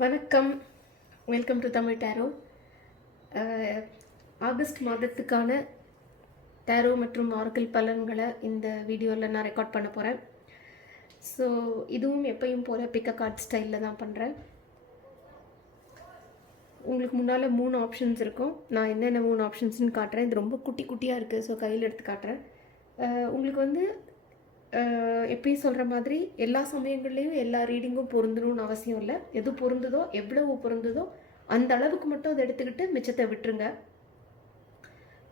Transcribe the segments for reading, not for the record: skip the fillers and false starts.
வணக்கம், welcome to Tamil tarot. August மாதத்துக்கான tarot மற்றும் ஆரக்கிள் பலன்களை இந்த வீடியோவில் நான் ரெக்கார்ட் பண்ண போகிறேன். ஸோ இதுவும் எப்பயும் போல் பிக்க கார்ட் ஸ்டைலில் தான் பண்ணுறேன். உங்களுக்கு முன்னால் 3 ஆப்ஷன்ஸ் இருக்கும். நான் என்னென்ன 3 ஆப்ஷன்ஸ்னு காட்டுறேன். இது ரொம்ப குட்டி குட்டியாக இருக்குது, ஸோ கையில் எடுத்து காட்டுறேன். உங்களுக்கு வந்து எப்பயும் சொல்கிற மாதிரி எல்லா சமயங்கள்லேயும் எல்லா ரீடிங்கும் பொருந்தணும்னு அவசியம் இல்லை. எது பொருந்துதோ, எவ்வளவு பொருந்துதோ அந்த அளவுக்கு மட்டும் அதை எடுத்துக்கிட்டு மிச்சத்தை விட்டுருங்க.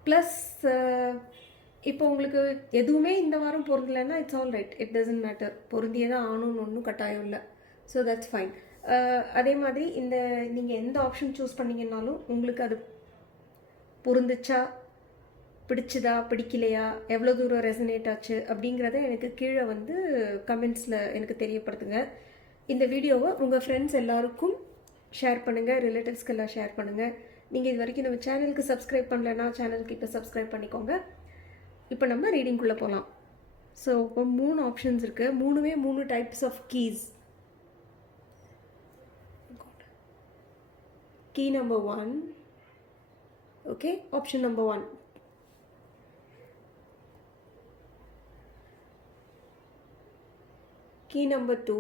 ப்ளஸ் இப்போ உங்களுக்கு எதுவுமே இந்த வாரம் பொருந்தலைன்னா it's all right, it doesn't matter. பொருந்தியே தான் ஆகணும்னு ஒன்றும் கட்டாயம் இல்லை. So that's fine. அதே மாதிரி நீங்கள் எந்த ஆப்ஷன் சூஸ் பண்ணிங்கன்னாலும் உங்களுக்கு அது பொருந்துச்சா, பிடிச்சதா, பிடிக்கலையா, எவ்வளோ தூரம் ரெசனேட் ஆச்சு அப்படிங்கிறத எனக்கு கீழே வந்து கமெண்ட்ஸில் எனக்கு தெரியப்படுத்துங்க. இந்த வீடியோவை உங்கள் ஃப்ரெண்ட்ஸ் எல்லாருக்கும் ஷேர் பண்ணுங்கள், ரிலேட்டிவ்ஸ்க்கு எல்லாம் ஷேர் பண்ணுங்கள். நீங்கள் இது வரைக்கும் நம்ம சேனலுக்கு சப்ஸ்கிரைப் பண்ணலைன்னா சேனலுக்கு இப்போ சப்ஸ்கிரைப் பண்ணிக்கோங்க. இப்போ நம்ம ரீடிங்குள்ளே போகலாம். ஸோ இப்போ 3 ஆப்ஷன்ஸ் இருக்குது. 3 types of keys. Key number 1. Okay, option number 1. Key number 2,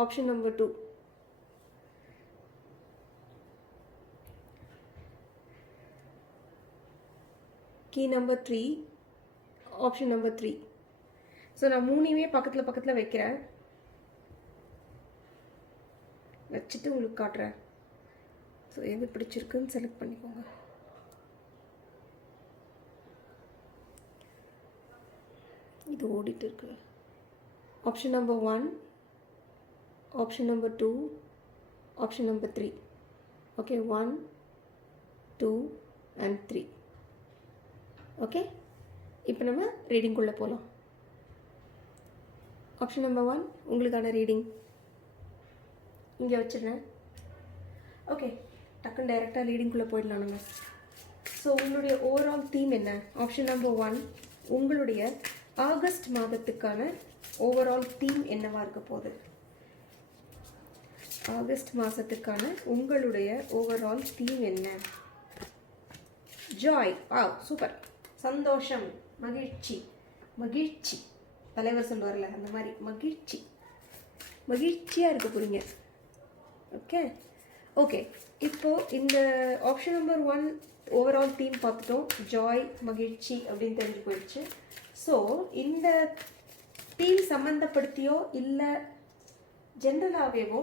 option number 2. Key number 3, option number 3. So நான் 3மே பக்கத்தில் வைக்கிறேன். வச்சுட்டு உங்களுக்கு காட்டுறேன். ஸோ எது பிடிச்சிருக்குன்னு செலக்ட் பண்ணிக்கோங்க. இது ஓடிட்டு இருக்கு. Option number 1, option number 2, option number 3. Okay, 1, 2 and 3. Okay, இப்போ நம்ம ரீடிங்குள்ளே போகலாம். ஆப்ஷன் நம்பர் 1 உங்களுக்கான ரீடிங் இங்கே வச்சிடுறேன். ஓகே, டக்குன்னு டைரெக்டாக ரீடிங்குள்ளே போயிடலாம் நம்ம. ஸோ உங்களுடைய ஓவரால் தீம் என்ன? ஆப்ஷன் நம்பர் 1, உங்களுடைய ஆகஸ்ட் மாதத்துக்கான ஓவரால் தீம் என்னவா இருக்க போகுது? ஆகஸ்ட் மாதத்துக்கான உங்களுடைய ஓவரால் தீம் என்ன? ஜாய். சூப்பர். சந்தோஷம், மகிழ்ச்சி. மகிழ்ச்சி தலைவர் சொல்லுவார்ல, அந்த மாதிரி மகிழ்ச்சி. மகிழ்ச்சியாக இருக்க போறீங்க. Okay okay. இப்போது இந்த ஆப்ஷன் நம்பர் 1 ஓவரால் தீம் பார்த்துட்டோம். ஜாய், மகிழ்ச்சி அப்படின்னு தெரிஞ்சு போயிடுச்சு. ஸோ இந்த தீம் சம்மந்தப்படுத்தியோ இல்லை ஜென்ரலாகவேவோ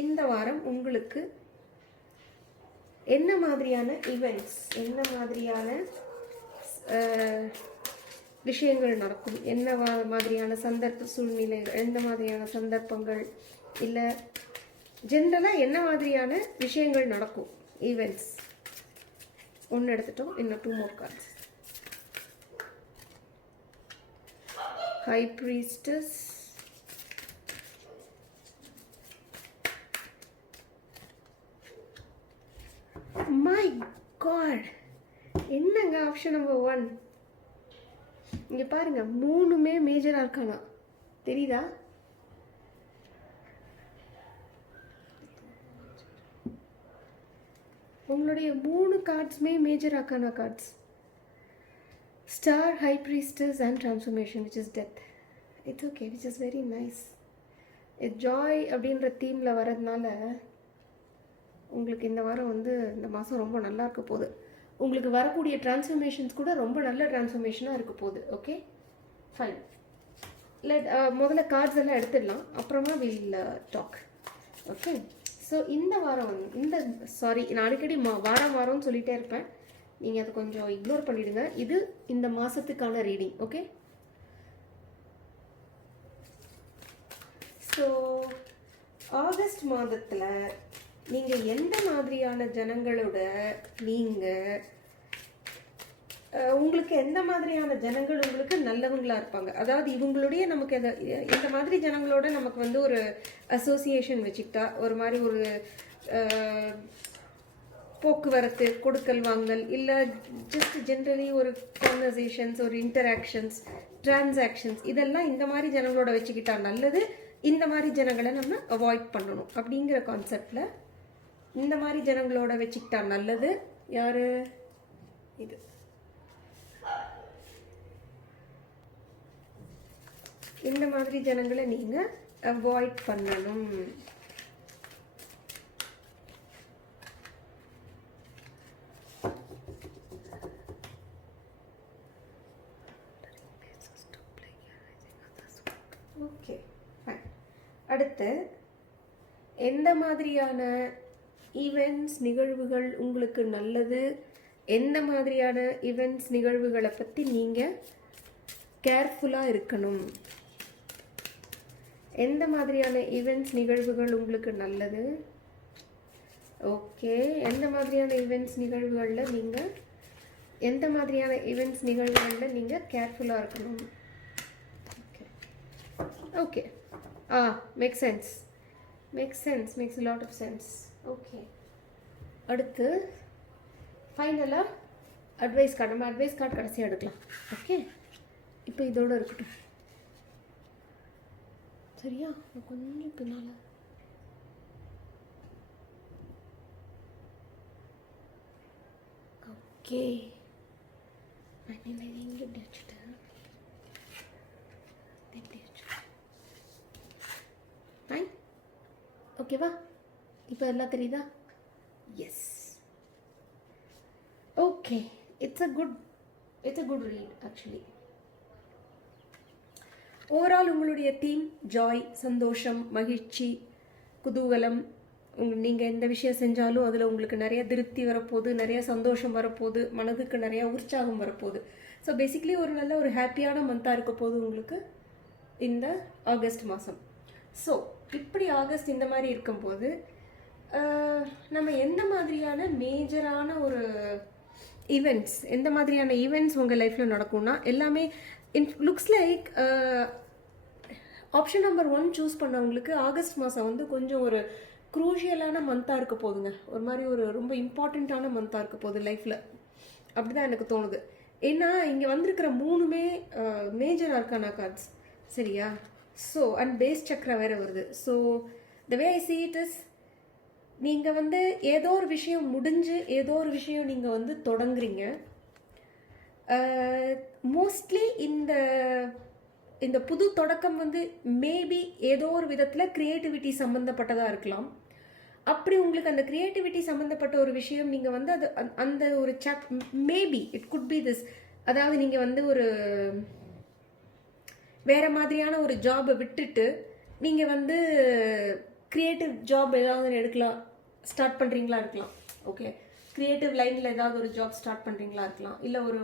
இந்த வாரம் உங்களுக்கு என்ன மாதிரியான ஈவெண்ட்ஸ், என்ன மாதிரியான விஷயங்கள் நடக்கும், என்ன மாதிரியான சந்தர்ப்ப சூழ்நிலைகள், எந்த மாதிரியான சந்தர்ப்பங்கள், இல்லை ஜென்ரலாக என்ன மாதிரியான விஷயங்கள் நடக்கும், ஈவெண்ட்ஸ். 1 எடுத்துட்டோம். இன்னும் 2 more cards. High Priestess, my god, என்னங்க ஆப்ஷன் நம்பர் 1 இங்க பாருங்க, 3மே மேஜர் ஆர்கானா தெரியுதா? உங்களுடைய 3 கார்ட்ஸுமே major arcana cards. Star, High Priestess and Transformation, which is death. It's okay, which is very nice. Joy அப்படின்ற தீமில் வரதுனால உங்களுக்கு இந்த வாரம் வந்து இந்த மாதம் ரொம்ப நல்லா இருக்க போகுது. உங்களுக்கு வரக்கூடிய டிரான்ஸ்ஃபர்மேஷன்ஸ் கூட ரொம்ப நல்ல டிரான்ஸ்ஃபர்மேஷனாக இருக்க போகுது. Okay fine. இல்லை முதல்ல கார்ட்ஸ் எல்லாம் எடுத்துடலாம், அப்புறமா வில் டாக். ஓகே. ஸோ இந்த வாரம் வந்து நான் அடிக்கடி வாரம்னு சொல்லிகிட்டே இருப்பேன். நீங்கள் அதை கொஞ்சம் இக்னோர் பண்ணிவிடுங்க. இது இந்த மாதத்துக்கான ரீடிங். ஓகே. ஸோ ஆகஸ்ட் மாதத்தில் நீங்கள் எந்த மாதிரியான ஜனங்களோட உங்களுக்கு எந்த மாதிரியான ஜனங்கள் உங்களுக்கு நல்லவங்களாக இருப்பாங்க, அதாவது இவங்களுடைய நமக்கு இந்த மாதிரி ஜனங்களோட நமக்கு வந்து ஒரு அசோசியேஷன் வச்சுக்கிட்டா ஒரு மாதிரி ஒரு போக்குவரத்து, கொடுக்கல் வாங்கல், இல்லை ஜஸ்ட் ஜென்ரலி ஒரு கான்வர்சேஷன்ஸ், ஒரு இன்டராக்ஷன்ஸ், டிரான்சாக்ஷன்ஸ், இதெல்லாம் இந்த மாதிரி ஜனங்களோட வச்சுக்கிட்டா நல்லது. இந்த மாதிரி ஜனங்களை நம்ம அவாய்ட் பண்ணணும் அப்படிங்கிற கான்செப்டில் இந்த மாதிரி ஜனங்களோட வச்சுக்கிட்டா நல்லது. யார் இது, இந்த மாதிரி ஜனங்களை நீங்கள் அவாய்ட் பண்ணணும். ஓகே, அடுத்து எந்த மாதிரியான ஈவெண்ட்ஸ் நிகழ்வுகள் உங்களுக்கு நல்லது, எந்த மாதிரியான ஈவெண்ட்ஸ் நிகழ்வுகளை பற்றி நீங்கள் கேர்ஃபுல்லாக இருக்கணும், எந்த மாதிரியான ஈவெண்ட்ஸ் நிகழ்வுகள் உங்களுக்கு நல்லது. ஓகே, எந்த மாதிரியான ஈவெண்ட்ஸ் நிகழ்வுகளில் நீங்கள் கேர்ஃபுல்லாக இருக்கணும். Okay, makes sense, makes lot of sense. Okay, அடுத்து ஃபைனலாக அட்வைஸ் கார்டு. நம்ம அட்வைஸ் கார்டு கடைசியாக எடுக்கலாம். ஓகே, இப்போ இதோடு இருக்கட்டும். சரியா, கொஞ்சம் பின்னால். ஓகே, இங்கே எப்படி வச்சுட்டேன், ஃபைன். ஓகேவா, இப்போ எல்லாம் தெரியுதா? Yes. Okay, it's a good read actually. Overall உங்களுடைய தீம் ஜாய், சந்தோஷம், மகிழ்ச்சி, குதூகலம். நீங்கள் எந்த விஷயம் செஞ்சாலும் அதில் உங்களுக்கு நிறைய திருப்தி வரப்போகுது, நிறைய சந்தோஷம் வரப்போகுது, மனதுக்கு நிறைய உற்சாகம் வரப்போகுது. ஸோ பேசிக்லி ஒரு நல்ல ஒரு ஹாப்பியான மந்தாக இருக்க போகுது உங்களுக்கு இந்த ஆகஸ்ட் மாதம். ஸோ இப்படி ஆகஸ்ட் இந்த மாதிரி இருக்கும்போது நம்ம எந்த மாதிரியான மேஜரான ஒரு ஈவெண்ட்ஸ், எந்த மாதிரியான ஈவெண்ட்ஸ் உங்கள் லைஃப்பில் நடக்கும்னா எல்லாமே looks like option number 1 choose பண்ணவங்களுக்கு ஆகஸ்ட் மாதம் வந்து கொஞ்சம் ஒரு க்ரூஷியலான மந்தாக இருக்க போகுதுங்க. ஒரு மாதிரி ஒரு ரொம்ப இம்பார்ட்டண்ட்டான மந்தாக இருக்க போகுது லைஃப்பில். அப்படி தான் எனக்கு தோணுது. ஏன்னா இங்கே வந்திருக்கிற 3மே மேஜர் ஆர்கானா கார்ட்ஸ். சரியா? ஸோ அண்ட் பேஸ் சக்கரை வேறு வருது. So the way I see it is, நீங்கள் வந்து ஏதோ ஒரு விஷயம் முடிஞ்சு ஏதோ ஒரு விஷயம் நீங்கள் வந்து தொடங்குறீங்க. மோஸ்ட்லி இந்த புது தொடக்கம் வந்து மேபி ஏதோ ஒரு விதத்தில் க்ரியேட்டிவிட்டி சம்மந்தப்பட்டதாக இருக்கலாம். அப்படி உங்களுக்கு அந்த க்ரியேட்டிவிட்டி சம்மந்தப்பட்ட ஒரு விஷயம் நீங்கள் வந்து அது அந்த ஒரு maybe it could be this, அதாவது நீங்கள் வந்து ஒரு வேறு மாதிரியான ஒரு ஜாபை விட்டுட்டு நீங்கள் வந்து க்ரியேட்டிவ் ஜாப் ஏதாவது எடுக்கலாம், ஸ்டார்ட் பண்ணுறீங்களா இருக்கலாம். ஓகே, க்ரியேட்டிவ் லைனில் ஏதாவது ஒரு ஜாப் ஸ்டார்ட் பண்ணுறீங்களா இருக்கலாம், இல்லை ஒரு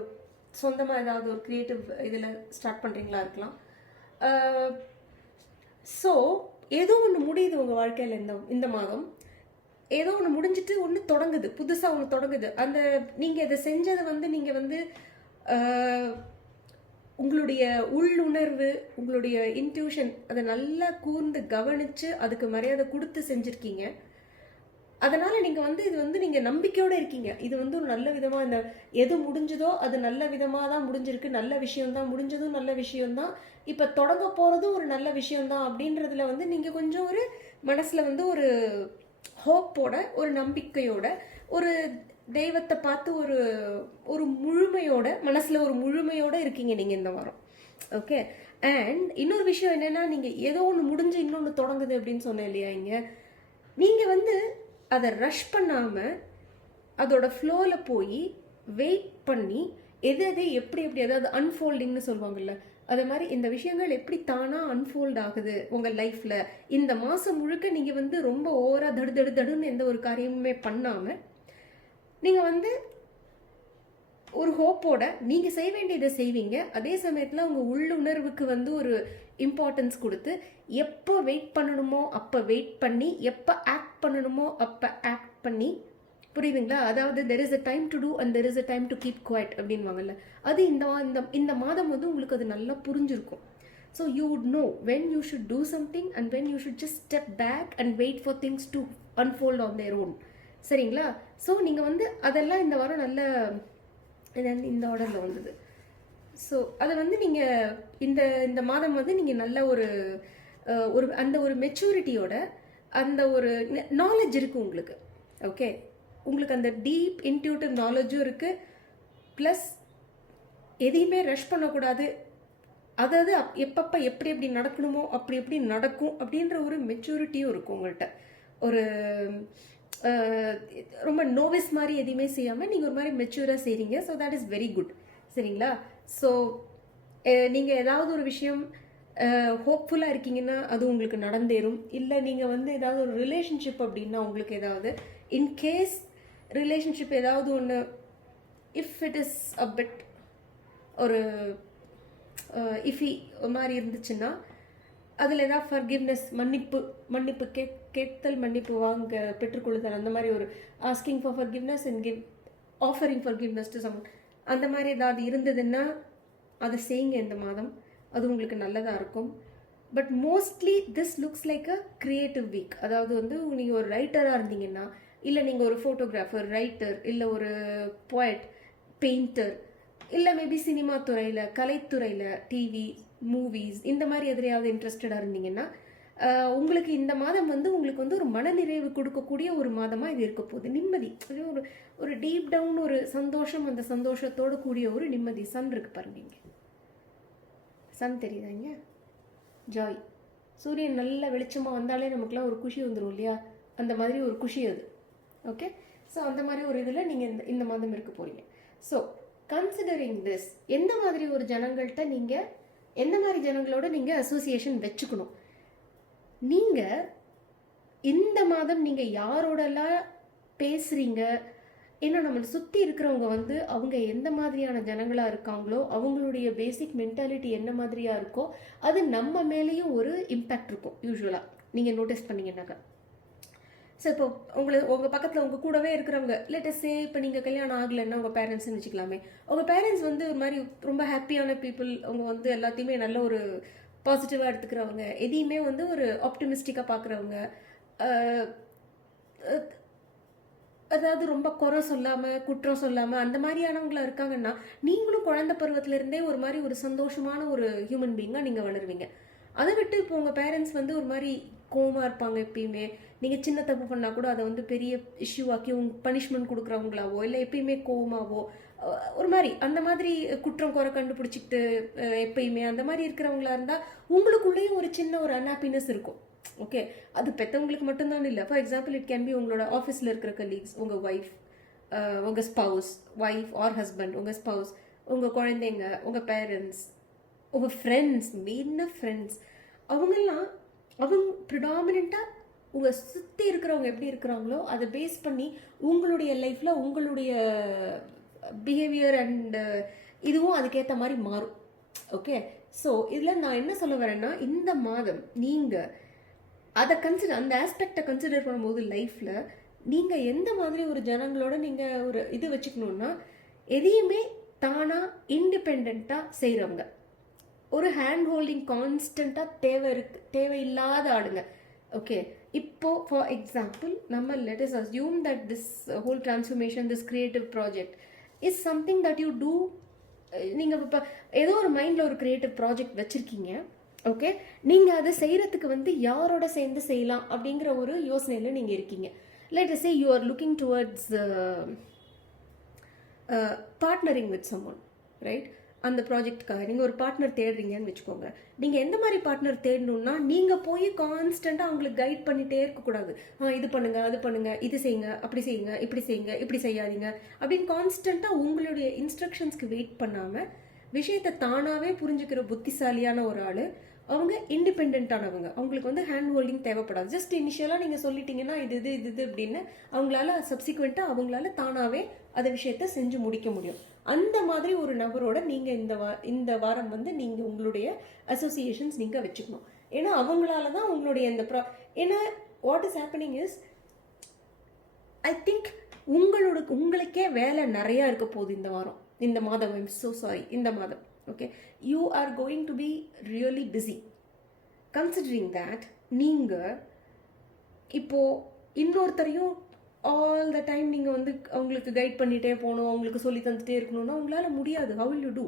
சொந்தமாக ஏதாவது ஒரு க்ரியேட்டிவ் இதில் ஸ்டார்ட் பண்ணுறீங்களா இருக்கலாம். ஸோ ஏதோ ஒன்று முடியுது உங்கள் வாழ்க்கையில் இந்த மாதம். ஏதோ ஒன்று முடிஞ்சிட்டு ஒன்று தொடங்குது, புதுசாக ஒன்று தொடங்குது. அந்த நீங்கள் இதை செஞ்சதை வந்து நீங்கள் வந்து உங்களுடைய உள்ளுணர்வு, உங்களுடைய இன்ட்யூஷன் அதை நல்லா கூர்ந்து கவனித்து அதுக்கு மரியாதை கொடுத்து செஞ்சுருக்கீங்க. அதனால் நீங்கள் வந்து இது வந்து நீங்கள் நம்பிக்கையோடு இருக்கீங்க. இது வந்து ஒரு நல்ல விதமாக, இந்த எது முடிஞ்சதோ அது நல்ல விதமாக தான் முடிஞ்சிருக்கு, நல்ல விஷயம்தான், முடிஞ்சதும் நல்ல விஷயம்தான், இப்போ தொடங்க போகிறதும் ஒரு நல்ல விஷயம்தான் அப்படின்றதுல வந்து நீங்கள் கொஞ்சம் ஒரு மனசில் வந்து ஒரு ஹோப்போட, ஒரு நம்பிக்கையோட, ஒரு தெய்வத்தை பார்த்து ஒரு ஒரு முழுமையோட, மனசில் ஒரு முழுமையோடு இருக்கீங்க நீங்கள் இந்த வாரம். ஓகே, அண்ட் இன்னொரு விஷயம் என்னென்னா, நீங்கள் ஏதோ ஒன்று முடிஞ்சு இன்னொன்று தொடங்குது அப்படின்னு சொன்னேன் இல்லையா, இங்கே நீங்கள் வந்து அதை ரஷ் பண்ணாமல் அதோட ஃப்ளோவில் போய் வெயிட் பண்ணி எது எப்படி அதாவது அன்ஃபோல்டிங்னு சொல்லுவாங்கள்ல, அதே மாதிரி இந்த விஷயங்கள் எப்படி தானாக அன்ஃபோல்ட் ஆகுது உங்கள் லைஃப்பில். இந்த மாதம் முழுக்க நீங்கள் வந்து ரொம்ப ஓவராக தடுன்னு எந்த ஒரு காரியமுமே பண்ணாமல் நீங்கள் வந்து ஒரு ஹோப்போட நீங்கள் செய்ய வேண்டியதை செய்வீங்க. அதே சமயத்தில் உங்கள் உள்ளுணர்வுக்கு வந்து ஒரு இம்பார்ட்டன்ஸ் கொடுத்து எப்போ வெயிட் பண்ணணுமோ அப்போ வெயிட் பண்ணி, எப்போ ஆக்ட் பண்ணணுமோ அப்போ ஆக்ட் பண்ணி, புரியுதுங்களா? அதாவது there is a time to do and there is a time to keep quiet அப்படின்வாங்கல்ல, அது இந்த மாதம் வந்து உங்களுக்கு அது நல்லா புரிஞ்சிருக்கும். So you would know when you should do something and when you should just step back and wait for things to unfold on their own. சரிங்களா? ஸோ நீங்கள் வந்து அதெல்லாம் இந்த வாரம் நல்ல இந்த ஆர்டரில் வந்தது. ஸோ அதை வந்து நீங்கள் இந்த மாதம் வந்து நீங்கள் நல்ல ஒரு ஒரு அந்த ஒரு மெச்சூரிட்டியோட அந்த ஒரு நாலேஜ் இருக்குது உங்களுக்கு. ஓகே, உங்களுக்கு அந்த டீப் இன்ட்யூட்டிவ் நாலேஜும் இருக்குது. ப்ளஸ் எதையுமே ரஷ் பண்ணக்கூடாது, அதாவது எப்பப்போ எப்படி எப்படி நடக்கணுமோ அப்படி எப்படி நடக்கும் அப்படின்ற ஒரு மெச்சூரிட்டியும் இருக்கும் உங்கள்கிட்ட. ஒரு ரொம்ப நோவிஸ் மாதிரி எதையுமே செய்யாமல் நீங்கள் ஒரு மாதிரி மெச்சூராக செய்கிறீங்க. So that is very good. சரிங்களா? ஸோ நீங்கள் ஏதாவது ஒரு விஷயம் ஹோப்ஃபுல்லாக இருக்கீங்கன்னா அது உங்களுக்கு நடந்தேறும். இல்லை நீங்கள் வந்து ஏதாவது ஒரு ரிலேஷன்ஷிப் அப்படின்னா உங்களுக்கு ஏதாவது இன்கேஸ் ரிலேஷன்ஷிப் ஏதாவது ஒன்று if it is a bit ஒரு இஃபி மாதிரி இருந்துச்சுன்னா அதில் ஏதாவது ஃபர்கிவ்னஸ், மன்னிப்பு கேட்தல், மன்னிப்பு வாங்க, பெற்றுக்கொள்ளுதல், அந்த மாதிரி ஒரு asking for forgiveness and offering forgiveness to someone, அந்த மாதிரி ஏதாவது இருந்ததுன்னா அதை செய்யுங்க இந்த மாதம். அது உங்களுக்கு நல்லதாக இருக்கும். But mostly this looks like a creative week. அதாவது வந்து நீங்கள் ஒரு ரைட்டராக இருந்தீங்கன்னா, இல்லை நீங்கள் ஒரு ஃபோட்டோகிராஃபர், ரைட்டர், இல்லை ஒரு போயட், பெயிண்டர், இல்லை மேபி சினிமா துறையில், கலைத்துறையில், டிவி, மூவிஸ், இந்த மாதிரி எதிரையாவது இன்ட்ரெஸ்டடாக இருந்தீங்கன்னா உங்களுக்கு இந்த மாதம் வந்து உங்களுக்கு வந்து ஒரு மனநிறைவு கொடுக்கக்கூடிய ஒரு மாதமாக இது இருக்க போகுது. நிம்மதி, ஒரு ஒரு டீப் டவுன் ஒரு சந்தோஷம், அந்த சந்தோஷத்தோடு கூடிய ஒரு நிம்மதி. சன் இருக்கு பாருங்க, இங்கே சன் தெரியுதாங்க, ஜாய். சூரியன் நல்ல வெளிச்சமாக வந்தாலே நமக்குலாம் ஒரு குஷி வந்துடும் இல்லையா? அந்த மாதிரி ஒரு குஷி அது. ஓகே, ஸோ அந்த மாதிரி ஒரு இதில் நீங்கள் இந்த மாதம் இருக்க போகிறீங்க. ஸோ கன்சிடரிங் திஸ், எந்த மாதிரி ஒரு ஜனங்கள்கிட்ட நீங்கள் எந்த மாதிரி ஜனங்களோட நீங்கள் அசோசியேஷன் வச்சுக்கணும்? நீங்கள் இந்த மாதம் நீங்கள் யாரோடலாம் பேசுகிறீங்க, ஏன்னா நம்மளை சுற்றி இருக்கிறவங்க வந்து அவங்க எந்த மாதிரியான ஜனங்களாக இருக்காங்களோ, அவங்களுடைய பேசிக் மென்டாலிட்டி என்ன மாதிரியாக இருக்கோ அது நம்ம மேலேயும் ஒரு இம்பேக்ட் இருக்கும். யூஸ்வலாக நீங்கள் நோட்டீஸ் பண்ணிங்கன்னாக்கா, ஸோ இப்போ உங்கள் பக்கத்தில் உங்கள் கூடவே இருக்கிறவங்க, லேட்டஸ்டே இப்போ நீங்கள் கல்யாணம் ஆகலைன்னா உங்கள் பேரண்ட்ஸ்ன்னு வச்சுக்கலாமே, உங்கள் பேரண்ட்ஸ் வந்து ஒரு மாதிரி ரொம்ப ஹாப்பியான பீப்புள், அவங்க வந்து எல்லாத்தையுமே நல்ல ஒரு பாசிட்டிவாக எடுத்துக்கிறவங்க, எதையுமே வந்து ஒரு ஆப்டிமிஸ்டிக்காக பார்க்குறவங்க, அதாவது ரொம்ப குறை சொல்லாமல், குற்றம் சொல்லாமல், அந்த மாதிரியானவங்களாக இருக்காங்கன்னா நீங்களும் குழந்தை பருவத்திலேருந்தே ஒரு மாதிரி ஒரு சந்தோஷமான ஒரு ஹியூமன் பீயிங்காக நீங்கள் வளருவீங்க. அதை விட்டு இப்போ உங்கள் பேரண்ட்ஸ் வந்து ஒரு மாதிரி கோவமாக இருப்பாங்க. எப்பயுமே நீங்கள் சின்ன தப்பு பண்ணால் கூட அதை வந்து பெரிய இஷ்யூ ஆக்கி பனிஷ்மெண்ட் கொடுக்குறவங்களாவோ, இல்லை எப்பயுமே கோவமாவோ, ஒரு மாதிரி அந்த மாதிரி குற்றம் குறை கண்டுபிடிச்சிக்கிட்டு எப்பயுமே அந்த மாதிரி இருக்கிறவங்களா இருந்தால் உங்களுக்குள்ளேயும் ஒரு சின்ன ஒரு அன்ஹாப்பினஸ் இருக்கும். ஓகே, அது பெற்றவங்களுக்கு மட்டும்தான் இல்லை. For example, it can be உங்களோட ஆஃபீஸில் இருக்கிற கலீக்ஸ், உங்கள் ஒய்ஃப், உங்கள் ஸ்பவுஸ், ஒய்ஃப் ஆர் ஹஸ்பண்ட், உங்கள் ஸ்பவுஸ், உங்கள் குழந்தைங்க, உங்கள் பேரண்ட்ஸ், உங்கள் ஃப்ரெண்ட்ஸ், மெயினாக ஃப்ரெண்ட்ஸ், அவங்கெல்லாம் ப்ரிடாமினண்ட்டாக உங்கள் சுற்றி இருக்கிறவங்க எப்படி இருக்கிறாங்களோ அதை பேஸ் பண்ணி உங்களுடைய லைஃப்பில் உங்களுடைய பிஹேவியர் அண்ட் இதுவும் அதுக்கேற்ற மாதிரி மாறும். ஓகே, ஸோ இதில் நான் என்ன சொல்ல வரேன்னா, இந்த மாதம் நீங்கள் அதை அந்த ஆஸ்பெக்டை கன்சிடர் பண்ணும்போது லைஃப்பில் நீங்கள் எந்த மாதிரி ஒரு ஜனங்களோட நீங்கள் ஒரு இது வச்சுக்கணுன்னா, எதையுமே தானாக இண்டிபெண்ட்டாக செய்கிறவங்க, ஒரு ஹேண்ட் ஹோல்டிங் கான்ஸ்டண்ட்டாக தேவையில்லாத ஆளுங்க. ஓகே, இப்போ ஃபார் எக்ஸாம்பிள் நம்ம let us assume that this whole transformation, this creative project is something that you do. நீங்கள் இப்போ ஏதோ ஒரு மைண்டில் ஒரு கிரியேட்டிவ் ப்ராஜெக்ட் வச்சுருக்கீங்க. ஓகே, நீங்கள் அதை செய்கிறதுக்கு வந்து யாரோட சேர்ந்து செய்யலாம் அப்படிங்கிற ஒரு யோசனையில் நீங்கள் இருக்கீங்க. Let us say you are looking towards partnering with summon, right? அந்த ப்ராஜெக்டுக்காக நீங்கள் ஒரு பார்ட்னர் தேடுறீங்கன்னு வச்சுக்கோங்க. நீங்கள் எந்த மாதிரி பார்ட்னர் தேடணுன்னா, நீங்கள் போய் கான்ஸ்டண்ட்டாக அவங்களுக்கு கைட் பண்ணிகிட்டே இருக்கக்கூடாது. இது பண்ணுங்கள், அது பண்ணுங்கள், இது செய்யுங்க, அப்படி செய்யுங்க, இப்படி செய்யுங்க, இப்படி செய்யாதீங்க அப்படின்னு கான்ஸ்டண்ட்டாக உங்களுடைய இன்ஸ்ட்ரக்ஷன்ஸ்க்கு வெயிட் பண்ணாமல் விஷயத்தை தானாகவே புரிஞ்சுக்கிற புத்திசாலியான ஒரு ஆள். அவங்க இண்டிபெண்ட்டானவங்க, அவங்களுக்கு வந்து ஹேண்ட் ஹோல்டிங் தேவைப்படாது. ஜஸ்ட் இனிஷியலாக நீங்கள் சொல்லிட்டீங்கன்னா இது இது இது இது அப்படின்னு அவங்களால சப்சிக்வெண்ட்டாக அவங்களால தானாகவே அந்த விஷயத்தை செஞ்சு முடிக்க முடியும். அந்த மாதிரி ஒரு நபரோட நீங்கள் இந்த வாரம் வந்து நீங்கள் உங்களுடைய அசோசியேஷன்ஸ் நீங்கள் வச்சுக்கணும். ஏன்னா அவங்களால தான் உங்களுடைய இந்த ஏன்னா what is happening is, I think உங்களுக்கே வேலை நிறையா இருக்க போகுது இந்த மாதம். ஐம் ஸோ சாரி, இந்த மாதம். Okay, you are going to be really busy. Considering that நீங்கள் இப்போது இன்னொருத்தரையும் ஆல் த டைம் நீங்கள் வந்து அவங்களுக்கு கைட் பண்ணிகிட்டே போகணும், அவங்களுக்கு சொல்லி தந்துகிட்டே இருக்கணும்னா உங்களால் முடியாது. ஹவ் வில் யூ டூ,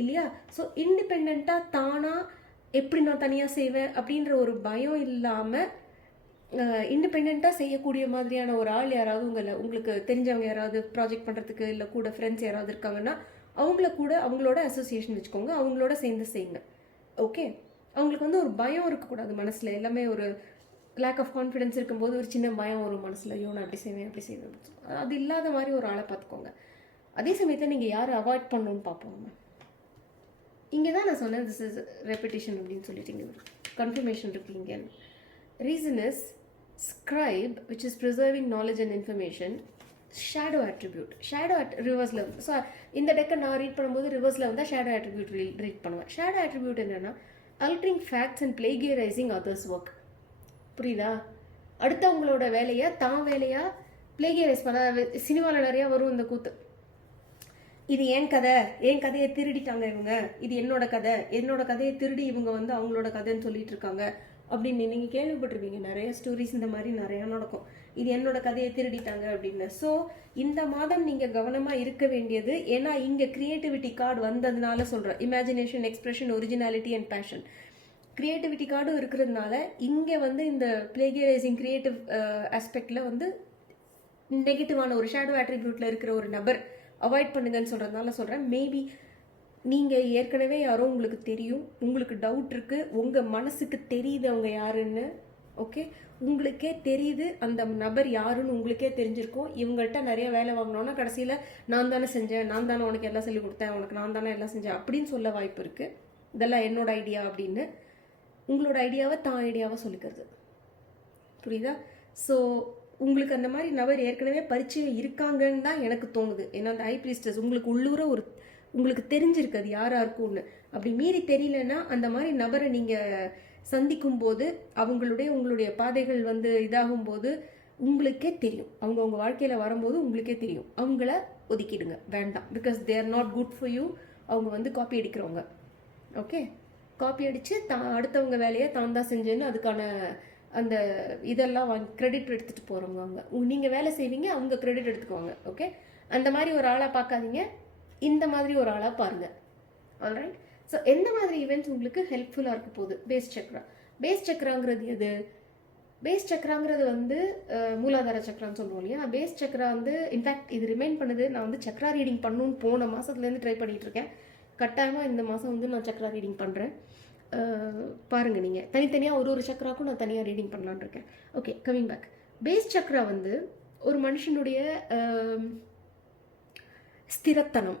இல்லையா? ஸோ இண்டிபெண்ட்டாக தானாக எப்படி நான் தனியாக செய்வேன் அப்படின்ற ஒரு பயம் இல்லாமல் இண்டிபெண்ட்டாக செய்யக்கூடிய மாதிரியான ஒரு ஆள் யாராவது உங்களுக்கு தெரிஞ்சவங்க யாராவது ப்ராஜெக்ட் பண்ணுறதுக்கு இல்லை கூட ஃப்ரெண்ட்ஸ் யாராவது இருக்காங்கன்னா அவங்களோட அசோசியேஷன் வச்சுக்கோங்க, அவங்களோட சேர்ந்து செய்யுங்க. ஓகே, அவங்களுக்கு வந்து ஒரு பயம் இருக்கக்கூடாது மனசில். எல்லாமே ஒரு லேக் ஆஃப் கான்ஃபிடென்ஸ் இருக்கும்போது ஒரு சின்ன பயம் வரும் மனசில், ஐயோ நான் அப்படி செய்வேன். அது இல்லாத மாதிரி ஒரு ஆளை பார்த்துக்கோங்க. அதே சமயத்தில் நீங்கள் யாரை அவாய்ட் பண்ணணும்னு பார்ப்போம். இங்கே தான் நான் சொன்னேன் திஸ் இஸ் ரெப்பிட்டேஷன் அப்படின்னு சொல்லிட்டு இங்கே ஒரு கன்ஃபர்மேஷன் இருக்கு இங்கே. Reason is scribe, which is preserving knowledge and information, shadow attribute. ரிவர்ஸில் வந்து ஸோ இந்த டெக்கை நான் ரீட் பண்ணும்போது ரிவர்ஸில் வந்து ஷேடோ அட்ரிபியூட் ரீட் பண்ணுவேன். ஷேடோ அட்ரிபியூட் என்னென்னா altering facts and plagiarizing others work. புரியுதா? அடுத்தவங்களோட வேலையை தான் வேலையாக பிளேகியரைஸ் பண்ண. சினிமாவில் நிறையா வரும் இந்த கூத்து, இது என் கதையை திருடிட்டாங்க இவங்க, இது என்னோட கதையை திருடி இவங்க வந்து அவங்களோட கதைன்னு சொல்லிட்டு இருக்காங்க அப்படின்னு நீங்கள் கேள்விப்பட்டிருப்பீங்க. நிறைய ஸ்டோரிஸ் இந்த மாதிரி நிறையா நடக்கும், இது என்னோட கதையை திருடிட்டாங்க அப்படின்னு. ஸோ இந்த மாதம் நீங்கள் கவனமாக இருக்க வேண்டியது, ஏன்னா இங்கே கிரியேட்டிவிட்டி கார்டு வந்ததுனால சொல்கிறேன். Imagination, expression, originality and passion, creativity கார்டும் இருக்கிறதுனால இங்கே வந்து இந்த பிளேகியரைசிங் கிரியேட்டிவ் ஆஸ்பெக்டில் வந்து நெகட்டிவான ஒரு ஷேடோ ஆட்ரிபியூட்டில் இருக்கிற ஒரு நபர் அவாய்ட் பண்ணுங்கன்னு சொல்கிறதுனால சொல்கிறேன். மேபி நீங்கள் ஏற்கனவே யாரோ உங்களுக்கு தெரியும், உங்களுக்கு டவுட் இருக்குது, உங்கள் மனசுக்கு தெரியுது அவங்க யாருன்னு. ஓகே, உங்களுக்கே தெரியுது அந்த நபர் யாருன்னு உங்களுக்கே தெரிஞ்சிருக்கும். இவங்கள்ட்ட நிறைய வேலை வாங்கினோன்னா கடைசியில் நான் தானே செஞ்சேன், நான் தானே உனக்கு எல்லாம் சொல்லிக் கொடுத்தேன், உனக்கு நான் தானே எல்லாம் செஞ்சேன் அப்படின்னு சொல்ல வாய்ப்பு இருக்குது. இதெல்லாம் என்னோட ஐடியா அப்படின்னு உங்களோட ஐடியாவை தான் ஐடியாவை சொல்லிக்கிறது. புரியுதா? ஸோ உங்களுக்கு அந்த மாதிரி நபர் ஏற்கனவே பரிச்சயம் இருக்காங்கன்னு தான் எனக்கு தோணுது. ஏன்னா அந்த ஹை ப்ரீஸ்டர்ஸ் உங்களுக்கு உள்ளூர உங்களுக்கு தெரிஞ்சிருக்கு அது யாராக இருக்கும்னு. அப்படி மீறி தெரியலன்னா அந்த மாதிரி நபரை நீங்கள் சந்திக்கும் போது உங்களுடைய பாதைகள் வந்து இதாகும்போது உங்களுக்கே தெரியும். உங்கள் வாழ்க்கையில் வரும்போது உங்களுக்கே தெரியும். அவங்கள ஒதுக்கிடுங்க, வேண்டாம். Because they are not good for you. அவங்க வந்து காப்பி அடிக்கிறவங்க. ஓகே, காப்பி அடித்து அடுத்தவங்க வேலையை தான் தான் செஞ்சேன்னு அதுக்கான அந்த இதெல்லாம் கிரெடிட் எடுத்துகிட்டு போகிறவங்க. நீங்கள் வேலை செய்வீங்க, அவங்க கிரெடிட் எடுத்துக்குவாங்க. ஓகே, அந்த மாதிரி ஒரு ஆளாக பார்க்காதீங்க, இந்த மாதிரி ஒரு ஆளாக பாருங்கள். ஆல்ரைட். ஸோ எந்த மாதிரி ஈவெண்ட்ஸ் உங்களுக்கு ஹெல்ப்ஃபுல்லாக இருக்க போகுது? பேஸ் சக்கராங்கிறது எது? பேஸ் சக்கராங்கிறது வந்து மூலாதார சக்கரான்னு சொல்லுவோம் இல்லையா? பேஸ் சக்கரா வந்து இன்ஃபேக்ட் இது ரிமைண்ட் பண்ணுது. நான் வந்து சக்கரா ரீடிங் பண்ணணும்னு போன மாதத்துலேருந்து ட்ரை பண்ணிகிட்டு இருக்கேன். கட்டாயமாக இந்த மாதம் வந்து நான் சக்கரா ரீடிங் பண்ணுறேன். பாருங்கள், நீங்கள் தனித்தனியாக ஒரு சக்கராக்கும் நான் தனியாக ரீடிங் பண்ணலான்னு இருக்கேன். Okay, coming back. Base chakra வந்து ஒரு மனுஷனுடைய ஸ்திரத்தனம்,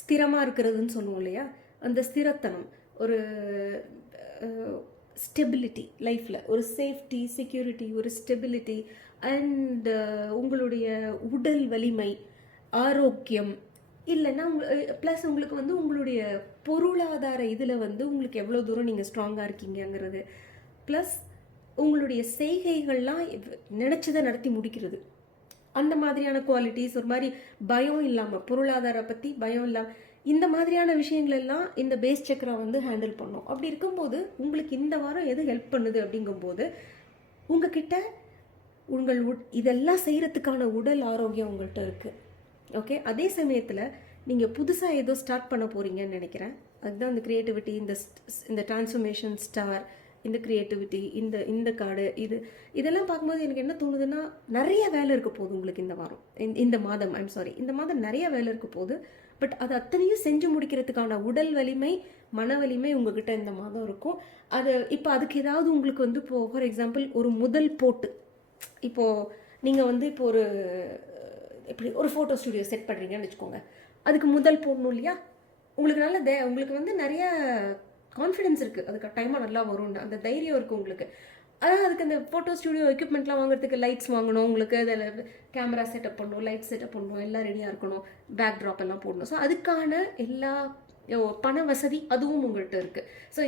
ஸ்திரமாக இருக்கிறதுன்னு சொல்லுவோம் இல்லையா? அந்த ஸ்திரத்தனம், ஒரு ஸ்டெபிலிட்டி லைஃப்பில், ஒரு சேஃப்டி, செக்யூரிட்டி, ஒரு ஸ்டெபிலிட்டி அண்ட் உங்களுடைய உடல் வலிமை, ஆரோக்கியம், இல்லைன்னா ப்ளஸ் உங்களுக்கு வந்து உங்களுடைய பொருளாதார இதில் வந்து உங்களுக்கு எவ்வளோ தூரம் நீங்கள் ஸ்ட்ராங்காக இருக்கீங்கங்கிறது, ப்ளஸ் உங்களுடைய செய்கைகள்லாம் நினச்சதை நடத்தி முடிக்கிறது, அந்த மாதிரியான குவாலிட்டிஸ். ஒரு மாதிரி பயம் இல்லாமல், பொருளாதார பற்றி பயம் இல்லாமல், இந்த மாதிரியான விஷயங்கள் எல்லாம் இந்த பேஸ் சக்கரா வந்து ஹேண்டில் பண்ணும். அப்படி இருக்கும்போது உங்களுக்கு இந்த வாரம் எது ஹெல்ப் பண்ணுது அப்படிங்கும்போது உங்ககிட்ட இதெல்லாம் செய்கிறதுக்கான உடல் ஆரோக்கியம் உங்கள்கிட்ட இருக்குது. ஓகே, அதே சமயத்தில் நீங்கள் புதுசாக ஏதோ ஸ்டார்ட் பண்ண போகிறீங்கன்னு நினைக்கிறேன். அதுதான் இந்த க்ரியேட்டிவிட்டி, இந்த டிரான்ஸ்ஃபர்மேஷன் ஸ்டார், இந்த க்ரியேட்டிவிட்டி, இந்த கார்டு, இதெல்லாம் பார்க்கும்போது எனக்கு என்ன தோணுதுன்னா, நிறைய வேலை இருக்க போகுது உங்களுக்கு இந்த மாதம். இந்த மாதம் நிறைய வேலை இருக்க போகுது. பட் அது அத்தனையும் செஞ்சு முடிக்கிறதுக்கான உடல் வலிமை, மன வலிமை உங்ககிட்ட இந்த மாதம் இருக்கும். இப்போ அதுக்கு ஏதாவது உங்களுக்கு வந்து இப்போது ஃபார் எக்ஸாம்பிள் ஒரு முதல் போட்டு, இப்போது நீங்கள் வந்து இப்போ ஒரு ஃபோட்டோ ஸ்டுடியோ செட் பண்ணுறீங்கன்னு வச்சுக்கோங்க. அதுக்கு முதல் போடணும் இல்லையா? உங்களுக்கு வந்து நிறைய கான்ஃபிடென்ஸ் இருக்குது, அதுக்கு டைமாக நல்லா வரும்னு அந்த தைரியம் இருக்குது உங்களுக்கு. அதான் அதுக்கு அந்த ஃபோட்டோ ஸ்டுடியோ எக்யூப்மெண்ட்லாம் வாங்குறதுக்கு லைட்ஸ் வாங்கணும், உங்களுக்கு அதில் கேமரா செட்டப் பண்ணணும், லைட் செட்டப் பண்ணணும், எல்லாம் ரெடியாக இருக்கணும், பேக் ட்ராப் எல்லாம் போடணும். ஸோ அதுக்கான எல்லா பண வசதி அதுவும் உங்கள்கிட்ட இருக்குது. ஸோ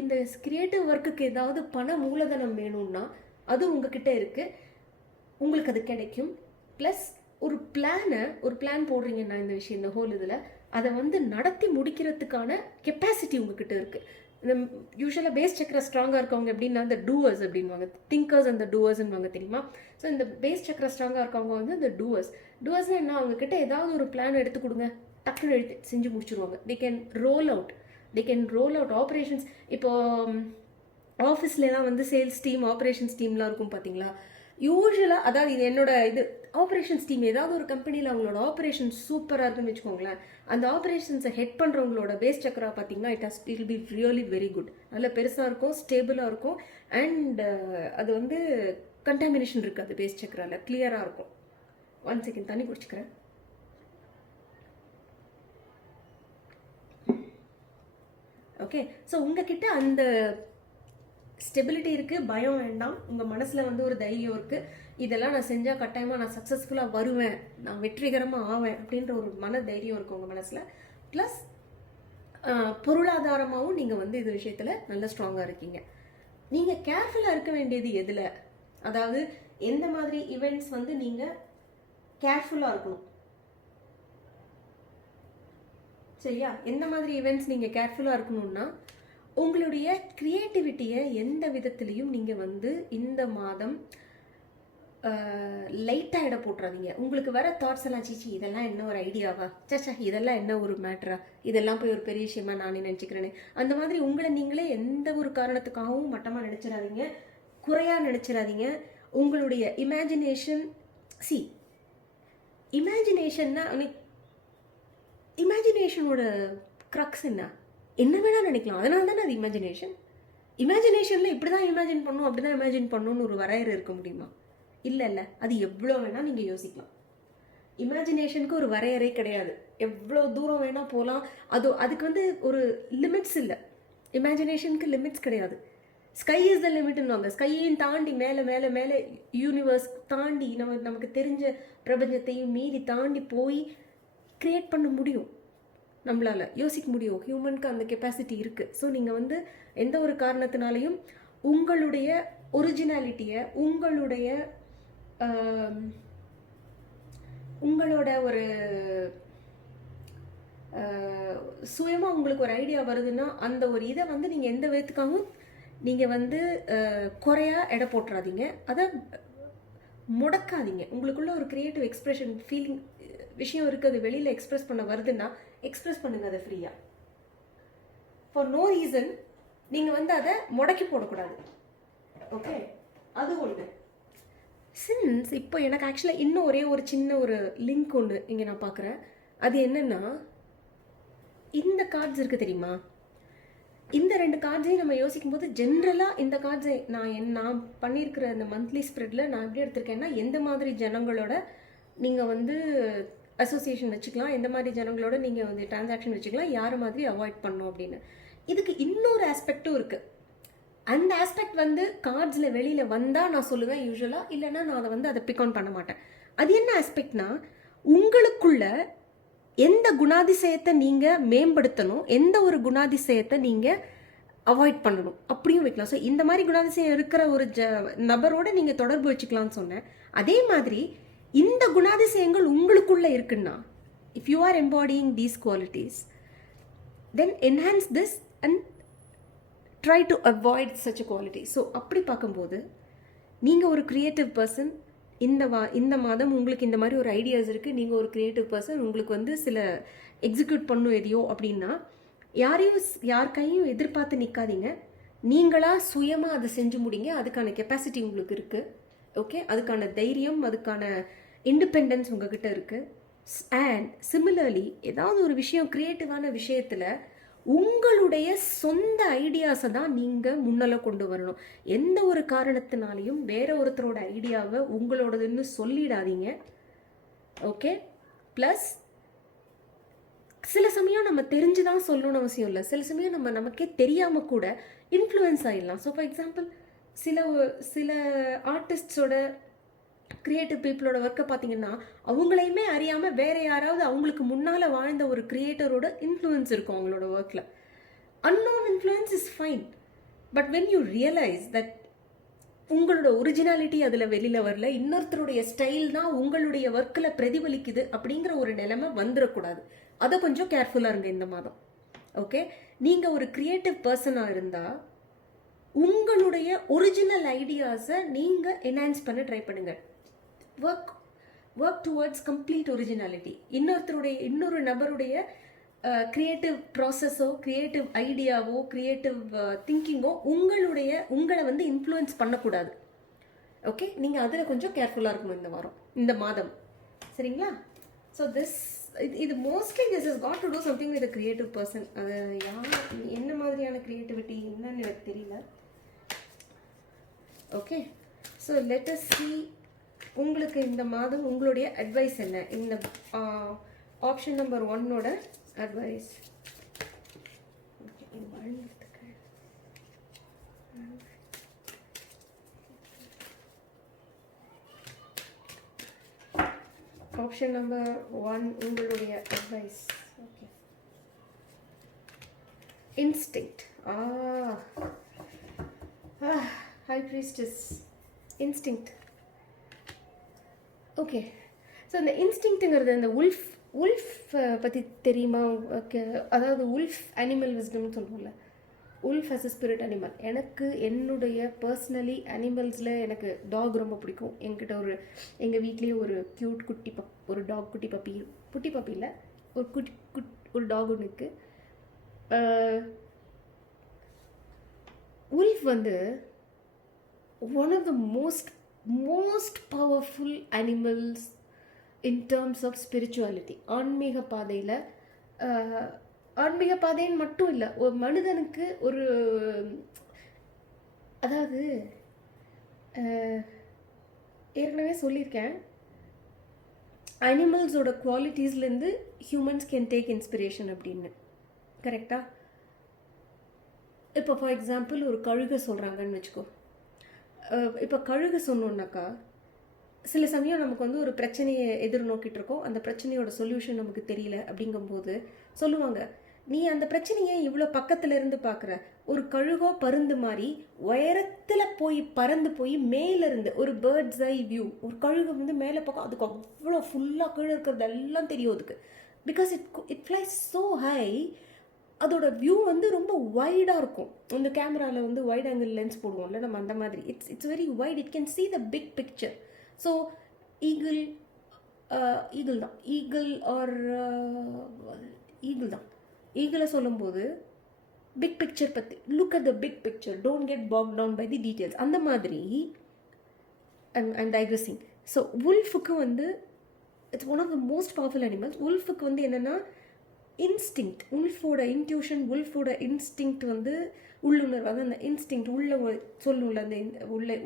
இந்த கிரியேட்டிவ் ஒர்க்குக்கு ஏதாவது பண மூலதனம் வேணும்னா அது உங்ககிட்ட இருக்குது, உங்களுக்கு அது கிடைக்கும். ப்ளஸ் ஒரு பிளான் போடுறீங்கன்னா இந்த ஹோல் இதில் அதை வந்து நடத்தி முடிக்கிறதுக்கான கெப்பாசிட்டி உங்ககிட்ட இருக்குது. இந்த யூஸ்வலாக பேஸ் சக்கரா ஸ்ட்ராங்காக இருக்கவங்க எப்படின்னா இந்த டூவர்ஸ் அப்படின்வாங்க, திங்கர்ஸ் அண்ட் டூவர்ஸ்ன்னுவாங்க தெரியுமா? ஸோ இந்த பேஸ் சக்கரா ஸ்ட்ராங்காக இருக்கவங்க வந்து இந்த டூவர்ஸ்னால் என்ன, அவங்கக்கிட்ட ஏதாவது ஒரு பிளான் எடுத்து கொடுங்க, டக்குன்னு செஞ்சு முடிச்சுருவாங்க. They can roll out. They can roll out operations. இப்போ ஆஃபீஸ்லாம் வந்து சேல்ஸ் டீம், ஆப்ரேஷன்ஸ் டீம்லாம் இருக்கும் பார்த்தீங்களா? யூஸ்வலாக அதாவது இது என்னோட இது ஆப்ரேஷன்ஸ் டீம் ஏதாவது ஒரு கம்பெனியில் அவங்களோட ஆப்ரேஷன்ஸ் சூப்பராக இருக்குன்னு வச்சுக்கோங்களேன். அந்த ஆப்ரேஷன்ஸை ஹெட் பண்ணுறவங்களோட பேஸ் சக்கரா பார்த்தீங்கன்னா it will be really very good. நல்ல பெருசாக இருக்கும், ஸ்டேபிளாக இருக்கும், அண்ட் அது வந்து கண்டாமினேஷன் இருக்காது பேஸ் சக்கராவில், கிளியராக இருக்கும். 1 செகண்ட் தண்ணி குடிச்சுக்கிறேன். ஓகே, ஸோ உங்ககிட்ட அந்த ஸ்டெபிலிட்டி இருக்குது, பயம் வேண்டாம், உங்கள் மனசில் வந்து ஒரு தைரியம் இருக்குது, இதெல்லாம் நான் செஞ்சால் கட்டாயமாக நான் சக்ஸஸ்ஃபுல்லாக வருவேன், நான் வெற்றிகரமாக ஆவேன் அப்படின்ற ஒரு மன தைரியம் இருக்குது உங்கள் மனசில். ப்ளஸ் பொருளாதாரமாகவும் நீங்கள் வந்து இது விஷயத்தில் நல்ல ஸ்ட்ராங்காக இருக்கீங்க. நீங்கள் கேர்ஃபுல்லாக இருக்க வேண்டியது எதில், அதாவது எந்த மாதிரி ஈவெண்ட்ஸ் வந்து நீங்கள் கேர்ஃபுல்லாக இருக்கணும், சரியா? எந்த மாதிரி ஈவெண்ட்ஸ் நீங்கள் கேர்ஃபுல்லாக இருக்கணும்னா, உங்களுடைய க்ரியேட்டிவிட்டியை எந்த விதத்துலேயும் நீங்கள் வந்து இந்த மாதம் லைட்டாக இட போட்டுறாதீங்க. உங்களுக்கு வர தாட்ஸ் எல்லாம், சீச்சி இதெல்லாம் என்ன ஒரு ஐடியாவா, சச்சா இதெல்லாம் என்ன ஒரு மேட்ரா, இதெல்லாம் போய் ஒரு பெரிய விஷயமா நானே நினச்சிக்கிறேன்னு, அந்த மாதிரி உங்களை நீங்களே எந்த ஒரு காரணத்துக்காகவும் மட்டமாக நினச்சிடாதீங்க, குறையாக நினச்சிடாதீங்க. உங்களுடைய இமேஜினேஷன், இமேஜினேஷன்னா இமேஜினேஷனோட க்ரக்ஸ் என்ன வேணால் நினைக்கலாம், அதனால தானே அது இமேஜினேஷன். இமேஜினேஷனில் இப்படி தான் இமேஜின் பண்ணணும், அப்படி தான் இமேஜின் பண்ணணும்னு ஒரு வரையறை இருக்க முடியுமா? இல்லை, அது எவ்வளோ வேணால் நீங்கள் யோசிக்கலாம். இமேஜினேஷனுக்கு ஒரு வரையறை கிடையாது, எவ்வளோ தூரம் வேணால் போகலாம். அதுக்கு வந்து ஒரு லிமிட்ஸ் இல்லை, இமேஜினேஷனுக்கு லிமிட்ஸ் கிடையாது. ஸ்கை இஸ் த லிமிட்னுவாங்க. ஸ்கையையும் தாண்டி மேலே மேலே மேலே யூனிவர்ஸ் தாண்டி நமக்கு தெரிஞ்ச பிரபஞ்சத்தையும் மீறி தாண்டி போய் க்ரியேட் பண்ண முடியும், நம்மளால் யோசிக்க முடியும். ஹியூமனுக்கு அந்த கெப்பாசிட்டி இருக்குது. ஸோ நீங்கள் வந்து எந்த ஒரு காரணத்தினாலையும் உங்களுடைய ஒரிஜினாலிட்டியை, உங்களோட ஒரு சுயமாக உங்களுக்கு ஒரு ஐடியா வருதுன்னா அந்த ஒரு இதை வந்து நீங்கள் எந்த விதத்துக்காகவும் நீங்கள் வந்து குறையா எடை போட்டுறாதீங்க, அதை முடக்காதீங்க. உங்களுக்குள்ள ஒரு க்ரியேட்டிவ் எக்ஸ்ப்ரெஷன் ஃபீலிங் விஷயம் இருக்குது, அது வெளியில் எக்ஸ்ப்ரெஸ் பண்ண வருதுன்னா எக்ஸ்ப்ரெஸ் பண்ணுங்க அதை ஃப்ரீயாக. ஃபார் நோ ரீசன் நீங்கள் வந்து அதை முடக்கி போடக்கூடாது. ஓகே, அது ஒன்று. சின்ஸ் இப்போ எனக்கு ஆக்சுவலாக இன்னும் ஒரே ஒரு சின்ன ஒரு லிங்க் ஒன்று இங்கே நான் பார்க்குறேன். அது என்னென்னா, இந்த கார்ட்ஸ் இருக்குது தெரியுமா, இந்த 2 கார்ட்ஸையும் நம்ம யோசிக்கும் போது ஜென்ரலாக இந்த கார்ட்ஸை நான் பண்ணியிருக்கிற அந்த மந்த்லி ஸ்ப்ரெட்டில் நான் எப்படி எடுத்திருக்கேன்னா, எந்த மாதிரி ஜனங்களோட நீங்கள் வந்து அசோசியேஷன் வச்சுக்கலாம், எந்த மாதிரி ஜனங்களோட நீங்கள் வந்து டிரான்சாக்ஷன் வச்சுக்கலாம், யார் மாதிரி அவாய்ட் பண்ணணும் அப்படின்னு. இதுக்கு இன்னொரு ஆஸ்பெக்டும் இருக்குது. அந்த ஆஸ்பெக்ட் வந்து கார்ட்ஸில் வெளியில் வந்தால் நான் சொல்லுவேன் யூஸ்வலாக, இல்லைன்னா நான் அதை வந்து பிக் ஆன் பண்ண மாட்டேன். அது என்ன ஆஸ்பெக்ட்னா, உங்களுக்குள்ள எந்த குணாதிசயத்தை நீங்கள் மேம்படுத்தணும், எந்த ஒரு குணாதிசயத்தை நீங்கள் அவாய்ட் பண்ணணும் அப்படியும் வைக்கலாம். ஸோ இந்த மாதிரி குணாதிசயம் இருக்கிற ஒரு நபரோட நீங்கள் தொடர்பு வச்சுக்கலாம்னு சொன்னேன். அதே மாதிரி இந்த குணாதிசயங்கள் உங்களுக்குள்ள இருக்குன்னா, if you are embodying these qualities, then enhance this and try to avoid such quality. So அப்படி பார்க்கும்போது நீங்கள் ஒரு க்ரியேட்டிவ் பர்சன், இந்த மாதம் உங்களுக்கு இந்த மாதிரி ஒரு ஐடியாஸ் இருக்குது, நீங்கள் ஒரு க்ரியேட்டிவ் பர்சன், உங்களுக்கு வந்து சில எக்ஸிக்யூட் பண்ணும் எதையோ அப்படின்னா, யார் கையும் எதிர்பார்த்து நிற்காதீங்க, நீங்களாக சுயமாக அதை செஞ்சு முடிங்க. அதுக்கான கெப்பாசிட்டி உங்களுக்கு இருக்குது. ஓகே, அதுக்கான தைரியம், அதுக்கான இண்டிபெண்டன்ஸ் உங்ககிட்ட இருக்குது. அண்ட் சிமிலர்லி ஏதாவது ஒரு விஷயம், க்ரியேட்டிவான விஷயத்தில் உங்களுடைய சொந்த ஐடியாஸை தான் நீங்கள் முன்னால் கொண்டு வரணும். எந்த ஒரு காரணத்தினாலையும் வேற ஒருத்தரோட ஐடியாவை உங்களோடதுன்னு சொல்லிடாதீங்க. ஓகே, ப்ளஸ் சில சமயம் நம்ம தெரிஞ்சு தான் சொல்லணும்னு அவசியம் இல்லை, சில சமயம் நமக்கே தெரியாமல் கூட இன்ஃப்ளூயன்ஸ் ஆகிடலாம். ஸோ ஃபார் எக்ஸாம்பிள், சில ஆர்டிஸ்டோட கிரியேட்டிவ் பீப்புளோட ஒர்க்கை பார்த்தீங்கன்னா, அவங்களையுமே அறியாமல் வேற யாராவது அவங்களுக்கு முன்னால் வாழ்ந்த ஒரு கிரியேட்டரோட இன்ஃப்ளூயன்ஸ் இருக்கும் அவங்களோட ஒர்க்கில். Unknown influence is fine, but when you realise that உங்களோட ஒரிஜினாலிட்டி அதில் வெளியில் வரல, இன்னொருத்தருடைய ஸ்டைல் தான் உங்களுடைய ஒர்க்கில் பிரதிபலிக்குது அப்படிங்கிற ஒரு நிலைமை வந்துடக்கூடாது. அதை கொஞ்சம் கேர்ஃபுல்லாக இருங்க இந்த மாதம். ஓகே, நீங்கள் ஒரு கிரியேட்டிவ் பர்சனாக இருந்தால் உங்களுடைய ஒரிஜினல் ஐடியாஸை நீங்கள் என்ஹான்ஸ் பண்ண ட்ரை பண்ணுங்கள். Work towards complete originality. இன்னொரு நபருடைய க்ரியேட்டிவ் ப்ராசஸோ க்ரியேட்டிவ் ஐடியாவோ க்ரியேட்டிவ் திங்கிங்கோ உங்களை வந்து இன்ஃப்ளூயன்ஸ் பண்ணக்கூடாது. ஓகே, நீங்கள் அதில் கொஞ்சம் கேர்ஃபுல்லாக இருக்கணும் இந்த வாரம், இந்த மாதம். சரிங்களா? ஸோ இது mostly this is got to do something with a creative person. அது என்ன மாதிரியான க்ரியேட்டிவிட்டி என்னன்னு எனக்கு தெரியல. Okay, so let us see உங்களுக்கு இந்த மாதம் உங்களுடைய அட்வைஸ் என்ன. இந்த ஆப்ஷன் நம்பர் 1ஓட அட்வைஸ். ஆப்ஷன் நம்பர் 1 உங்களுடைய advice. Okay, instinct. High Priestess, instinct. Okay, so இந்த இன்ஸ்டிங்க்ட்டுங்கிறது இந்த உல்ஃப் பற்றி தெரியுமா? ஓகே, அதாவது உல்ஃப் அனிமல் விஸ்டம்னு சொல்லுவோம்ல. Wolf as a spirit animal. எனக்கு என்னுடைய பர்சனலி அனிமல்ஸில் எனக்கு டாக் ரொம்ப பிடிக்கும். எங்கள் வீட்லேயே ஒரு க்யூட் ஒரு டாக் குட்டி பப்பி இல்லை, ஒரு டாக் ஒன்று இருக்குது. உல்ஃப் வந்து one of the most powerful animals in terms of spirituality. ஆன்மீக பாதைன்னு மட்டும் இல்லை, ஒரு மனிதனுக்கு ஒரு, அதாவது ஏற்கனவே சொல்லியிருக்கேன், அனிமல்ஸோட குவாலிட்டிஸ்லேருந்து ஹியூமன்ஸ் கேன் டேக் இன்ஸ்பிரேஷன் அப்படின்னு. கரெக்டாக? இப்போ ஃபார் எக்ஸாம்பிள் ஒரு கழுகை சொல்கிறாங்கன்னு வச்சுக்கோ. இப்போ கழுகு சொன்னோன்னாக்கா, சில சமயம் நமக்கு வந்து ஒரு பிரச்சனையை எதிர்நோக்கிட்டு இருக்கோம், அந்த பிரச்சனையோட சொல்யூஷன் நமக்கு தெரியல. அப்படிங்கும்போது சொல்லுவாங்க, நீ அந்த பிரச்சனையை இவ்வளோ பக்கத்துல இருந்து பார்க்குற. ஒரு கழுகோ பருந்து மாதிரி உயரத்தில் பறந்து போய் மேலேருந்து ஒரு பேர்ட்ஸ் ஐ வியூ, ஒரு கழுகு வந்து மேலே பார்க்க, அதுக்கு அவ்வளோ ஃபுல்லாக கீழே இருக்கிறது எல்லாம் தெரியும் அதுக்கு. Because it flies so high. அதோட வியூ வந்து ரொம்ப வைடாக இருக்கும். இந்த கேமராவில் வந்து வைட் ஆங்கிள் லென்ஸ் போடுவோம்ல நம்ம, அந்த மாதிரி it's very wide. It can see the big picture. So eagle தான் ஈகிளை சொல்லும்போது பிக் பிக்சர் பற்றி, look at the big picture, don't get bog down by the details. அந்த மாதிரி ஐம் டைக்ரஸிங். ஸோ உல்ஃபுக்கு வந்து it's one of the most powerful animals. உல்ஃபுக்கு வந்து என்னென்னா இன்ஸ்டிங்க்ட், உல்ஃபோட இன்ட்யூஷன், உல்ஃபோட இன்ஸ்டிங்க்ட் வந்து உள்ளுணர்வு. அது அந்த இன்ஸ்டிங்க்ட் உள்ள சொல்லும்ல, அந்த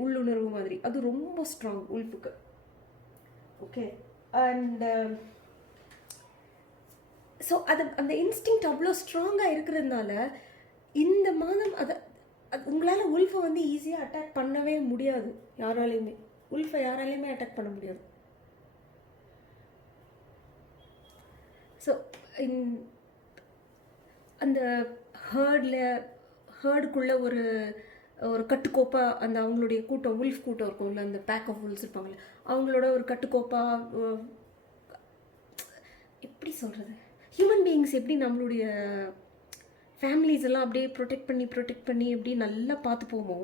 உள்ளுணர்வு மாதிரி, அது ரொம்ப ஸ்ட்ராங் உல்ஃபுக்கு. ஓகே, அண்ட் ஸோ அந்த இன்ஸ்டிங்க்ட் அவ்வளோ ஸ்ட்ராங்காக இருக்கிறதுனால இந்த மாதம் உங்களால் உல்ஃபை வந்து ஈஸியாக அட்டாக் பண்ணவே முடியாது. உல்ஃபை யாராலையுமே அட்டாக் பண்ண முடியாது. ஸோ அந்த ஹேர்டுக்குள்ளே ஒரு கட்டுக்கோப்பாக அந்த அவங்களுடைய கூட்டம், உல்ஃப் கூட்டம் இருக்கும்ல, அந்த பேக் ஆஃப் உல்ஸ் இருப்பாங்கள்ல, அவங்களோட ஒரு கட்டுக்கோப்பாக, எப்படி சொல்கிறது, ஹியூமன் பீயிங்ஸ் எப்படி நம்மளுடைய ஃபேமிலிஸ் எல்லாம் அப்படியே ப்ரொடெக்ட் பண்ணி எப்படி நல்லா பார்த்து போமோ,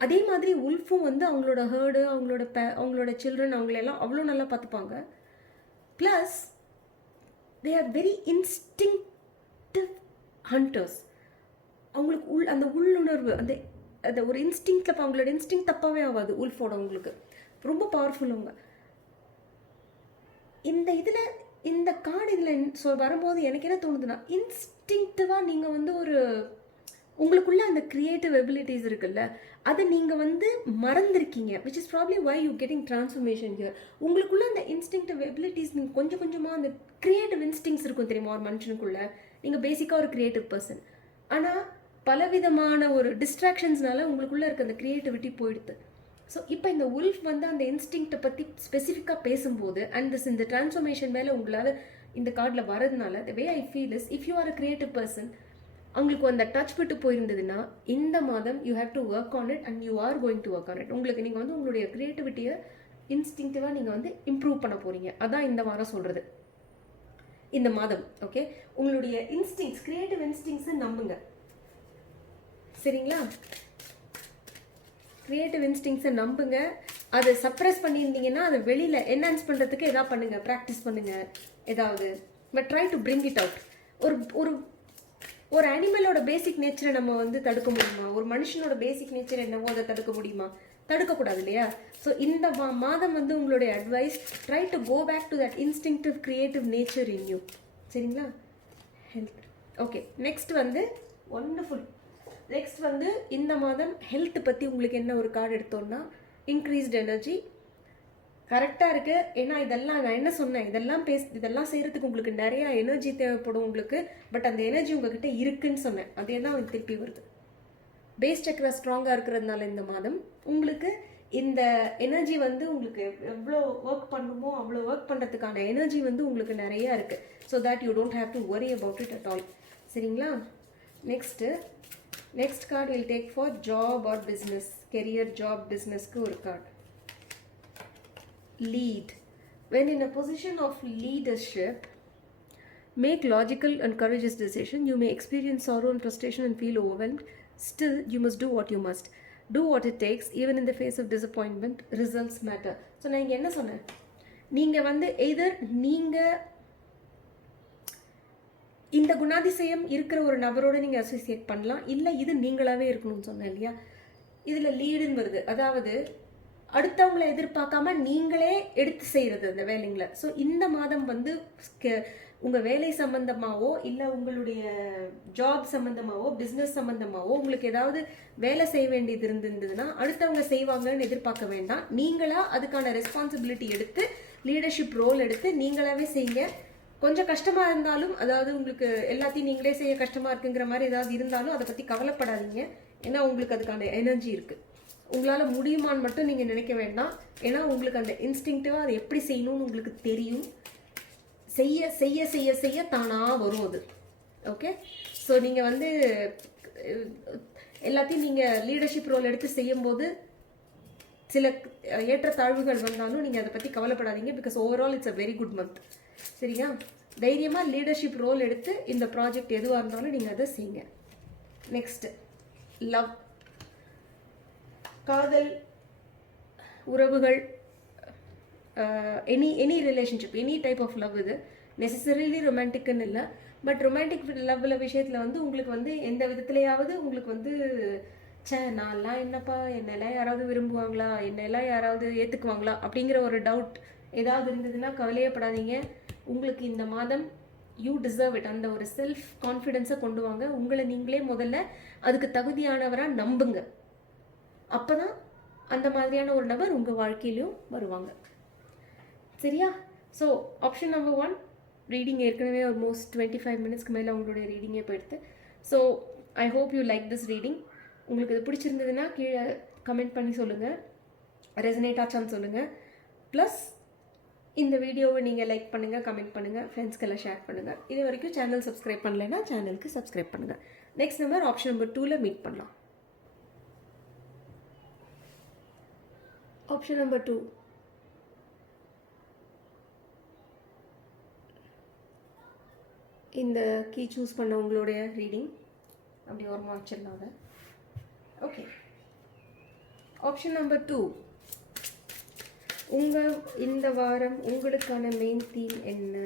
அதே மாதிரி உல்ஃபும் வந்து அவங்களோட ஹேர்டு, அவங்களோட சில்ட்ரன், அவங்களெல்லாம் அவ்வளோ நல்லா பார்த்துப்பாங்க. Plus they are very instinctive hunters. அவங்களுக்கு அந்த உள்ளுணர்வு, அந்த ஒரு இன்ஸ்டிங்க்ட், அவங்களோட இன்ஸ்டிங்க்ட் தப்பாகவே ஆகாது உல்ஃபோட. அவங்களுக்கு ரொம்ப பவர்ஃபுல் அவங்க. இந்த கார்டு இதில் வரும்போது எனக்கு என்ன தோணுதுன்னா, இன்ஸ்டிங்க்டிவாக நீங்கள் வந்து உங்களுக்குள்ள அந்த கிரியேட்டிவ் எபிலிட்டிஸ் இருக்குல்ல, அதை நீங்கள் வந்து மறந்துருக்கீங்க. Which is probably why you getting transformation here. உங்களுக்குள்ள அந்த இன்ஸ்டிங்க்டிவ் எபிலிட்டிஸ் நீங்கள் கொஞ்சமாக அந்த கிரியேட்டிவ் இன்ஸ்டிங்ஸ் இருக்கும் தெரியுமா ஒரு மனுஷனுக்குள்ள. நீங்கள் பேசிக்காக ஒரு கிரியேட்டிவ் பர்சன், ஆனால் பலவிதமான ஒரு டிஸ்ட்ராக்ஷன்ஸ்னால உங்களுக்குள்ளே இருக்க அந்த கிரியேட்டிவிட்டி போயிடுது. ஸோ இப்போ இந்த உல்ஃப் வந்து அந்த இன்ஸ்டிங்க்டை பற்றி ஸ்பெசிஃபிக்காக பேசும்போது அண்ட் இந்த ட்ரான்ஸ்ஃபர்மேஷன் மேலே உங்களால் இந்த கார்டில் வரதுனால, the way I feel is, if you are a creative person, உங்களுக்கு அந்த டச் விட்டு போயிருந்ததுன்னா இந்த மாதம் you have to work on it and you are going to work on it. உங்களுக்கு நீங்கள் வந்து உங்களுடைய க்ரியேட்டிவிட்டியை இன்ஸ்டிங்க்டிவாக நீங்கள் வந்து இம்ப்ரூவ் பண்ண போகிறீங்க. அதான் இந்த வாரம் சொல்கிறது, இந்த மாதம். ஓகே, உங்களுடைய இன்ஸ்டிங்க்ஸ், கிரியேட்டிவ் இன்ஸ்டிங்க்ஸை நம்புங்க. சரிங்களா? கிரியேட்டிவ் இன்ஸ்டிங்ஸை நம்புங்க. அதை சப்ரெஸ் பண்ணியிருந்தீங்கன்னா அதை வெளியில் என்ஹான்ஸ் பண்ணுறதுக்கு எதாவது பண்ணுங்கள், ப்ராக்டிஸ் பண்ணுங்கள் ஏதாவது. But try to bring it out. ஒரு ஒரு ஒரு அனிமலோட பேசிக் நேச்சரை நம்ம வந்து தடுக்க முடியுமா? ஒரு மனுஷனோட பேசிக் நேச்சர் என்னவோ அதை தடுக்க முடியுமா? தடுக்கக்கூடாது இல்லையா? ஸோ இந்த மாதம் வந்து உங்களுடைய advice, try to go back to that instinctive creative nature in you. சரிங்களா? ஹெல்த். ஓகே, நெக்ஸ்ட் வந்து ஒண்டர்ஃபுல். நெக்ஸ்ட் வந்து இந்த மாதம் ஹெல்த் பற்றி உங்களுக்கு என்ன ஒரு கார்டு எடுத்தோம்னா, இன்க்ரீஸ்ட் எனர்ஜி. கரெக்டாக இருக்குது. ஏன்னா இதெல்லாம் நான் என்ன சொன்னேன், இதெல்லாம் செய்கிறதுக்கு உங்களுக்கு நிறைய எனர்ஜி தேவைப்படும் உங்களுக்கு. பட் அந்த எனர்ஜி உங்ககிட்ட இருக்குன்னு சொன்னேன், அதே தான் வந்து திருப்பி வருது. பேஸ் சக்கரை ஸ்ட்ராங்காக இருக்கிறதுனால இந்த மாதம் உங்களுக்கு இந்த எனர்ஜி வந்து உங்களுக்கு எவ்வளோ ஒர்க் பண்ணணுமோ அவ்வளோ ஒர்க் பண்ணுறதுக்கான எனர்ஜி வந்து உங்களுக்கு நிறையா இருக்குது. So that you don't have to worry about it at all. சரிங்களா? Next card will take for job or business. Career, job, பிஸ்னஸ்க்கு ஒரு card. Lead. When in a position of leadership, make logical and courageous decision. You may experience sorrow and frustration and feel overwhelmed. Still, you must do what you must. Do what it takes, even in the face of disappointment. Results matter. So, நான் இங்கே என்ன சொன்னேன், நீங்கள் வந்து either நீங்கள் இந்த குணாதிசயம் இருக்கிற ஒரு நபரோட நீங்கள் அசோசியேட் பண்ணலாம், இல்லை இது நீங்களாகவே இருக்கணும்னு சொன்னேன் இல்லையா? இதில் லீடுன்னு வருது, அதாவது அடுத்தவங்களை எதிர்பார்க்காம நீங்களே எடுத்து செய்கிறது அந்த வேலைங்களை. ஸோ இந்த மாதம் வந்து உங்கள் வேலை சம்மந்தமாகவோ இல்லை உங்களுடைய ஜாப் சம்மந்தமாகவோ பிஸ்னஸ் சம்மந்தமாகவோ உங்களுக்கு ஏதாவது வேலை செய்ய வேண்டியது இருந்ததுன்னா அடுத்தவங்க செய்வாங்கன்னு எதிர்பார்க்க வேண்டாம். நீங்களாக அதுக்கான ரெஸ்பான்சிபிலிட்டி எடுத்து லீடர்ஷிப் ரோல் எடுத்து நீங்களாவே செய்யுங்க. கொஞ்சம் கஷ்டமாக இருந்தாலும், அதாவது உங்களுக்கு எல்லாத்தையும் நீங்களே செய்ய கஷ்டமாக இருக்குங்கிற மாதிரி ஏதாவது இருந்தாலும் அதை பற்றி கவலைப்படாதீங்க. ஏன்னா உங்களுக்கு அதுக்கான எனர்ஜி இருக்குது. உங்களால் முடியுமான்னு மட்டும் நீங்கள் நினைக்க வேண்டாம். ஏன்னா உங்களுக்கு அந்த இன்ஸ்டிங்க்டிவாக அதை எப்படி செய்யணும்னு உங்களுக்கு தெரியும். செய்ய செய்ய செய்ய செய்ய தானாக வரும் அது. ஓகே, ஸோ நீங்கள் வந்து எல்லாத்தையும் நீங்கள் லீடர்ஷிப் ரோல் எடுத்து செய்யும்போது சில ஏற்றத்தாழ்வுகள் வந்தாலும் நீங்கள் அதை பற்றி கவலைப்படாதீங்க. Because overall it's a very good month. சரியா? தைரியமாக லீடர்ஷிப் ரோல் எடுத்து இந்த ப்ராஜெக்ட் எதுவாக இருந்தாலும் நீங்கள் அதை செய்யுங்க. Next love. காதல், உறவுகள், any relationship, any type of love. இது நெசசரிலி ரொமான்டிக்குன்னு இல்லை. பட் ரொமான்டிக் லவ்வில் விஷயத்தில் வந்து உங்களுக்கு வந்து எந்த விதத்துலையாவது உங்களுக்கு வந்து நான்லாம் என்னப்பா, என்னெல்லாம் யாராவது விரும்புவாங்களா, என்னெல்லாம் யாராவது ஏற்றுக்குவாங்களா அப்படிங்கிற ஒரு டவுட் ஏதாவது இருந்ததுன்னா கவலையப்படாதீங்க. உங்களுக்கு இந்த மாதம் யூ டிசர்வ் இட். அந்த ஒரு செல்ஃப் கான்ஃபிடென்ஸை கொண்டு வாங்க. உங்களை நீங்களே முதல்ல அதுக்கு தகுதியானவராக நம்புங்க. அப்போ தான் அந்த மாதிரியான ஒரு நபர் உங்கள் வாழ்க்கையிலையும் வருவாங்க. சரியா? ஸோ ஆப்ஷன் நம்பர் 1 ரீடிங் ஏற்கனவே ஆல்மோஸ்ட் 25 மினிட்ஸ்க்கு மேலே உங்களுடைய ரீடிங்கே போயிடுது. So I hope you like this reading. உங்களுக்கு இது பிடிச்சிருந்ததுன்னா கீழே கமெண்ட் பண்ணி சொல்லுங்கள், ரெசனேட் ஆச்சான்னு சொல்லுங்கள். ப்ளஸ் இந்த வீடியோவை நீங்கள் லைக் பண்ணுங்கள், கமெண்ட் பண்ணுங்கள், ஃப்ரெண்ட்ஸ்க்கெல்லாம் ஷேர் பண்ணுங்கள். இது வரைக்கும் சேனல் சப்ஸ்கிரைப் பண்ணலைன்னா சேனலுக்கு சப்ஸ்கிரைப் பண்ணுங்கள். நெக்ஸ்ட் நம்பர் ஆப்ஷன் நம்பர் 2ல் மீட் பண்ணலாம். Option number 2. இந்த கீ சூஸ் பண்ண உங்களுடைய ரீடிங் அப்படி ஓரமாக வச்சிடலாம். Okay, option number 2. உங்கள் இந்த வாரம் உங்களுக்கான மெயின் தீம் என்ன?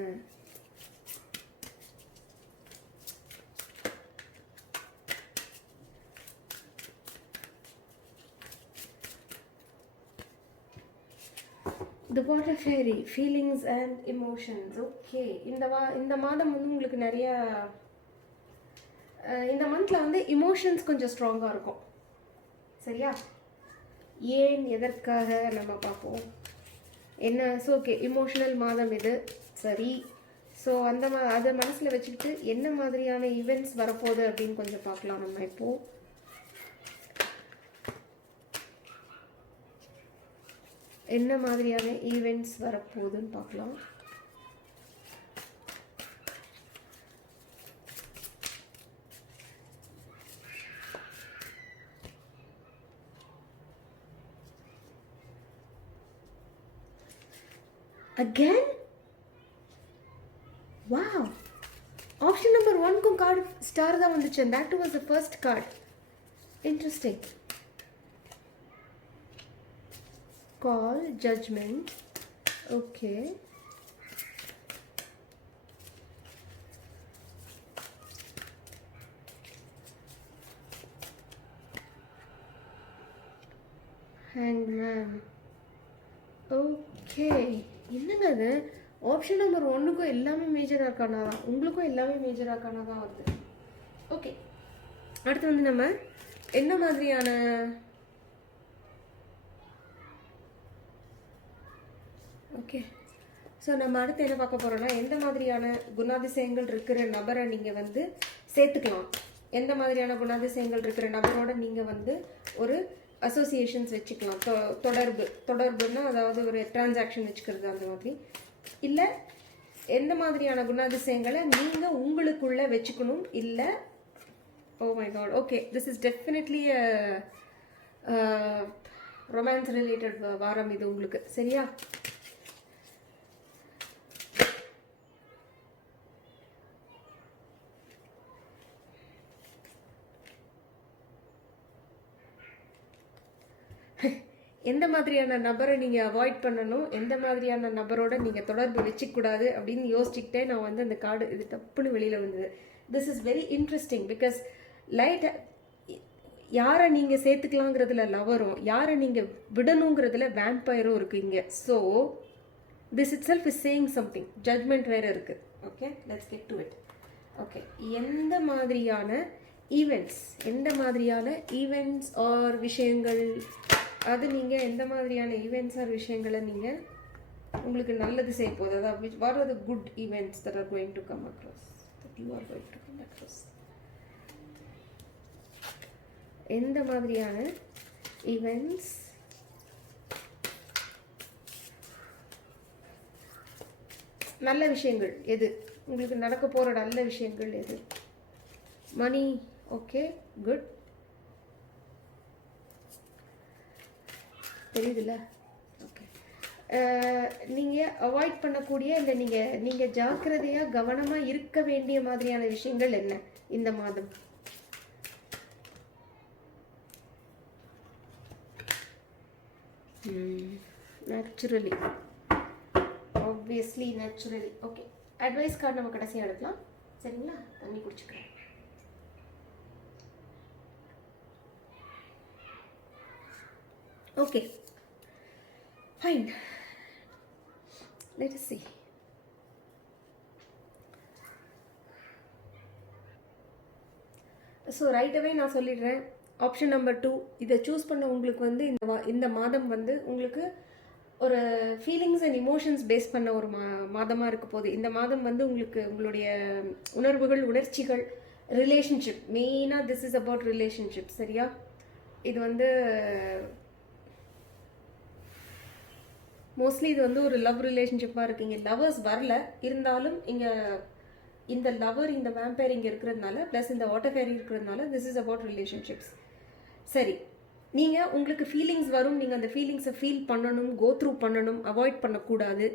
The Water Fairy, feelings and emotions. Okay, இந்த மாதம் வந்து உங்களுக்கு நிறையா இந்த மந்தில் வந்து இமோஷன்ஸ் கொஞ்சம் ஸ்ட்ராங்காக இருக்கும். சரியா? ஏன், எதற்காக நம்ம பார்ப்போம். என்ன? ஸோ ஓகே, இமோஷனல் மாதம் இது. சரி, ஸோ அதை மனசில் வச்சுக்கிட்டு என்ன மாதிரியான ஈவெண்ட்ஸ் வரப்போகுது அப்படின்னு கொஞ்சம் பார்க்கலாம் நம்ம இப்போது. என்ன மாதிரியான ஈவெண்ட்ஸ் வரப்போகுதுன்னு பார்க்கலாம். Again? Wow! Option number 1க்கும் கார்டு ஸ்டார் தான் வந்துச்சு. And that was the first card. Interesting. Call, judgment. Okay. ஹேங்மேன். ஓகே, என்னங்க அது? ஆப்ஷன் நம்பர் 1க்கும் எல்லாமே மேஜர் ஆர்கானா தான், உங்களுக்கும் எல்லாமே மேஜர் ஆர்கானா தான் வருது. ஓகே, அடுத்து வந்து நம்ம என்ன மாதிரியான ஓகே ஸோ நம்ம அடுத்து என்ன பார்க்க போகிறோம்னா, எந்த மாதிரியான குணாதிசயங்கள் இருக்கிற நபரை நீங்கள் வந்து சேர்த்துக்கலாம், எந்த மாதிரியான குணாதிசயங்கள் இருக்கிற நபரோட நீங்கள் வந்து ஒரு அசோசியேஷன்ஸ் வச்சுக்கலாம், தொடர்புன்னா அதாவது ஒரு டிரான்சாக்ஷன் வச்சுக்கிறது அந்த மாதிரி, இல்லை எந்த மாதிரியான குணாதிசயங்களை நீங்கள் உங்களுக்குள்ளே வச்சுக்கணும், இல்லை oh my god okay this is definitely romance related வாரம் இது உங்களுக்கு, சரியா? எந்த மாதிரியான நபரை நீங்கள் அவாய்ட் பண்ணணும், எந்த மாதிரியான நபரோட நீங்கள் தொடர்பு வச்சுக்கூடாது அப்படின்னு யோசிச்சுக்கிட்டே நான் வந்து அந்த கார்டு இது தப்புன்னு வெளியில் வந்தது. This is very interesting because யாரை நீங்கள் சேர்த்துக்கலாங்கிறதுல லவரும், யாரை நீங்கள் விடணுங்கிறதுல வேம்பயரும் இருக்குது இங்கே. So this itself is saying something, judgment வேறு இருக்குது. Okay, let's get to it. Okay, எந்த மாதிரியான ஈவெண்ட்ஸ் ஆர் விஷயங்கள், அது நீங்கள் எந்த மாதிரியான ஈவெண்ட்ஸ் ஆர் விஷயங்களை நீங்கள் உங்களுக்கு நல்லது செய்ய போகுது, அதாவது what are the good events that are going to come across, that you are going to come across, எந்த மாதிரியான ஈவெண்ட்ஸ் நல்ல விஷயங்கள் எது உங்களுக்கு நடக்க போகிற நல்ல விஷயங்கள் எது? மணி, ஓகே குட், தெரியுதுல்ல? ஓகே, நீங்கள் அவாய்ட் பண்ணக்கூடிய இல்லை நீங்கள் ஜாக்கிரதையாக கவனமாக இருக்க வேண்டிய மாதிரியான விஷயங்கள் என்ன இந்த மாதம்? Naturally, obviously naturally. Okay, advice card நம்ம கடைசியாக எடுக்கலாம், சரிங்களா? தண்ணி குடிச்சுக்கிறேன். Okay fine, let us see. So right away நான் சொல்லிடுறேன், ஆப்ஷன் நம்பர் 2 இதை சூஸ் பண்ண உங்களுக்கு வந்து இந்த மாதம் வந்து உங்களுக்கு ஒரு ஃபீலிங்ஸ் அண்ட் இமோஷன்ஸ் பேஸ் பண்ண ஒரு மாதமாக இருக்க போகுது. இந்த மாதம் வந்து உங்களுக்கு உங்களுடைய உணர்வுகள், உணர்ச்சிகள், ரிலேஷன்ஷிப், மெயினாக திஸ் இஸ் அபவுட் ரிலேஷன்ஷிப், சரியா? இது வந்து மோஸ்ட்லி இது வந்து ஒரு லவ் ரிலேஷன்ஷிப்பாக இருக்குது. இங்கே லவர்ஸ் வரல, இருந்தாலும் இங்கே இந்த லவர், இந்த வேம்பயர் இங்கே இருக்கிறதுனால, ப்ளஸ் இந்த வாட்டர் ஃபேரி இருக்கிறதுனால திஸ் இஸ் அபவுட் ரிலேஷன்ஷிப்ஸ். சரி, நீங்கள் உங்களுக்கு ஃபீலிங்ஸ் வரும், நீங்கள் அந்த ஃபீலிங்ஸை ஃபீல் பண்ணணும், கோ த்ரூ பண்ணணும், அவாய்ட் பண்ணக்கூடாது.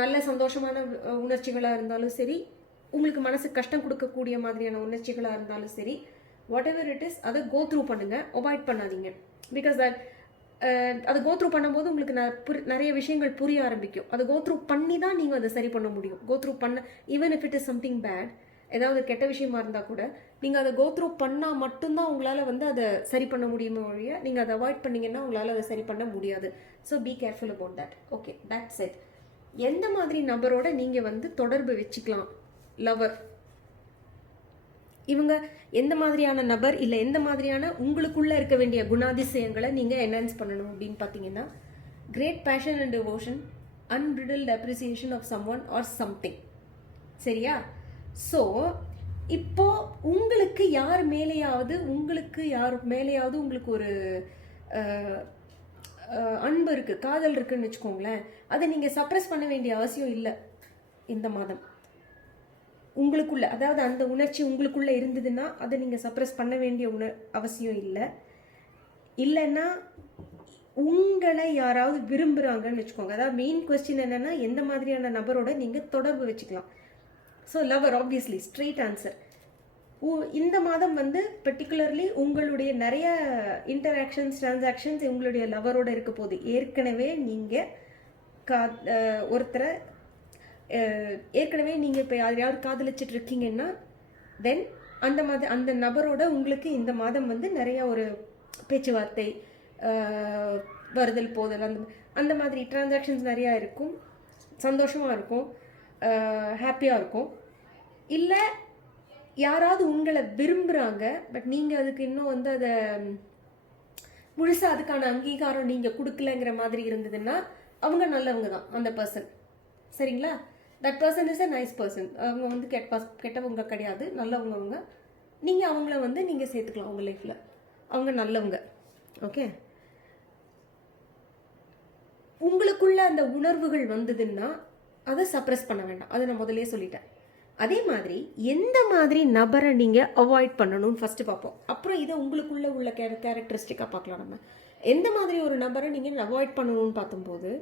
நல்ல சந்தோஷமான உணர்ச்சிகளாக இருந்தாலும் சரி, உங்களுக்கு மனசு கஷ்டம் கொடுக்கக்கூடிய மாதிரியான உணர்ச்சிகளாக இருந்தாலும் சரி, வாட் எவர் இட் இஸ், அதை கோ த்ரூ பண்ணுங்கள், அவாய்ட் பண்ணாதீங்க. பிகாஸ் அதை கோ த்ரூ பண்ணும்போது உங்களுக்கு நிறைய விஷயங்கள் புரிய ஆரம்பிக்கும். அதை கோ த்ரூ பண்ணி தான் நீங்கள் அதை சரி பண்ண முடியும். கோ த்ரூ பண்ண, even if it is something bad, ஏதாவது கெட்ட விஷயமா இருந்தால் கூட நீங்கள் அதை கோ த்ரூ பண்ணால் மட்டும்தான் உங்களால் வந்து அதை சரி பண்ண முடியுமே ஒழிய, நீங்கள் அதை அவாய்ட் பண்ணிங்கன்னா உங்களால் அதை சரி பண்ண முடியாது. So be careful about that. Okay, that's it. எந்த மாதிரி நபரோட நீங்கள் வந்து தொடர்பு வச்சுக்கலாம், லவர், இவங்க எந்த மாதிரியான நபர், இல்லை எந்த மாதிரியான உங்களுக்குள்ளே இருக்க வேண்டிய குணாதிசயங்களை நீங்கள் என்ஹான்ஸ் பண்ணணும் அப்படின்னு பார்த்தீங்கன்னா, great passion and devotion, unbridled appreciation of some one or something, சரியா? ஸோ இப்போ உங்களுக்கு யார் மேலேயாவது உங்களுக்கு ஒரு அன்பு இருக்குது, காதல் இருக்குன்னு வச்சுக்கோங்களேன், அதை நீங்கள் சப்ரஸ் பண்ண வேண்டிய அவசியம் இல்லை இந்த மாதம். உங்களுக்குள்ள, அதாவது அந்த உணர்ச்சி உங்களுக்குள்ளே இருந்ததுன்னா அதை நீங்கள் சப்ரஸ் பண்ண வேண்டிய அவசியம் இல்லை. இல்லைன்னா உங்களை யாராவது விரும்புகிறாங்கன்னு வச்சுக்கோங்க. அதாவது மெயின் கொஸ்டின் என்னென்னா, எந்த மாதிரியான நபரோட நீங்கள் தொடர்பு வச்சுக்கலாம். So lover, obviously straight answer. இந்த மாதம் வந்து பர்டிகுலர்லி உங்களுடைய நிறைய இன்டராக்ஷன்ஸ், டிரான்சாக்ஷன்ஸ் உங்களுடைய லவரோட இருக்க போகுது. ஏற்கனவே நீங்கள் இப்போ யாரையாவது காதலிச்சிட்டு இருக்கீங்கன்னா, தென் அந்த நபரோட உங்களுக்கு இந்த மாதம் வந்து நிறைய ஒரு பேச்சுவார்த்தை, வருதல் போதல் அந்த மாதிரி டிரான்சாக்ஷன்ஸ் நிறையா இருக்கும். சந்தோஷமாக இருக்கும், ஹாப்பியாக இருக்கும். இல்லை யாராவது உங்களை விரும்புகிறாங்க, பட் நீங்கள் அதுக்கு இன்னும் வந்து அதை முழுசாக அதுக்கான அங்கீகாரம் நீங்கள் கொடுக்கலங்கிற மாதிரி இருந்ததுன்னா அவங்க நல்லவங்க தான் அந்த பர்சன். சரிங்களா? That person is a nice person. அவங்க வந்து கெட்டவங்க கிடையாது, நல்லவங்க அவங்க. நீங்கள் அவங்கள வந்து நீங்கள் சேர்த்துக்கலாம் உங்கள் லைஃப்பில். அவங்க நல்லவங்க. ஓகே, உங்களுக்குள்ள அந்த உணர்வுகள் வந்ததுன்னா அதை சப்ரெஸ் பண்ண வேண்டாம். அதை நான் முதலே சொல்லிட்டேன். அதே மாதிரி எந்த மாதிரி நபரை நீங்கள் அவாய்ட் பண்ணணும்னு ஃபஸ்ட்டு பார்ப்போம். அப்புறம் இதை உங்களுக்குள்ள உள்ள கேரக்டரிஸ்டிக்காக பார்க்கலாம். நம்ம எந்த மாதிரி ஒரு நபரை நீங்கள் அவாய்ட் பண்ணணும்னு பார்க்கும்போது,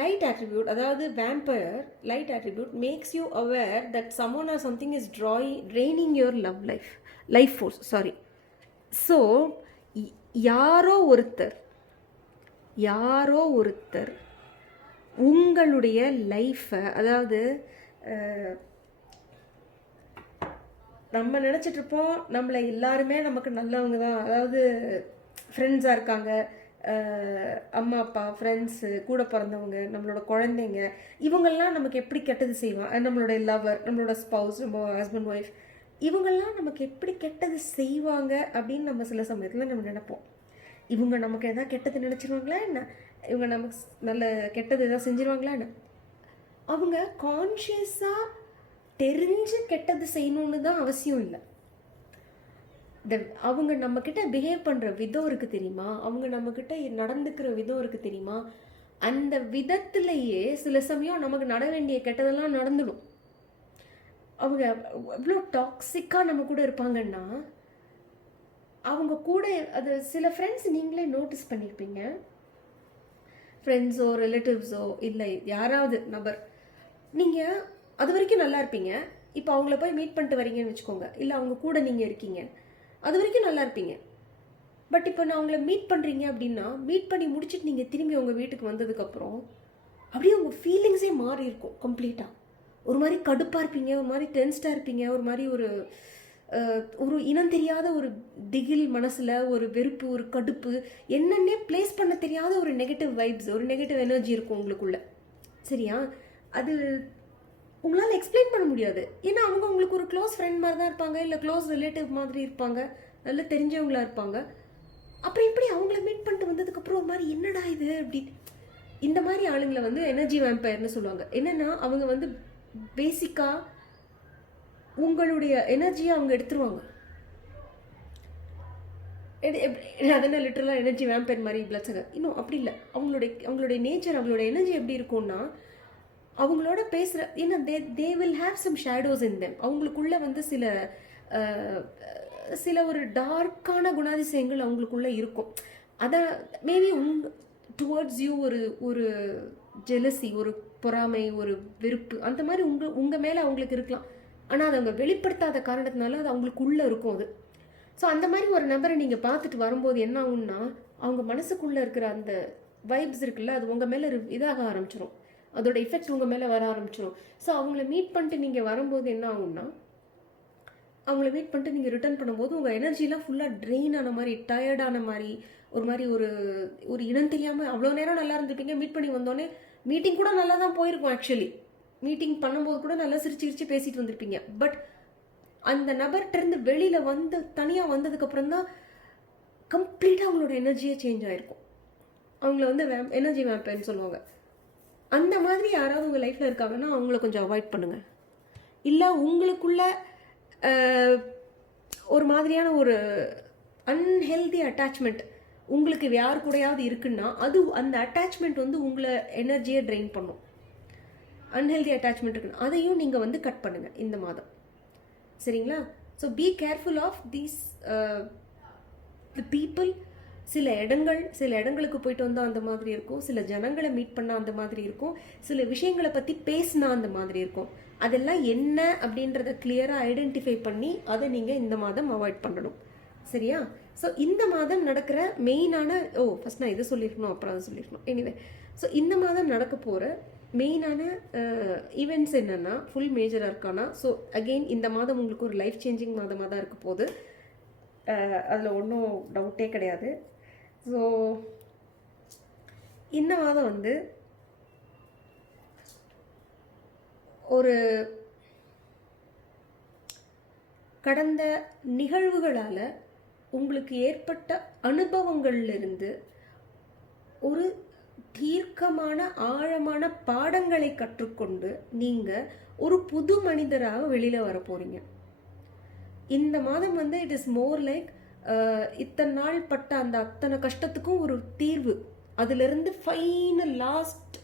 லைட் attribute, அதாவது vampire light attribute makes you aware that someone or something is draining your life force. Sorry. So யாரோ ஒருத்தர் உங்களுடைய லைஃப்பை, அதாவது நம்ம நினச்சிட்ருப்போம் நம்மளை எல்லாருமே நமக்கு நல்லவங்க தான், அதாவது ஃப்ரெண்ட்ஸாக இருக்காங்க, அம்மா அப்பா, ஃப்ரெண்ட்ஸு, கூட பிறந்தவங்க, நம்மளோட குழந்தைங்க, இவங்கெல்லாம் நமக்கு எப்படி கெட்டது செய்வாங்க, நம்மளோட லவர், நம்மளோட ஸ்பவுஸ், நம்ம ஹஸ்பண்ட் ஒய்ஃப், இவங்கெல்லாம் நமக்கு எப்படி கெட்டது செய்வாங்க அப்படின்னு நம்ம சில சமயத்தில் நம்ம நினைப்போம். இவங்க நமக்கு எதாவது கெட்டது நினச்சிருவாங்களா என்ன, இவங்க நமக்கு நல்ல கெட்டது எதாவது செஞ்சிருவாங்களா என்ன. அவங்க கான்ஷியஸாக தெரிஞ்சு கெட்டது செய்யணுன்னு தான் அவசியம் இல்லை. அவங்க நம்மக்கிட்ட பிஹேவ் பண்ணுற விதம் இருக்குது தெரியுமா, அவங்க நம்மக்கிட்ட நடந்துக்கிற விதம் இருக்குது தெரியுமா, அந்த விதத்துலேயே சில சமயம் நமக்கு நட வேண்டிய கெட்டதெல்லாம் நடந்துடும். அவங்க எவ்வளோ டாக்ஸிக்காக நம்ம கூட இருப்பாங்கன்னா, அவங்க கூட அது சில ஃப்ரெண்ட்ஸ் நீங்களே நோட்டீஸ் பண்ணியிருப்பீங்க. ஃப்ரெண்ட்ஸோ ரிலேட்டிவ்ஸோ இல்லை யாராவது நபர், நீங்கள் அது வரைக்கும் நல்லா இருப்பீங்க. இப்போ அவங்கள போய் மீட் பண்ணிட்டு வரீங்கன்னு வச்சுக்கோங்க, இல்லை அவங்க கூட நீங்கள் இருக்கீங்க, அது வரைக்கும் நல்லா இருப்பீங்க. பட் இப்போ நான் அவங்கள மீட் பண்ணுறீங்க அப்படின்னா, மீட் பண்ணி முடிச்சுட்டு நீங்கள் திரும்பி உங்கள் வீட்டுக்கு வந்ததுக்கப்புறம் அப்படியே உங்கள் ஃபீலிங்ஸே மாறி இருக்கும் கம்ப்ளீட்டாக. ஒரு மாதிரி கடுப்பாக இருப்பீங்க, ஒரு மாதிரி டென்ஸ்டாக இருப்பீங்க, ஒரு மாதிரி ஒரு இனம் தெரியாத ஒரு திகில் மனசில், ஒரு வெறுப்பு, ஒரு கடுப்பு, என்னென்னே பிளேஸ் பண்ண தெரியாத ஒரு நெகட்டிவ் வைப்ஸ், ஒரு நெகட்டிவ் எனர்ஜி இருக்கும் உங்களுக்குள்ள. சரியா? அது உங்களால் எக்ஸ்பிளைன் பண்ண முடியாது. ஏன்னா அவங்க உங்களுக்கு ஒரு க்ளோஸ் ஃப்ரெண்ட் மாதிரி தான் இருப்பாங்க, இல்லை க்ளோஸ் ரிலேட்டிவ் மாதிரி இருப்பாங்க, நல்லா தெரிஞ்சவங்களா இருப்பாங்க. அப்புறம் எப்படி அவங்கள மீட் பண்ணிட்டு வந்ததுக்கப்புறம் ஒரு மாதிரி என்னடா இது அப்படி, இந்த மாதிரி ஆளுங்களை வந்து எனர்ஜி வேம்பயர்னு சொல்லுவாங்க. என்னென்னா அவங்க வந்து பேசிக்காக உங்களுடைய எனர்ஜியை அவங்க எடுத்துருவாங்க. அதனால் லிட்டரலாக எனர்ஜி வேம்பயர் மாதிரி பிளட்ஸங்க இன்னும் அப்படி இல்லை. அவங்களுடைய நேச்சர், அவங்களோட எனர்ஜி எப்படி இருக்கும்னா, அவங்களோட பேசுகிற, ஏன்னா they will have some shadows in them. அவங்களுக்குள்ள வந்து சில ஒரு டார்க்கான குணாதிசயங்கள் அவங்களுக்குள்ள இருக்கும். அதை மேபி டுவர்ட்ஸ் யூ ஒரு ஜெலசி, ஒரு பொறாமை, ஒரு வெறுப்பு, அந்த மாதிரி உங்கள் மேலே அவங்களுக்கு இருக்கலாம். ஆனால் அதை அவங்க வெளிப்படுத்தாத காரணத்தினால அது அவங்களுக்குள்ளே இருக்கும் அது. ஸோ அந்த மாதிரி ஒரு நபரை நீங்கள் பார்த்துட்டு வரும்போது என்ன ஆகும்னா, அவங்க மனசுக்குள்ளே இருக்கிற அந்த வைப்ஸ் இருக்குல்ல, அது உங்கள் மேலே இதாக ஆரம்பிச்சிடும், அதோட எஃபெக்ட் உங்கள் மேலே வர ஆரம்பிச்சிடும். ஸோ அவங்கள மீட் பண்ணிட்டு நீங்கள் வரும்போது என்ன ஆகும்னா, அவங்கள மீட் பண்ணிட்டு நீங்கள் ரிட்டர்ன் பண்ணும்போது உங்கள் எனர்ஜிலாம் ஃபுல்லாக ட்ரெயின் ஆன மாதிரி, டயர்டான மாதிரி, ஒரு மாதிரி ஒரு இனம் தெரியாமல் அவ்வளோ நேரம் நல்லா இருந்திருப்பீங்க. மீட் பண்ணி வந்தோடனே மீட்டிங் கூட நல்லா தான் போயிருக்கும். ஆக்சுவலி மீட்டிங் பண்ணும்போது கூட நல்லா சிரிச்சு பேசிட்டு வந்திருப்பீங்க. பட் அந்த நபர்கிட்டருந்து வெளியில் வந்து தனியாக வந்ததுக்கப்புறம் தான் கம்ப்ளீட்டாக அவங்களோட எனர்ஜியே சேஞ்ச் ஆகிருக்கும். அவங்கள வந்து எனர்ஜி வேம்பயர்னு சொல்லுவாங்க. அந்த மாதிரி யாராவது உங்கள் லைஃப்பில் இருக்காங்கன்னா அவங்கள கொஞ்சம் அவாய்ட் பண்ணுங்கள். இல்லை உங்களுக்குள்ள ஒரு மாதிரியான ஒரு அன்ஹெல்தி அட்டாச்மெண்ட் உங்களுக்கு யார் கூடயாவது இருக்குன்னா, அது அந்த அட்டாச்மெண்ட் வந்து உங்களை எனர்ஜியை ட்ரெயின் பண்ணும். அன்ஹெல்தி அட்டாச்மெண்ட் இருக்குன்னா அதையும் நீங்கள் வந்து கட் பண்ணுங்கள் இந்த மாதம். சரிங்களா? So be careful of these the people. சில இடங்களுக்கு போயிட்டு வந்தால் அந்த மாதிரி இருக்கும், சில ஜனங்களை மீட் பண்ணால் அந்த மாதிரி இருக்கும், சில விஷயங்களை பற்றி பேசினா அந்த மாதிரி இருக்கும். அதெல்லாம் என்ன அப்படின்றத கிளியராக ஐடென்டிஃபை பண்ணி அதை நீங்கள் இந்த மாதம் அவாய்ட் பண்ணணும். சரியா? ஸோ இந்த மாதம் நடக்கிற மெயினான ஃபஸ்ட் நான் இதை சொல்லியிருக்கணும், அப்புறம் அதை சொல்லியிருக்கணும். எனிவே, ஸோ இந்த மாதம் நடக்க போகிற மெயினான ஈவெண்ட்ஸ் என்னென்னா, full major arcana. So again இந்த மாதம் உங்களுக்கு ஒரு லைஃப் சேஞ்சிங் மாதமாக தான் இருக்க போகுது. அதில் ஒன்றும் டவுட்டே கிடையாது. ஸோ இந்த மாதம் வந்து ஒரு கடந்த நிகழ்வுகளால் உங்களுக்கு ஏற்பட்ட அனுபவங்கள்லிருந்து ஒரு தீர்க்கமான ஆழமான பாடங்களை கற்றுக்கொண்டு நீங்கள் ஒரு புது மனிதராக வெளியில் வர போகிறீங்க. இந்த மாதம் வந்து இட் இஸ் மோர் லைக் இத்தனை நாள் பட்ட அந்த அத்தனை கஷ்டத்துக்கும் ஒரு தீர்வு, அதுலேருந்து ஃபைனல் லாஸ்ட்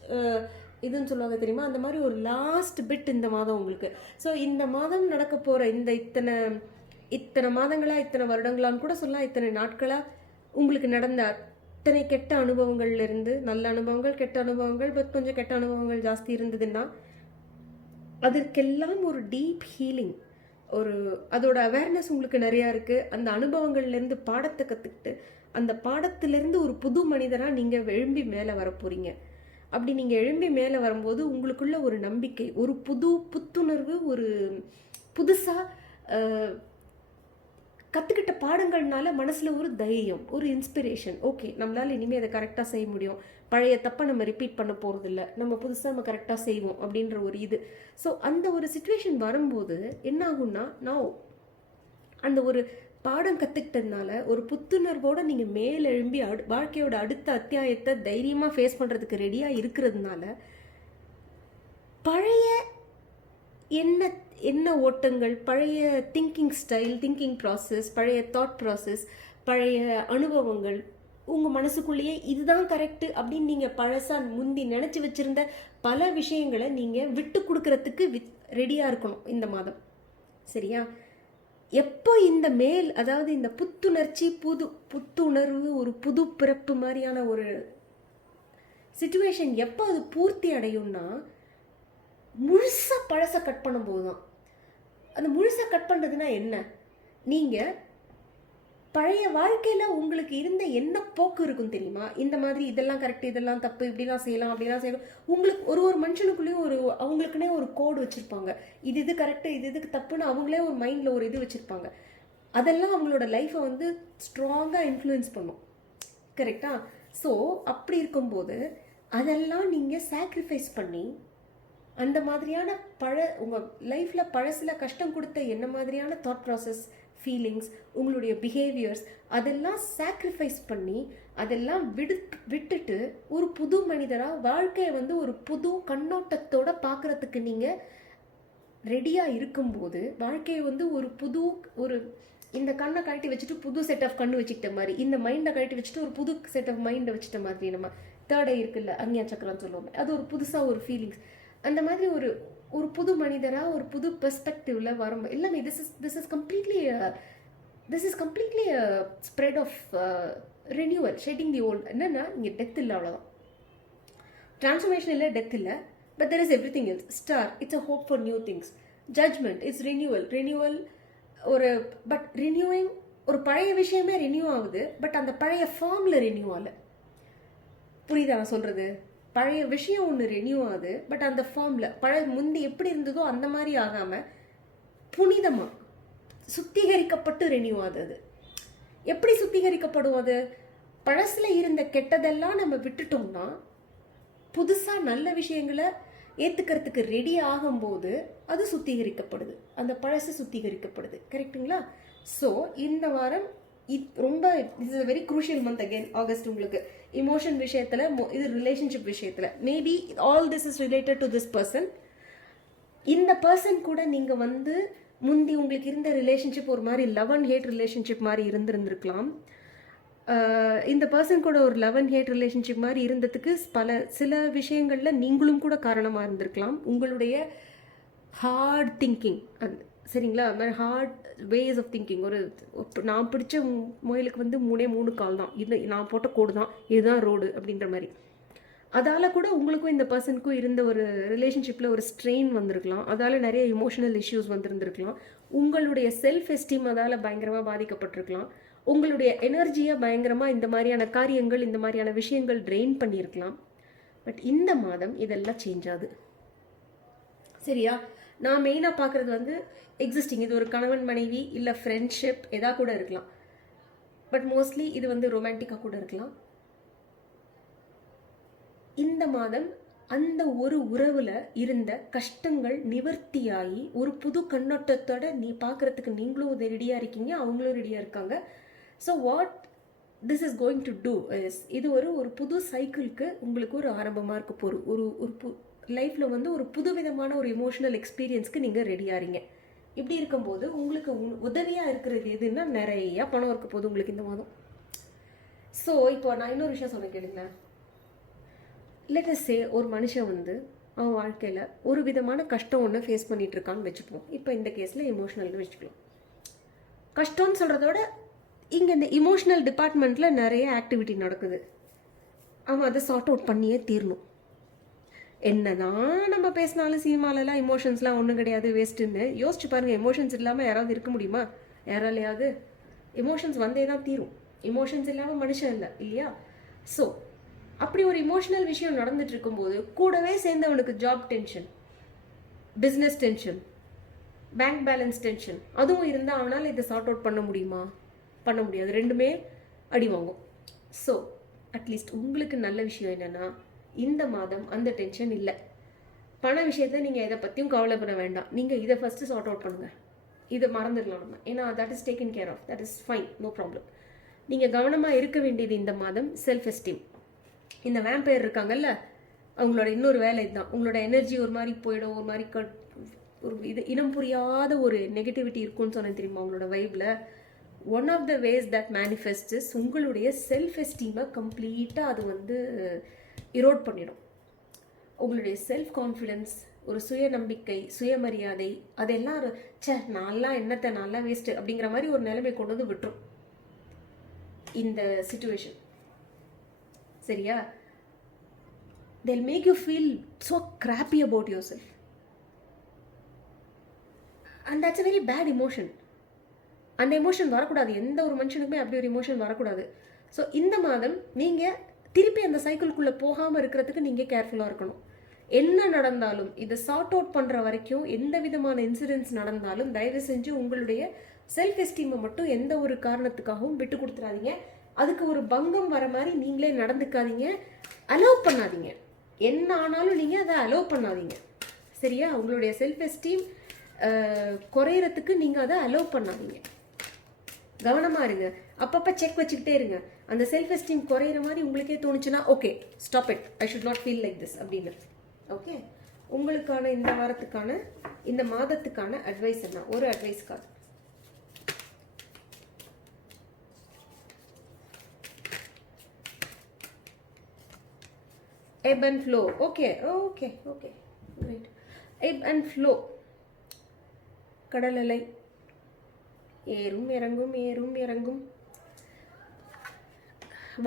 இதுன்னு சொல்லுவாங்க தெரியுமா, அந்த மாதிரி ஒரு லாஸ்ட் பிட் இந்த மாதம் உங்களுக்கு. ஸோ இந்த மாதம் நடக்க போகிற இந்த இத்தனை மாதங்களாக, இத்தனை வருடங்களான்னு கூட சொல்லலாம், இத்தனை நாட்களாக உங்களுக்கு நடந்த அத்தனை கெட்ட அனுபவங்கள்லேருந்து, நல்ல அனுபவங்கள், கெட்ட அனுபவங்கள், பட் கொஞ்சம் கெட்ட அனுபவங்கள் ஜாஸ்தி இருந்ததுன்னா அதற்கெல்லாம் ஒரு டீப் ஹீலிங், ஒரு அதோட அவேர்னஸ் உங்களுக்கு நிறையா இருக்குது. அந்த அனுபவங்கள்லேருந்து பாடத்தை கற்றுக்கிட்டு அந்த பாடத்திலேருந்து ஒரு புது மனிதராக நீங்கள் எழும்பி மேலே வர போகிறீங்க. அப்படி நீங்கள் எழும்பி மேலே வரும்போது உங்களுக்குள்ள ஒரு நம்பிக்கை, ஒரு புத்துணர்வு, ஒரு புதுசாக கற்றுக்கிட்ட பாடங்கள்னால மனசில் ஒரு தைரியம், ஒரு இன்ஸ்பிரேஷன். ஓகே, நம்மளால் இனிமேல் அதை கரெக்டாக செய்ய முடியும், பழைய தப்பை நம்ம ரிப்பீட் பண்ண போகிறதில்ல, நம்ம புதுசாக நம்ம கரெக்டாக செய்வோம் அப்படின்ற ஒரு இது. ஸோ அந்த ஒரு சிச்சுவேஷன் வரும்போது என்ன ஆகும்னா, நான் அந்த ஒரு பாடம் கற்றுக்கிட்டதுனால ஒரு புத்துணர்வோடு நீங்கள் மேலெழும்பி வாழ்க்கையோட அடுத்த அத்தியாயத்தை தைரியமாக ஃபேஸ் பண்ணுறதுக்கு ரெடியாக இருக்கிறதுனால பழைய என்ன ஓட்டங்கள், பழைய திங்கிங் ஸ்டைல், திங்கிங் ப்ராசஸ், பழைய தாட் ப்ராசஸ், பழைய அனுபவங்கள், உங்கள் மனசுக்குள்ளேயே இதுதான் கரெக்டு அப்படின்னு நீங்கள் பழசாக முந்தி நினச்சி வச்சுருந்த பல விஷயங்களை நீங்கள் விட்டு கொடுக்கறதுக்கு ரெடியாக இருக்கணும் இந்த மாதம். சரியா? எப்போ இந்த அதாவது இந்த புத்துணர்ச்சி, புத்துணர்வு, ஒரு புது பிறப்பு மாதிரியான ஒரு சிச்சுவேஷன் எப்போ அது பூர்த்தி அடையும்னா, முழுசாக பழசை கட் பண்ணும்போது தான். அந்த முழுசாக கட் பண்ணுறதுனா என்ன, நீங்கள் பழைய வாழ்க்கையில் உங்களுக்கு இருந்த என்ன போக்கு இருக்கும் தெரியுமா, இந்த மாதிரி இதெல்லாம் கரெக்டு, இதெல்லாம் தப்பு, இப்படிலாம் செய்யலாம், அப்படிலாம் செய்யலாம். உங்களுக்கு ஒரு மனுஷனுக்குள்ளேயும் அவங்களுக்குன்னே ஒரு கோடு வச்சுருப்பாங்க, இது கரெக்டு, இதுக்கு தப்புன்னு அவங்களே ஒரு மைண்டில் ஒரு இது வச்சுருப்பாங்க. அதெல்லாம் அவங்களோட லைஃப்பை வந்து ஸ்ட்ராங்காக இன்ஃப்ளூயன்ஸ் பண்ணும். கரெக்டாக? ஸோ அப்படி இருக்கும்போது அதெல்லாம் நீங்கள் சாக்ரிஃபைஸ் பண்ணி அந்த மாதிரியான உங்கள் லைஃப்பில் பழசில் கஷ்டம் கொடுத்த என்ன மாதிரியான தாட் ப்ராசஸ், ஃபீலிங்ஸ், உங்களுடைய பிஹேவியர்ஸ், அதெல்லாம் சாக்ரிஃபைஸ் பண்ணி அதெல்லாம் விட்டுட்டு ஒரு புது மனிதராக வாழ்க்கையை வந்து ஒரு புது கண்ணோட்டத்தோடு பார்க்குறதுக்கு நீங்கள் ரெடியாக இருக்கும்போது, வாழ்க்கையை வந்து ஒரு இந்த கண்ணை கழட்டி வச்சுட்டு புது செட் ஆஃப் கண்ணு வச்சுக்கிட்ட மாதிரி, இந்த மைண்டை கழட்டி வச்சுட்டு ஒரு புது செட் ஆஃப் மைண்டை வச்சுட்ட மாதிரி, நம்ம தேர்ட் ஐ இருக்குல்ல, அக்ஞா சக்கரம்னு சொல்லுவோம், அது ஒரு புதுசாக ஒரு ஃபீலிங்ஸ், அந்த மாதிரி ஒரு புது மனிதராக ஒரு புது பெர்ஸ்பெக்டிவ்ல வரும் எல்லாமே. This is completely spread of renewal, shedding the old. என்னன்னா இங்கே டெத் இல்லை, அவ்வளோதான். டிரான்ஸ்ஃபர்மேஷன் இல்லை, டெத் இல்லை, but there is everything else. Star, it's a hope for new things. Judgment, it's renewal. But renewing, ஒரு பழைய விஷயமே ரினியூ ஆகுது, பட் அந்த பழைய ஃபார்மில் ரினியூ ஆகலை. புரியுதா நான் சொல்கிறது? பழைய விஷயம் ஒன்று ரெனியூ ஆகுது, பட் அந்த ஃபார்மில் முந்தி எப்படி இருந்ததோ அந்த மாதிரி ஆகாமல் புனிதமாக சுத்திகரிக்கப்பட்டு ரெனியூ ஆகுது. எப்படி சுத்திகரிக்கப்படும் அது? பழசில் இருந்த கெட்டதெல்லாம் நம்ம விட்டுட்டோம்னா புதுசாக நல்ல விஷயங்களை ஏற்றுக்கிறதுக்கு ரெடி ஆகும்போது அது சுத்திகரிக்கப்படுது, அந்த பழசு சுத்திகரிக்கப்படுது. கரெக்டுங்களா? ஸோ இந்த வாரம் ரொம்ப it's a very crucial month. Again August உங்களுக்கு இமோஷன் விஷயத்தில், இது ரிலேஷன்ஷிப் விஷயத்தில், maybe all this is related to this person. இந்த பர்சன் கூட நீங்கள் வந்து முந்தி உங்களுக்கு இருந்த ரிலேஷன்ஷிப் ஒரு மாதிரி லவ் அண்ட் ஹேட் ரிலேஷன்ஷிப் மாதிரி இருந்திருக்கலாம். இந்த பர்சன் கூட ஒரு லவ் அண்ட் ஹேட் ரிலேஷன்ஷிப் மாதிரி இருந்ததுக்கு சில விஷயங்களில் நீங்களும் கூட காரணமாக இருந்திருக்கலாம். உங்களுடைய ஹார்ட் திங்கிங், சரிங்களா, ஹார்ட் வேஸ் ஆஃப் திங்கிங். நான் பிடிச்ச முயலுக்கு வந்து 3 கால் தான், இது நான் போட்ட கோடு தான், இதுதான் ரோடு அப்படின்ற மாதிரி. அதால் கூட உங்களுக்கும் இந்த பர்சனுக்கும் இருந்த ஒரு ரிலேஷன்ஷிப்பில் ஒரு ஸ்ட்ரெயின் வந்திருக்கலாம். அதால் நிறைய இமோஷனல் இஷ்யூஸ் வந்திருந்துருக்கலாம். உங்களுடைய செல்ஃப் எஸ்டீம் அதால் பயங்கரமாக பாதிக்கப்பட்டிருக்கலாம். உங்களுடைய எனர்ஜியை பயங்கரமாக இந்த மாதிரியான காரியங்கள், இந்த மாதிரியான விஷயங்கள் ட்ரெயின் பண்ணியிருக்கலாம். பட் இந்த மாதம் இதெல்லாம் சேஞ்ச் ஆகுது. சரியா? நான் மெயினாக பார்க்குறது வந்து எக்ஸிஸ்டிங், இது ஒரு கணவன் மனைவி இல்லை ஃப்ரெண்ட்ஷிப் எதா கூட இருக்கலாம். பட் மோஸ்ட்லி இது வந்து ரொமான்டிக்காக கூட இருக்கலாம். இந்த மாதம் அந்த ஒரு உறவில் இருந்த கஷ்டங்கள் நிவர்த்தியாகி ஒரு புது கண்ணோட்டத்தோட நீ பார்க்குறதுக்கு நீங்களும் ரெடியாக இருக்கீங்க, அவங்களும் ரெடியாக இருக்காங்க. So what this is going to do is, இது ஒரு புது சைக்கிளுக்கு உங்களுக்கு ஒரு ஆரம்பமாக இருக்க போகிற ஒரு லைஃப்பில் வந்து ஒரு புதுவிதமான ஒரு எமோஷனல் எக்ஸ்பீரியன்ஸ்க்கு நீங்கள் ரெடியாகிறீங்க. இப்படி இருக்கும்போது உங்களுக்கு உதவியாக இருக்கிறது எதுன்னா நிறையா பணம் இருக்க போகுது உங்களுக்கு இந்த மாதம். ஸோ இப்போ நான் இன்னொரு விஷயம் சொன்ன கேளுங்களேன். லெட் அஸ் சே ஒரு மனுஷன் வந்து அவன் வாழ்க்கையில் ஒரு விதமான கஷ்டம் ஒன்று ஃபேஸ் பண்ணிகிட்டு இருக்கான்னு வச்சுப்போம். இப்போ இந்த கேஸில் எமோஷ்னல்னு வச்சுக்கலாம். கஷ்டம்னு சொல்கிறதோட இங்கே இந்த இமோஷ்னல் டிபார்ட்மெண்ட்டில் நிறைய ஆக்டிவிட்டி நடக்குது. அவன் அதை சார்ட் அவுட் பண்ணியே தீரணும். என்னதான் நம்ம பேசினாலும் சினிமாலலாம் எமோஷன்ஸ்லாம் ஒன்றும் கிடையாது, வேஸ்ட்டுன்னு யோசிச்சு பாருங்கள். எமோஷன்ஸ் இல்லாமல் யாராவது இருக்க முடியுமா? யாராலையாவது? எமோஷன்ஸ் வந்தே தான் தீரும். எமோஷன்ஸ் இல்லாமல் மனுஷன் இல்லை இல்லையா? ஸோ அப்படி ஒரு இமோஷனல் விஷயம் நடந்துட்டு இருக்கும்போது கூடவே சேர்ந்தவனுக்கு job tension, business tension, bank balance tension அதுவும் இருந்தால் அவனால் இதை சார்ட் அவுட் பண்ண முடியுமா? பண்ண முடியாது. ரெண்டுமே அடி வாங்கும். ஸோ அட்லீஸ்ட் உங்களுக்கு நல்ல விஷயம் என்னென்னா இந்த மாதம் அந்த டென்ஷன் இல்லை. பண விஷயத்தை நீங்கள் எதை பற்றியும் கவலைப்பட வேண்டாம். நீங்கள் இதை ஃபஸ்ட்டு சார்ட் அவுட் பண்ணுங்கள். இதை மறந்துடலாம் நம்ம. ஏன்னா that is taken care of, that is fine, no problem. நீங்கள் கவனமாக இருக்க வேண்டியது இந்த மாதம் செல்ஃப் எஸ்டீம். இந்த வேம்பயர் இருக்காங்கல்ல, அவங்களோட இன்னொரு வேலை இதுதான். உங்களோட எனர்ஜி ஒரு மாதிரி போயிடும், ஒரு மாதிரி ஒரு இது இனம் புரியாத ஒரு நெகட்டிவிட்டி இருக்கும்னு சொன்னேன் தெரியுமா அவங்களோட வைப்பில். One of the ways that manifests உங்களுடைய செல்ஃப் எஸ்டீமை கம்ப்ளீட்டாக அது வந்து இரோட் பண்ணிடும். உங்களுடைய செல்ஃப் கான்ஃபிடென்ஸ், ஒரு சுய நம்பிக்கை, சுயமரியாதை அதெல்லாம் நான்லாம் என்னத்தை நல்லா வேஸ்ட்டு அப்படிங்கிற மாதிரி ஒரு நிலைமை கொண்டு வந்து விட்டுரும் இந்த சிச்சுவேஷன். சரியா? they'll make you feel so crappy about yourself and that's a very bad emotion. அந்த எமோஷன் வரக்கூடாது. எந்த ஒரு மனுஷனுக்குமே அப்படி ஒரு எமோஷன் வரக்கூடாது. ஸோ இந்த மாதம் நீங்கள் திருப்பி அந்த சைக்கிள்குள்ளே போகாமல் இருக்கிறதுக்கு நீங்கள் கேர்ஃபுல்லாக இருக்கணும். என்ன நடந்தாலும் இதை சார்ட் அவுட் பண்ணுற வரைக்கும் எந்த விதமான இன்சிடென்ட்ஸ் நடந்தாலும் தயவு செஞ்சு உங்களுடைய செல்ஃப் எஸ்டீமை மட்டும் எந்த ஒரு காரணத்துக்காகவும் விட்டு கொடுத்துடாதீங்க. அதுக்கு ஒரு பங்கம் வர மாதிரி நீங்களே நடந்துக்காதீங்க, அலோவ் பண்ணாதீங்க. என்ன ஆனாலும் நீங்கள் அதை அலோவ் பண்ணாதீங்க. சரியா? உங்களுடைய செல்ஃப் எஸ்டீம் குறையிறதுக்கு நீங்கள் அதை அலோவ் பண்ணாதீங்க. கவனமாக இருங்க. அப்பப்போ செக் வச்சுக்கிட்டே இருங்க. அந்த செல்ஃப் எஸ்டீம் குறையிற மாதிரி உங்களுக்கே தோணுச்சுன்னா okay, stop it, I should not feel like this அப்படின்னு. ஓகே, உங்களுக்கான இந்த வாரத்துக்கான இந்த மாதத்துக்கான அட்வைஸ் என்ன? ஒரு advice card. ebb and flow. Okay, great. ebb and flow. கடல் அலை ஏறும் இறங்கும் ஏறும் இறங்கும்.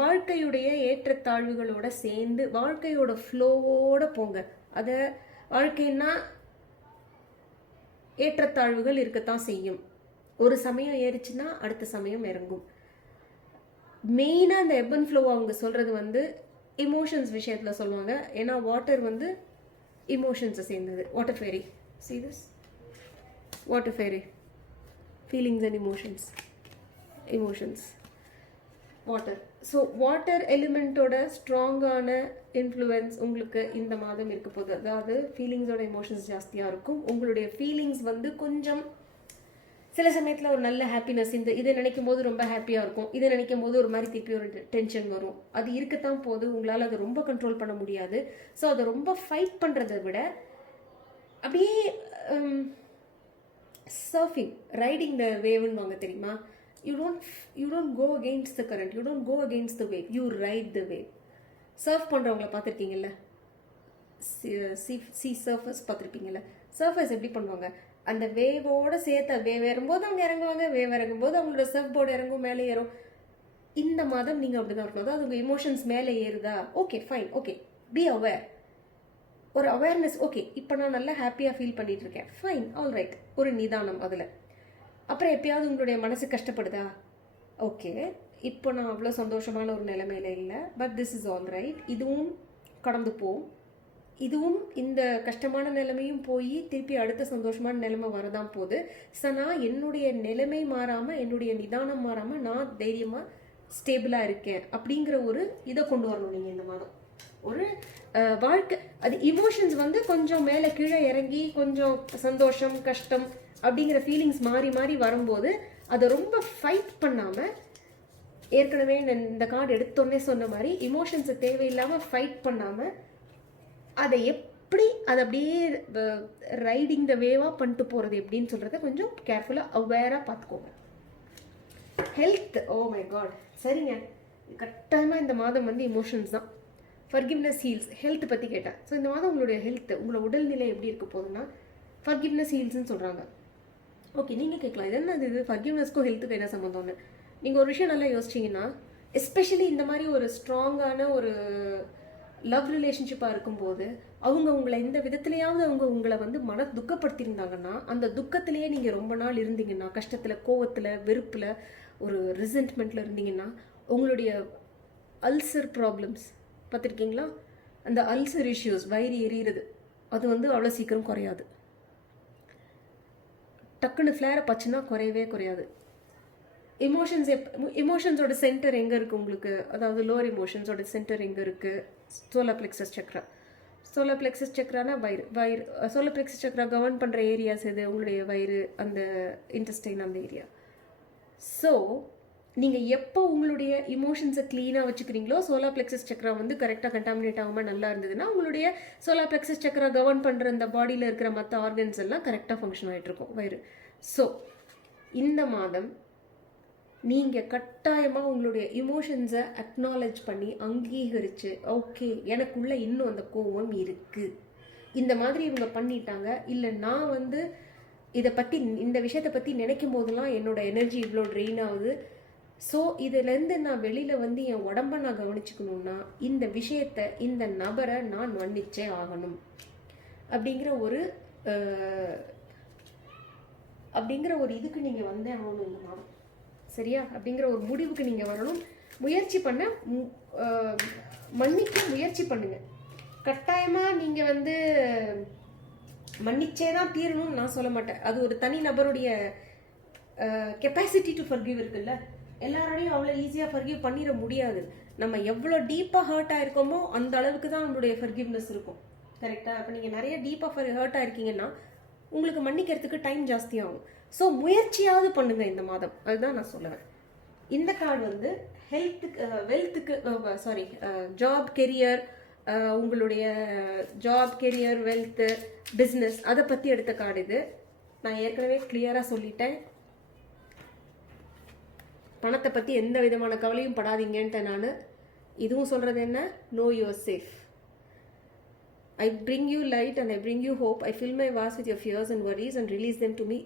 வாழ்க்கையுடைய ஏற்றத்தாழ்வுகளோட சேர்ந்து வாழ்க்கையோட ஃப்ளோவோட போங்க. அதை வாழ்க்கைன்னா ஏற்றத்தாழ்வுகள் இருக்கத்தான் செய்யும். ஒரு சமயம் ஏறிச்சுன்னா அடுத்த சமயம் இறங்கும். மெயினாக இந்த எப் அண்ட் ஃப்ளோ அவங்க சொல்கிறது வந்து இமோஷன்ஸ் விஷயத்தில் சொல்லுவாங்க. ஏன்னா வாட்டர் வந்து இமோஷன்ஸை சேர்ந்தது. Water fairy, see this? Water fairy, feelings and emotions, water. So water எலிமெண்ட்டோட ஸ்ட்ராங்கான இன்ஃப்ளூயன்ஸ் உங்களுக்கு இந்த மாதம் இருக்க போகுது. அதாவது ஃபீலிங்ஸோட எமோஷன்ஸ் ஜாஸ்தியாக இருக்கும். உங்களுடைய ஃபீலிங்ஸ் வந்து கொஞ்சம் சில சமயத்தில் ஒரு நல்ல ஹாப்பினஸ், இதை நினைக்கும் போது ரொம்ப ஹாப்பியாக இருக்கும், இதை நினைக்கும் போது ஒரு மாதிரி திருப்பி ஒரு டென்ஷன் வரும். அது இருக்கத்தான் போது, உங்களால் அதை ரொம்ப கண்ட்ரோல் பண்ண முடியாது. ஸோ அதை ரொம்ப ஃபைட் பண்ணுறதை விட அப்படியே சர்ஃபிங், ரைடிங் த வேவ்னு வாங்க தெரியுமா? You don't go against the current, you don't go against the wave, you ride the wave. Surf பண்ணுறவங்கள பார்த்துருக்கீங்கல்ல, சி சர்ஃபர்ஸ் பார்த்துருப்பீங்கல்ல. சர்ஃபர்ஸ் எப்படி பண்ணுவாங்க? அந்த வேவோட சேர்த்து வேவ் ஏறும்போது அவங்க இறங்குவாங்க, வேவ் இறங்கும்போது அவங்களோட சர்ஃப் போர்டு இறங்கும், மேலே ஏறும். இந்த மாதம் நீங்கள் அப்படி தான் இருக்கணும். அதாவது உங்கள் எமோஷன்ஸ் மேலே ஏறுதா, okay fine, okay be aware, ஒரு அவேர்னஸ். ஓகே, இப்போ நான் நல்லா ஹாப்பியாக ஃபீல் பண்ணிட்டு இருக்கேன், ஃபைன், ஆல் ரைட், ஒரு நிதானம் அதில். அப்புறம் எப்பயாவது உங்களுடைய மனசு கஷ்டப்படுதா, ஓகே இப்போ நான் அவ்வளோ சந்தோஷமான ஒரு நிலைமையில இல்லை, but this is all right, இதுவும் கடந்து போகும். இதுவும் இந்த கஷ்டமான நிலைமையும் போய் திருப்பி அடுத்த சந்தோஷமான நிலைமை வரதான் போகுது. ஸோ நான் என்னுடைய நிலைமை மாறாமல், என்னுடைய நிதானம் மாறாமல் நான் தைரியமாக ஸ்டேபிளாக இருக்கேன் அப்படிங்கிற ஒரு இதை கொண்டு வரணும் நீங்கள் இந்த மாதம். ஒரு வாழ்க்கை அது இமோஷன்ஸ் வந்து கொஞ்சம் மேலே கீழே இறங்கி கொஞ்சம் சந்தோஷம் கஷ்டம் அப்படிங்கிற ஃபீலிங்ஸ் மாறி மாறி வரும்போது அதை ரொம்ப ஃபைட் பண்ணாமல், ஏற்கனவே இந்த கார்டு எடுத்தோடனே சொன்ன மாதிரி இமோஷன்ஸை தேவையில்லாமல் ஃபைட் பண்ணாமல் அதை எப்படி அதை அப்படியே ரைடிங் த வேவாக பண்ணிட்டு போகிறது எப்படின்னு சொல்கிறத கொஞ்சம் கேர்ஃபுல்லாக அவேராக பார்த்துக்கோங்க. ஹெல்த், ஓ மை காட், சரிங்க, கட்டாயமாக இந்த மாதம் வந்து இமோஷன்ஸ் தான். ஃபர்கிவ்னஸ் ஹீல்ஸ், ஹெல்த் பற்றி கேட்டேன். ஸோ இந்த மாதம் உங்களுடைய ஹெல்த், உங்களோட உடல்நிலை எப்படி இருக்க போகுதுன்னா ஃபர்கிவ்னஸ் ஹீல்ஸ்ன்னு சொல்கிறாங்க. ஓகே, நீங்கள் கேட்கலாம் இது என்ன இது ஃபர்கிவ்னஸ்க்கும் ஹெல்த்துக்கும் என்ன சம்மந்தம்னு. நீங்கள் ஒரு விஷயம் நல்லா யோசிச்சிங்கன்னா, எஸ்பெஷலி இந்த மாதிரி ஒரு ஸ்ட்ராங்கான ஒரு லவ் ரிலேஷன்ஷிப்பாக இருக்கும்போது அவங்க உங்களை எந்த விதத்துலையாவது அவங்க உங்களை வந்து மன துக்கப்படுத்தியிருந்தாங்கன்னா, அந்த துக்கத்திலேயே நீங்கள் ரொம்ப நாள் இருந்தீங்கன்னா, கஷ்டத்தில் கோவத்தில் வெறுப்பில் ஒரு ரிசென்ட்மெண்ட்டில் இருந்தீங்கன்னா, உங்களுடைய அல்சர் ப்ராப்ளம்ஸ் பார்த்துருக்கீங்களா? அந்த அல்சர் இஷ்யூஸ், வயிறு எரியிறது, அது வந்து அவ்வளோ சீக்கிரம் குறையாது. டக்குன்னு ஃப்ளேரை பச்சுன்னா குறையவே குறையாது. இமோஷன்ஸோட சென்டர் எங்கே இருக்குது உங்களுக்கு? அதாவது லோவர் இமோஷன்ஸோட சென்டர் எங்கே இருக்குது? Solar plexus chakra. Solar plexus சக்ரானா வயிறு. சோலார் பிளெக்ஸஸ் சக்ரா கவர்ன் பண்ணுற ஏரியாஸ் எது? உங்களுடைய வயிறு, அந்த இன்டெஸ்டைன், அந்த ஏரியா. ஸோ நீங்கள் எப்போ உங்களுடைய இமோஷன்ஸை க்ளீனாக வச்சுக்கிறீங்களோ, சோலார் பிளெக்ஸஸ் சக்ரா வந்து கரெக்டாக கண்டாமினேட் ஆகாமல் நல்லா இருந்ததுன்னா, உங்களுடைய சோலார் பிளெக்ஸஸ் சக்ரா கவர்ன் பண்ணுற அந்த பாடியில் இருக்கிற மற்ற ஆர்கன்ஸ் எல்லாம் கரெக்டாக ஃபங்க்ஷன் ஆகிட்டு இருக்கும் வயிறு. ஸோ இந்த மாதம் நீங்கள் கட்டாயமாக உங்களுடைய இமோஷன்ஸை அக்னாலேஜ் பண்ணி அங்கீகரித்து, ஓகே எனக்குள்ளே இன்னும் அந்த கோபம் இருக்குது, இந்த மாதிரி இவங்க பண்ணிட்டாங்க, இல்லை நான் வந்து இதை பற்றி இந்த விஷயத்தை பற்றி நினைக்கும் போதெல்லாம் என்னோடய எனர்ஜி இவ்வளோ ட்ரெயின் ஆகுது, ஸோ இதுலேருந்து நான் வெளியில் வந்து என் உடம்பை நான் கவனிச்சுக்கணுன்னா இந்த விஷயத்தை, இந்த நபரை நான் மன்னிச்சே ஆகணும் அப்படிங்கிற ஒரு இதுக்கு நீங்கள் வந்தே ஆகணும் இந்த மாதம், சரியா? அப்படிங்கிற ஒரு முடிவுக்கு நீங்கள் வரணும். முயற்சி பண்ண மன்னிக்க முயற்சி பண்ணுங்க. கட்டாயமாக நீங்கள் வந்து மன்னிச்சே தான் தீரணும்னு நான் சொல்ல மாட்டேன். அது ஒரு தனி நபருடைய கெப்பாசிட்டி டு ஃபர்கிவ் இருக்குல்ல. எல்லாரோடையும் அவ்வளோ ஈஸியாக ஃபர்கிவ் பண்ணிட முடியாது. நம்ம எவ்வளோ டீப்பாக ஹர்ட் ஆகிருக்கோமோ அந்த அளவுக்கு தான் நம்மளுடைய ஃபர்கிவ்னஸ் இருக்கும், கரெக்டாக? அப்போ நீங்கள் நிறைய டீப்பாக ஹர்ட் ஆகிருக்கீங்கன்னா உங்களுக்கு மன்னிக்கிறதுக்கு டைம் ஜாஸ்தியாகும். ஸோ முயற்சியாவது பண்ணுங்கள் இந்த மாதம், அதுதான் நான் சொல்லுவேன். இந்த கார்டு வந்து வெல்த்துக்கு ஜாப் கெரியர், உங்களுடைய ஜாப் கெரியர், வெல்த்து, பிஸ்னஸ், அதை பற்றி எடுத்த கார்டு இது. நான் ஏற்கனவே கிளியராக சொல்லிட்டேன், பணத்தை பற்றி எந்த விதமான கவலையும் படாதீங்கன்ட்டு நான். இதுவும் சொல்கிறது என்ன? No your safe. I bring you light and I bring you hope. I fill my vase with your fears and worries and release them to me,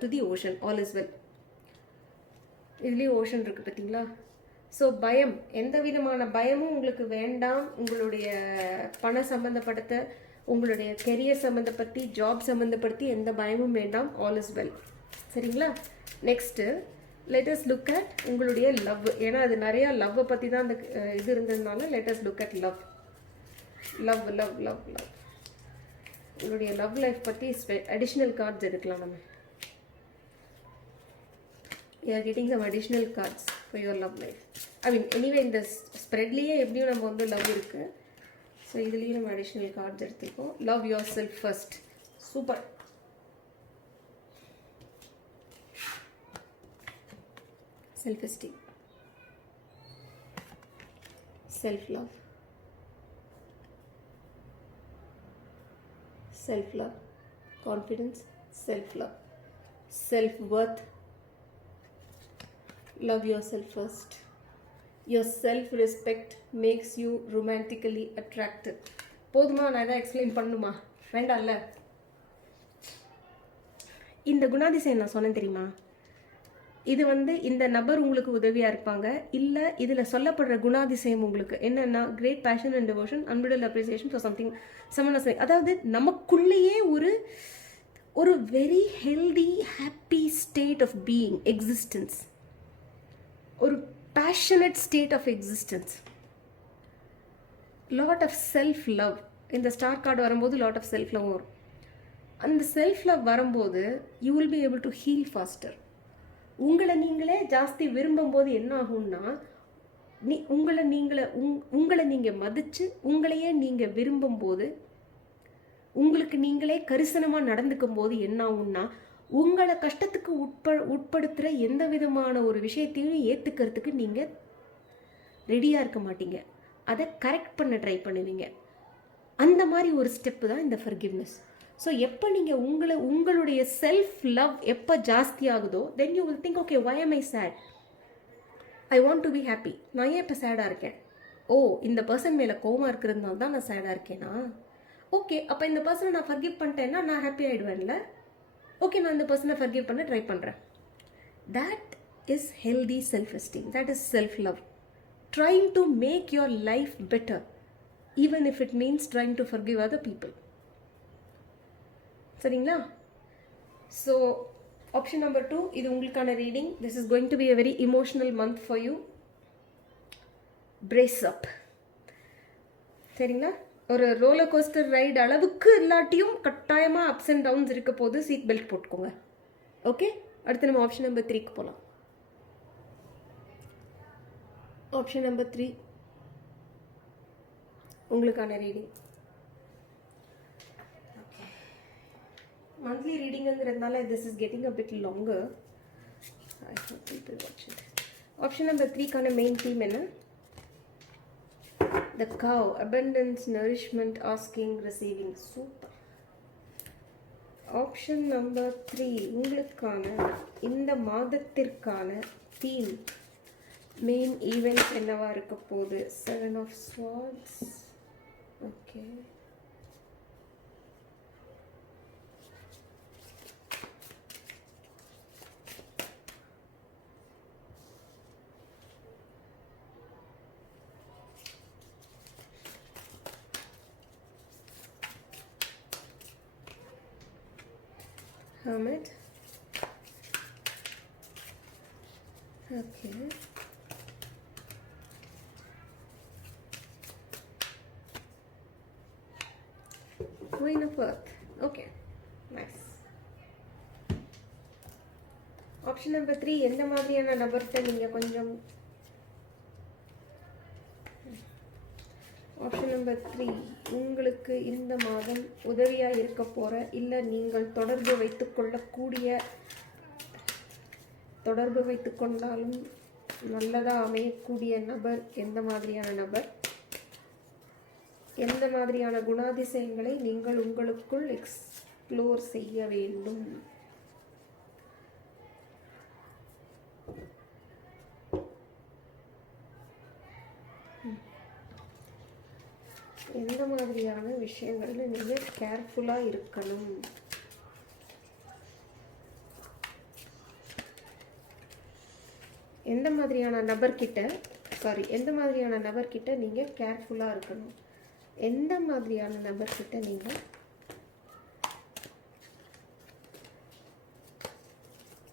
to the ocean. All is well. இதுலேயும் ocean இருக்குது பார்த்தீங்களா? So பயம், எந்த விதமான பயமும் உங்களுக்கு வேண்டாம். உங்களுடைய பண சம்மந்தப்படுத்த, உங்களுடைய கெரியர் சம்மந்தப்படுத்தி, ஜாப் சம்மந்தப்படுத்தி எந்த பயமும் வேண்டாம். ஆல் இஸ் வெல், சரிங்களா? நெக்ஸ்ட்டு லெட்டஸ் லுக் அட் உங்களுடைய லவ். ஏன்னா அது நிறையா லவ்வை பற்றி தான் அந்த இது இருந்ததுனால let us look at love. Love love love love உங்களுடைய லவ் லைஃப் பற்றி அடிஷ்னல் கார்ட்ஸ் எடுக்கலாம் நம்ம. You are getting some additional cards for your love life. I mean anyway இந்த ஸ்ப்ரெட்லேயே எப்படியும் நம்ம வந்து லவ் இருக்குது. ஸோ இதுலேயும் நம்ம அடிஷ்னல் கார்ட்ஸ் எடுத்துருக்கோம். Love your self first. Super. Self esteem, self love, self-love, confidence, self-love, self-worth. Love yourself first. Your self-respect makes you romantically attractive. போதுமா? நான் எதாவது எக்ஸ்பிளைன் பண்ணணுமா? வேண்டாம்ல. இந்த குணாதிசயம் நான் சொன்னேன் தெரியுமா? இது வந்து இந்த நபர் உங்களுக்கு உதவியாக இருப்பாங்க. இல்லை இதில் சொல்லப்படுற குணாதிசயம் உங்களுக்கு என்னென்னா, great passion and devotion, unbridled appreciation for something someone. அதாவது நமக்குள்ளேயே ஒரு very healthy happy state of being, existence, ஒரு passionate state of existence, lot of self love. இந்த ஸ்டார் கார்டு வரும்போது லாட் ஆஃப் செல்ஃப் லவ் வரும். அந்த செல்ஃப் லவ் வரும்போது you will be able to heal faster. உங்களை நீங்களே ஜாஸ்தி விரும்பும்போது என்ன ஆகும்னா, உங்களை நீங்கள் மதித்து உங்களையே நீங்கள் விரும்பும்போது, உங்களுக்கு நீங்களே கரிசனமாக நடந்துக்கும் போது என்ன ஆகும்னா, உங்களை கஷ்டத்துக்கு உட்படுத்துகிற எந்த விதமான ஒரு விஷயத்தையும் ஏற்றுக்கிறதுக்கு நீங்கள் ரெடியாக இருக்க மாட்டீங்க. அதை கரெக்ட் பண்ண ட்ரை பண்ணுவீங்க. அந்த மாதிரி ஒரு ஸ்டெப்பு தான் இந்த ஃபர்கிவ்னஸ். ஸோ எப்போ நீங்கள் உங்களுடைய செல்ஃப் லவ் எப்போ ஜாஸ்தி ஆகுதோ, then you will think, okay, why am I sad? I want to be happy. நான் ஏன் இப்போ சேடாக இருக்கேன்? ஓ, இந்த பர்சன் மேலே கோவமாக இருக்கிறதுனால தான் நான் சேடாக இருக்கேனா? ஓகே, அப்போ இந்த பர்சனை நான் ஃபர்கிவ் பண்ணிட்டேன்னா நான் ஹாப்பி ஆகிடுவேன்ல. ஓகே, நான் இந்த பர்சனை ஃபர்கிவ் பண்ண ட்ரை பண்ணுறேன். That is healthy self esteem. That is self love. Trying to make your life better, even if it means trying to forgive other people. சரிங்களா? ஸோ ஆப்ஷன் நம்பர் 2, இது உங்களுக்கான reading. This is going to be a very emotional month for you. brace up. சரிங்களா? ஒரு roller coaster ride அளவுக்கு இல்லாட்டியும் கட்டாயமாக ups and downs இருக்க போது சீட் பெல்ட் போட்டுக்கோங்க. ஓகே, அடுத்து நம்ம ஆப்ஷன் நம்பர் 3க்கு போகலாம். ஆப்ஷன் நம்பர் 3 உங்களுக்கான reading. Monthly reading-ங்கிறதுனால this is getting a bit longer. I hope people watch it. Option number 3க்கான main theme என்ன? The cow. Abundance, nourishment, asking, receiving. Super. Option number 3 உங்களுக்கான இந்த மாதத்திற்கான theme, main event என்னவா இருக்க போகுது? 7 of Swords. Okay. Hermit. Okay. Queen of Earth. Okay. Nice. Option number 3, எந்த மாதிரியான நபர்கிட்ட நீங்கள் கொஞ்சம் ஆப்ஷன் நம்பர் 3 உங்களுக்கு இந்த மாதம் உதவியாக இருக்க போகிற, இல்லை நீங்கள் தொடர்பு வைத்துக்கொண்டாலும் நல்லதாக அமையக்கூடிய நபர் எந்த மாதிரியான நபர்? எந்த மாதிரியான குணாதிசயங்களை நீங்கள் உங்களுக்குள் எக்ஸ்ப்ளோர் செய்ய வேண்டும்? எந்த மாதிரியான விஷயங்கள்ல நீங்கள் கேர்ஃபுல்லாக இருக்கணும்? எந்த மாதிரியான நபர்கிட்ட நீங்கள் கேர்ஃபுல்லாக இருக்கணும்? எந்த மாதிரியான நபர்கிட்ட நீங்கள்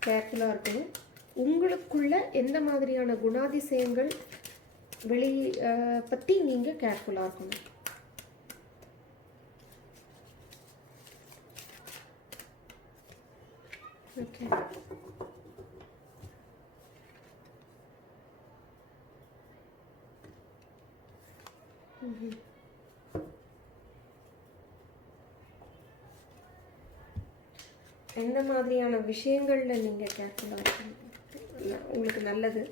கேர்ஃபுல்லாக இருக்கணும்? உங்களுக்குள்ள எந்த மாதிரியான குணாதிசயங்கள் பற்றி நீங்கள் கேர்ஃபுல்லாக இருக்கணும்? ஓகே, எந்த மாதிரியான விஷயங்களில் நீங்கள் கேர்ஃபுல்லாக இருக்கணும்? உங்களுக்கு நல்லது.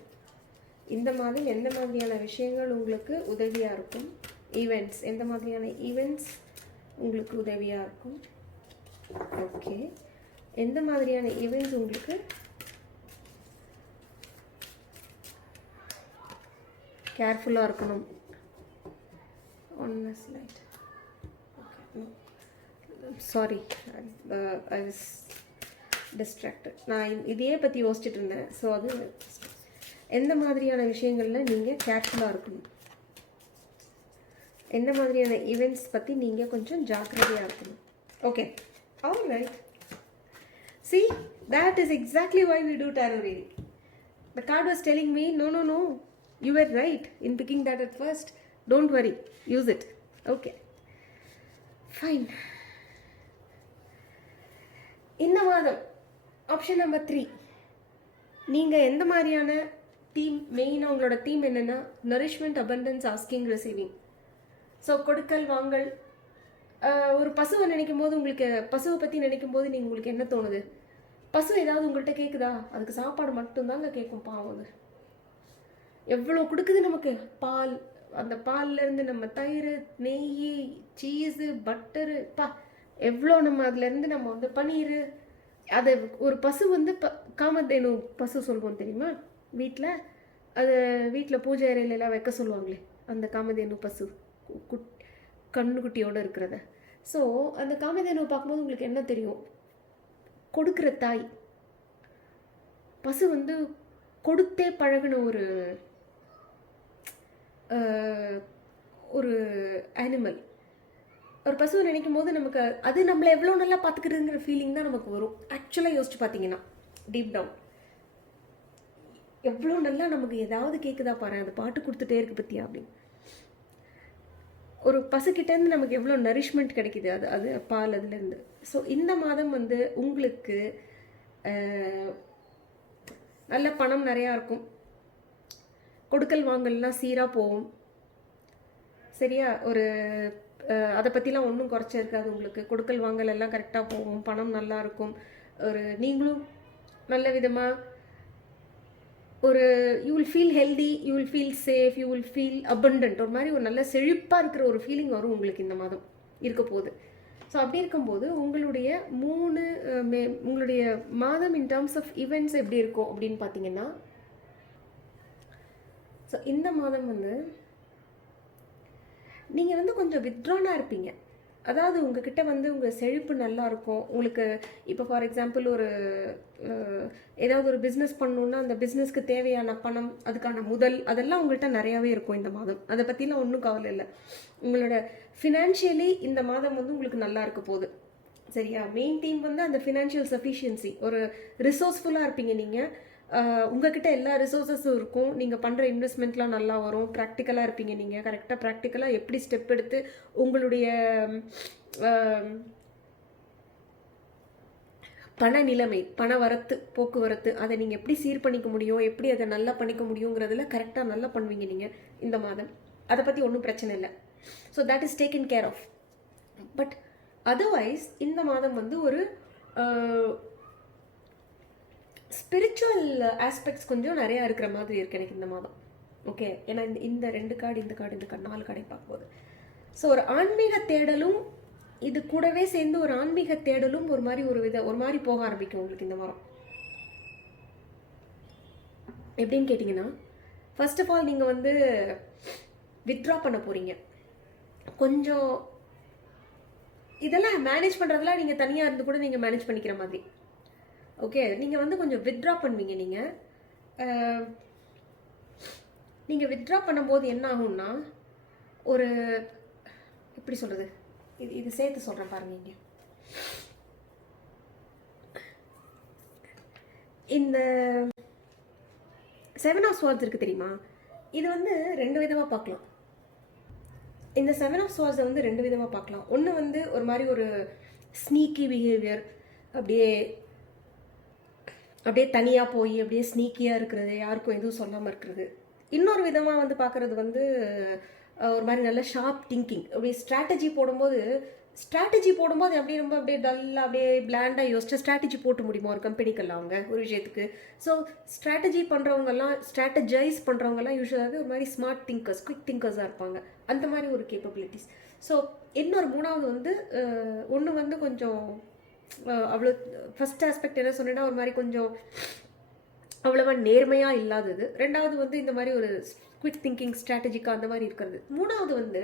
இந்த மாதிரி எந்த மாதிரியான விஷயங்கள் உங்களுக்கு உதவியாக இருக்கும்? ஈவெண்ட்ஸ், எந்த மாதிரியான ஈவெண்ட்ஸ் உங்களுக்கு உதவியாக இருக்கும்? ஓகே, எந்த மாதிரியான ஈவெண்ட்ஸ் உங்களுக்கு கேர்ஃபுல்லாக இருக்கணும்? On slide. Okay, sorry, I was distracted. நான் இதையே பற்றி யோசிச்சுட்டு இருந்தேன். ஸோ அது எந்த மாதிரியான விஷயங்களில் நீங்கள் கேர்ஃபுல்லாக இருக்கணும்? எந்த மாதிரியான ஈவெண்ட்ஸ் பற்றி நீங்கள் கொஞ்சம் ஜாக்கிரதையாக இருக்கணும்? Okay, all right. See, that is exactly why we do tarot reading. The card was telling me, no, you were right in picking that at first. Don't worry, use it. Okay. Fine. இந்த மாதம் option number 3, நீங்கள் எந்த மாதிரியான theme, மெயினாக உங்களோட theme என்னென்னா nourishment, abundance, asking, receiving. So கொடுக்கல் வாங்கல். ஒரு பசுவை நினைக்கும் போது உங்களுக்கு, பசுவை பற்றி நினைக்கும் போது நீங்கள் உங்களுக்கு என்ன தோணுது? பசு ஏதாவது உங்கள்கிட்ட கேட்குதா? அதுக்கு சாப்பாடு மட்டும்தாங்க கேட்கும். பாவம், அது எவ்வளோ கொடுக்குது நமக்கு. பால், அந்த பால்லேருந்து நம்ம தயிர், நெய், சீஸு, பட்டரு, எவ்வளோ நம்ம அதுலேருந்து நம்ம வந்து பன்னீர். அதை ஒரு பசு வந்து காமதேனு பசு சொல்லுவோம் தெரியுமா? வீட்டில் அது வீட்டில் பூஜை அறையிலலாம் வைக்க சொல்லுவாங்களே, அந்த காமதேனு பசு கண்ணுக்குட்டியோடு இருக்கிறத. ஸோ அந்த காமதேனுவை பார்க்கும்போது உங்களுக்கு என்ன தெரியும்? கொடுக்குற தாய். பசு வந்து கொடுத்தே பழகின ஒரு அனிமல். ஒரு பசுவை நினைக்கும் போது நமக்கு அது நம்மளை எவ்வளோ நல்லா பார்த்துக்கிறதுங்கிற ஃபீலிங் தான் நமக்கு வரும். ஆக்சுவலாக யோசிச்சு பார்த்தீங்கன்னா டீப் டவுன் எவ்வளோ நல்லா நமக்கு ஏதாவது கேட்குதா பாரு, அது பாட்டு கொடுத்துட்டே இருக்கு பற்றியா அப்படின்னு. ஒரு பசுக்கிட்டேருந்து நமக்கு எவ்வளோ நரிஷ்மெண்ட் கிடைக்கிது, அது பால் அதுலேருந்து. ஸோ இந்த மாதம் வந்து உங்களுக்கு நல்ல பணம் நிறையா இருக்கும். கொடுக்கல் வாங்கல்லாம் சீராக போகும். சரியா? ஒரு அதை பற்றிலாம் ஒன்றும் குறைச்ச இருக்காது உங்களுக்கு. கொடுக்கல் வாங்கல் எல்லாம் கரெக்டாக போகும். பணம் நல்லா இருக்கும். ஒரு நீங்களும் நல்ல விதமாக ஒரு you will feel healthy, you will feel safe, you will feel abundant. ஒரு மாதிரி ஒரு நல்ல செழிப்பாக இருக்கிற ஒரு ஃபீலிங் வரும் உங்களுக்கு இந்த மாதம் இருக்க போகுது. ஸோ அப்படி இருக்கும்போது உங்களுடைய உங்களுடைய மாதம் இன் டேர்ம்ஸ் ஆஃப் ஈவெண்ட்ஸ் எப்படி இருக்கும் அப்படின்னு பார்த்தீங்கன்னா, ஸோ இந்த மாதம் வந்து நீங்கள் வந்து கொஞ்சம் வித்ட்ரானாக இருப்பீங்க. அதாவது உங்ககிட்ட வந்து உங்கள் செழிப்பு நல்லா இருக்கும். உங்களுக்கு இப்போ ஃபார் எக்ஸாம்பிள் ஒரு ஏதாவது ஒரு பிஸ்னஸ் பண்ணணுன்னா அந்த பிஸ்னஸ்க்கு தேவையான பணம், அதுக்கான முதல், அதெல்லாம் உங்கள்கிட்ட நிறையாவே இருக்கும் இந்த மாதம். அதை பற்றிலாம் ஒன்றும் கவலை இல்லை. உங்களோட ஃபினான்ஷியலி இந்த மாதம் வந்து உங்களுக்கு நல்லா இருக்க போகுது. சரியா? மெயின் தீம் வந்து அந்த ஃபினான்ஷியல் சஃபிஷியன்சி. ஒரு ரிசோர்ஸ்ஃபுல்லாக இருப்பீங்க நீங்கள். உங்ககிட்ட எல்லா ரிசோர்ஸஸும் இருக்கும். நீங்கள் பண்ணுற இன்வெஸ்ட்மெண்ட்லாம் நல்லா வரும். ப்ராக்டிக்கலாக இருப்பீங்க நீங்கள். கரெக்டாக ப்ராக்டிக்கலாக எப்படி ஸ்டெப் எடுத்து உங்களுடைய பண நிலைமை, பண வரத்து, போக்குவரத்து, அதை நீங்கள் எப்படி சீர் பண்ணிக்க முடியும், எப்படி அதை நல்லா பண்ணிக்க முடியுங்கிறதுல கரெக்டாக நல்லா பண்ணுவீங்க நீங்கள் இந்த மாதம். அதை பற்றி ஒன்றும் பிரச்சனை இல்லை. So that is taken care of. But otherwise இந்த மாதம் வந்து ஒரு ஸ்பிரிச்சுவல் ஆஸ்பெக்ட்ஸ் கொஞ்சம் நிறையா இருக்கிற மாதிரி இருக்குது எனக்கு இந்த மாதம். ஓகே, ஏன்னா இந்த 2 கார்டு, இந்த கார்டு, 4 கார்டை பார்க்கும்போது ஸோ ஒரு ஆன்மீக தேடலும் இது கூடவே சேர்ந்து ஒரு ஆன்மீக தேடலும் ஒரு மாதிரி போக ஆரம்பிக்கும் உங்களுக்கு இந்த வாரம். எப்படின்னு கேட்டிங்கன்னா, ஃபர்ஸ்ட் ஆஃப் ஆல் நீங்கள் வந்து வித்ட்ரா பண்ண போகிறீங்க. கொஞ்சம் இதெல்லாம் மேனேஜ் பண்ணுறதெல்லாம் நீங்கள் தனியாக இருந்து கூட நீங்கள் மேனேஜ் பண்ணிக்கிற மாதிரி. ஓகே, நீங்கள் வந்து கொஞ்சம் வித்ட்ரா பண்ணுவீங்க. நீங்கள் வித்ட்ரா பண்ணும்போது என்ன ஆகும்னா, ஒரு எப்படி சொல்கிறது, இது சேர்த்து சொல்கிறேன் பாருங்க. இங்கே இந்த 7 of Swords இருக்குது தெரியுமா? இது வந்து 2 விதமாக பார்க்கலாம். இந்த 7 of Swords வந்து 2 விதமாக பார்க்கலாம். ஒன்று வந்து ஒரு மாதிரி ஒரு ஸ்னீக்கி பிஹேவியர், அப்படியே தனியாக போய் அப்படியே ஸ்னீக்கியாக இருக்கிறது, யாருக்கும் எதுவும் சொல்லாமல் இருக்கிறது. இன்னொரு விதமாக வந்து பார்க்குறது வந்து ஒரு மாதிரி நல்ல ஷார்ப் திங்கிங். அப்படியே ஸ்ட்ராட்டஜி போடும்போது அப்படியே ரொம்ப அப்படியே டல்லாக அப்படியே பிளாண்டாக யோசிச்சு ஸ்ட்ராட்டஜி போட்டு முடியுமா ஒரு கம்பெனிக்கெல்லாம் அவங்க ஒரு விஷயத்துக்கு. ஸோ ஸ்ட்ராட்டஜி பண்ணுறவங்கெல்லாம், ஸ்ட்ராட்டஜைஸ் பண்ணுறவங்கெல்லாம் யூஸ்வலாகவே ஒரு மாதிரி ஸ்மார்ட் திங்கர்ஸ், குவிக் திங்கர்ஸாக இருப்பாங்க. அந்த மாதிரி ஒரு கேப்பபிலிட்டிஸ். ஸோ இன்னொரு 3வது வந்து ஒன்று வந்து கொஞ்சம் அவ்வளோ ஃபஸ்ட் ஆஸ்பெக்ட் என்ன சொன்னேன்னா ஒரு மாதிரி கொஞ்சம் அவ்வளோவா நேர்மையாக இல்லாதது. 2வது வந்து இந்த மாதிரி ஒரு குவிக் திங்கிங், ஸ்ட்ராட்டஜிக்காக அந்த மாதிரி இருக்கிறது. 3வது வந்து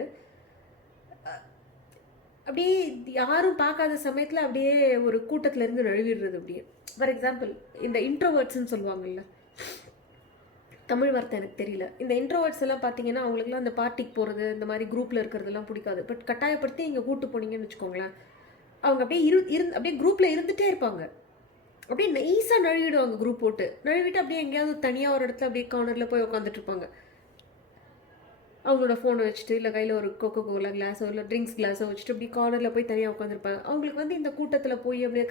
அப்படியே யாரும் பார்க்காத சமயத்தில் அப்படியே ஒரு கூட்டத்திலேருந்து நழுவிடுறது. அப்படியே ஃபார் எக்ஸாம்பிள் இந்த இன்ட்ரோவர்ட்ஸ்ன்னு சொல்லுவாங்கல்ல, தமிழ் வார்த்தை எனக்கு தெரியல. இந்த இன்ட்ரோவர்ட்ஸ் எல்லாம் பார்த்தீங்கன்னா அவங்களுக்குலாம் அந்த பார்ட்டிக்கு போகிறது, இந்த மாதிரி குரூப்பில் இருக்கிறதெல்லாம் பிடிக்காது. பட் கட்டாயப்படுத்தி இங்கே கூட்டு போனீங்கன்னு வச்சுக்கோங்களேன், அவங்க அப்படியே அப்படியே குரூப்பில் இருந்துகிட்டே இருப்பாங்க. அப்படியே நைஸாக நழுவிடுவாங்க. குரூப் போட்டு நழுவிட்டு அப்படியே எங்கேயாவது தனியாக ஒரு இடத்துல அப்படியே கார்னரில் போய் உட்காந்துட்டு இருப்பாங்க. அவங்களோட ஃபோனை வச்சுட்டு இல்லை கையில் ஒரு கோகோ கோலா கிளாஸோ இல்லை ட்ரிங்க்ஸ் கிளாஸோ வச்சுட்டு அப்படி கார்னரில் போய் தனியாக உட்காந்துருப்பாங்க. அவங்களுக்கு வந்து இந்த கூட்டத்தில் போய் அப்படியே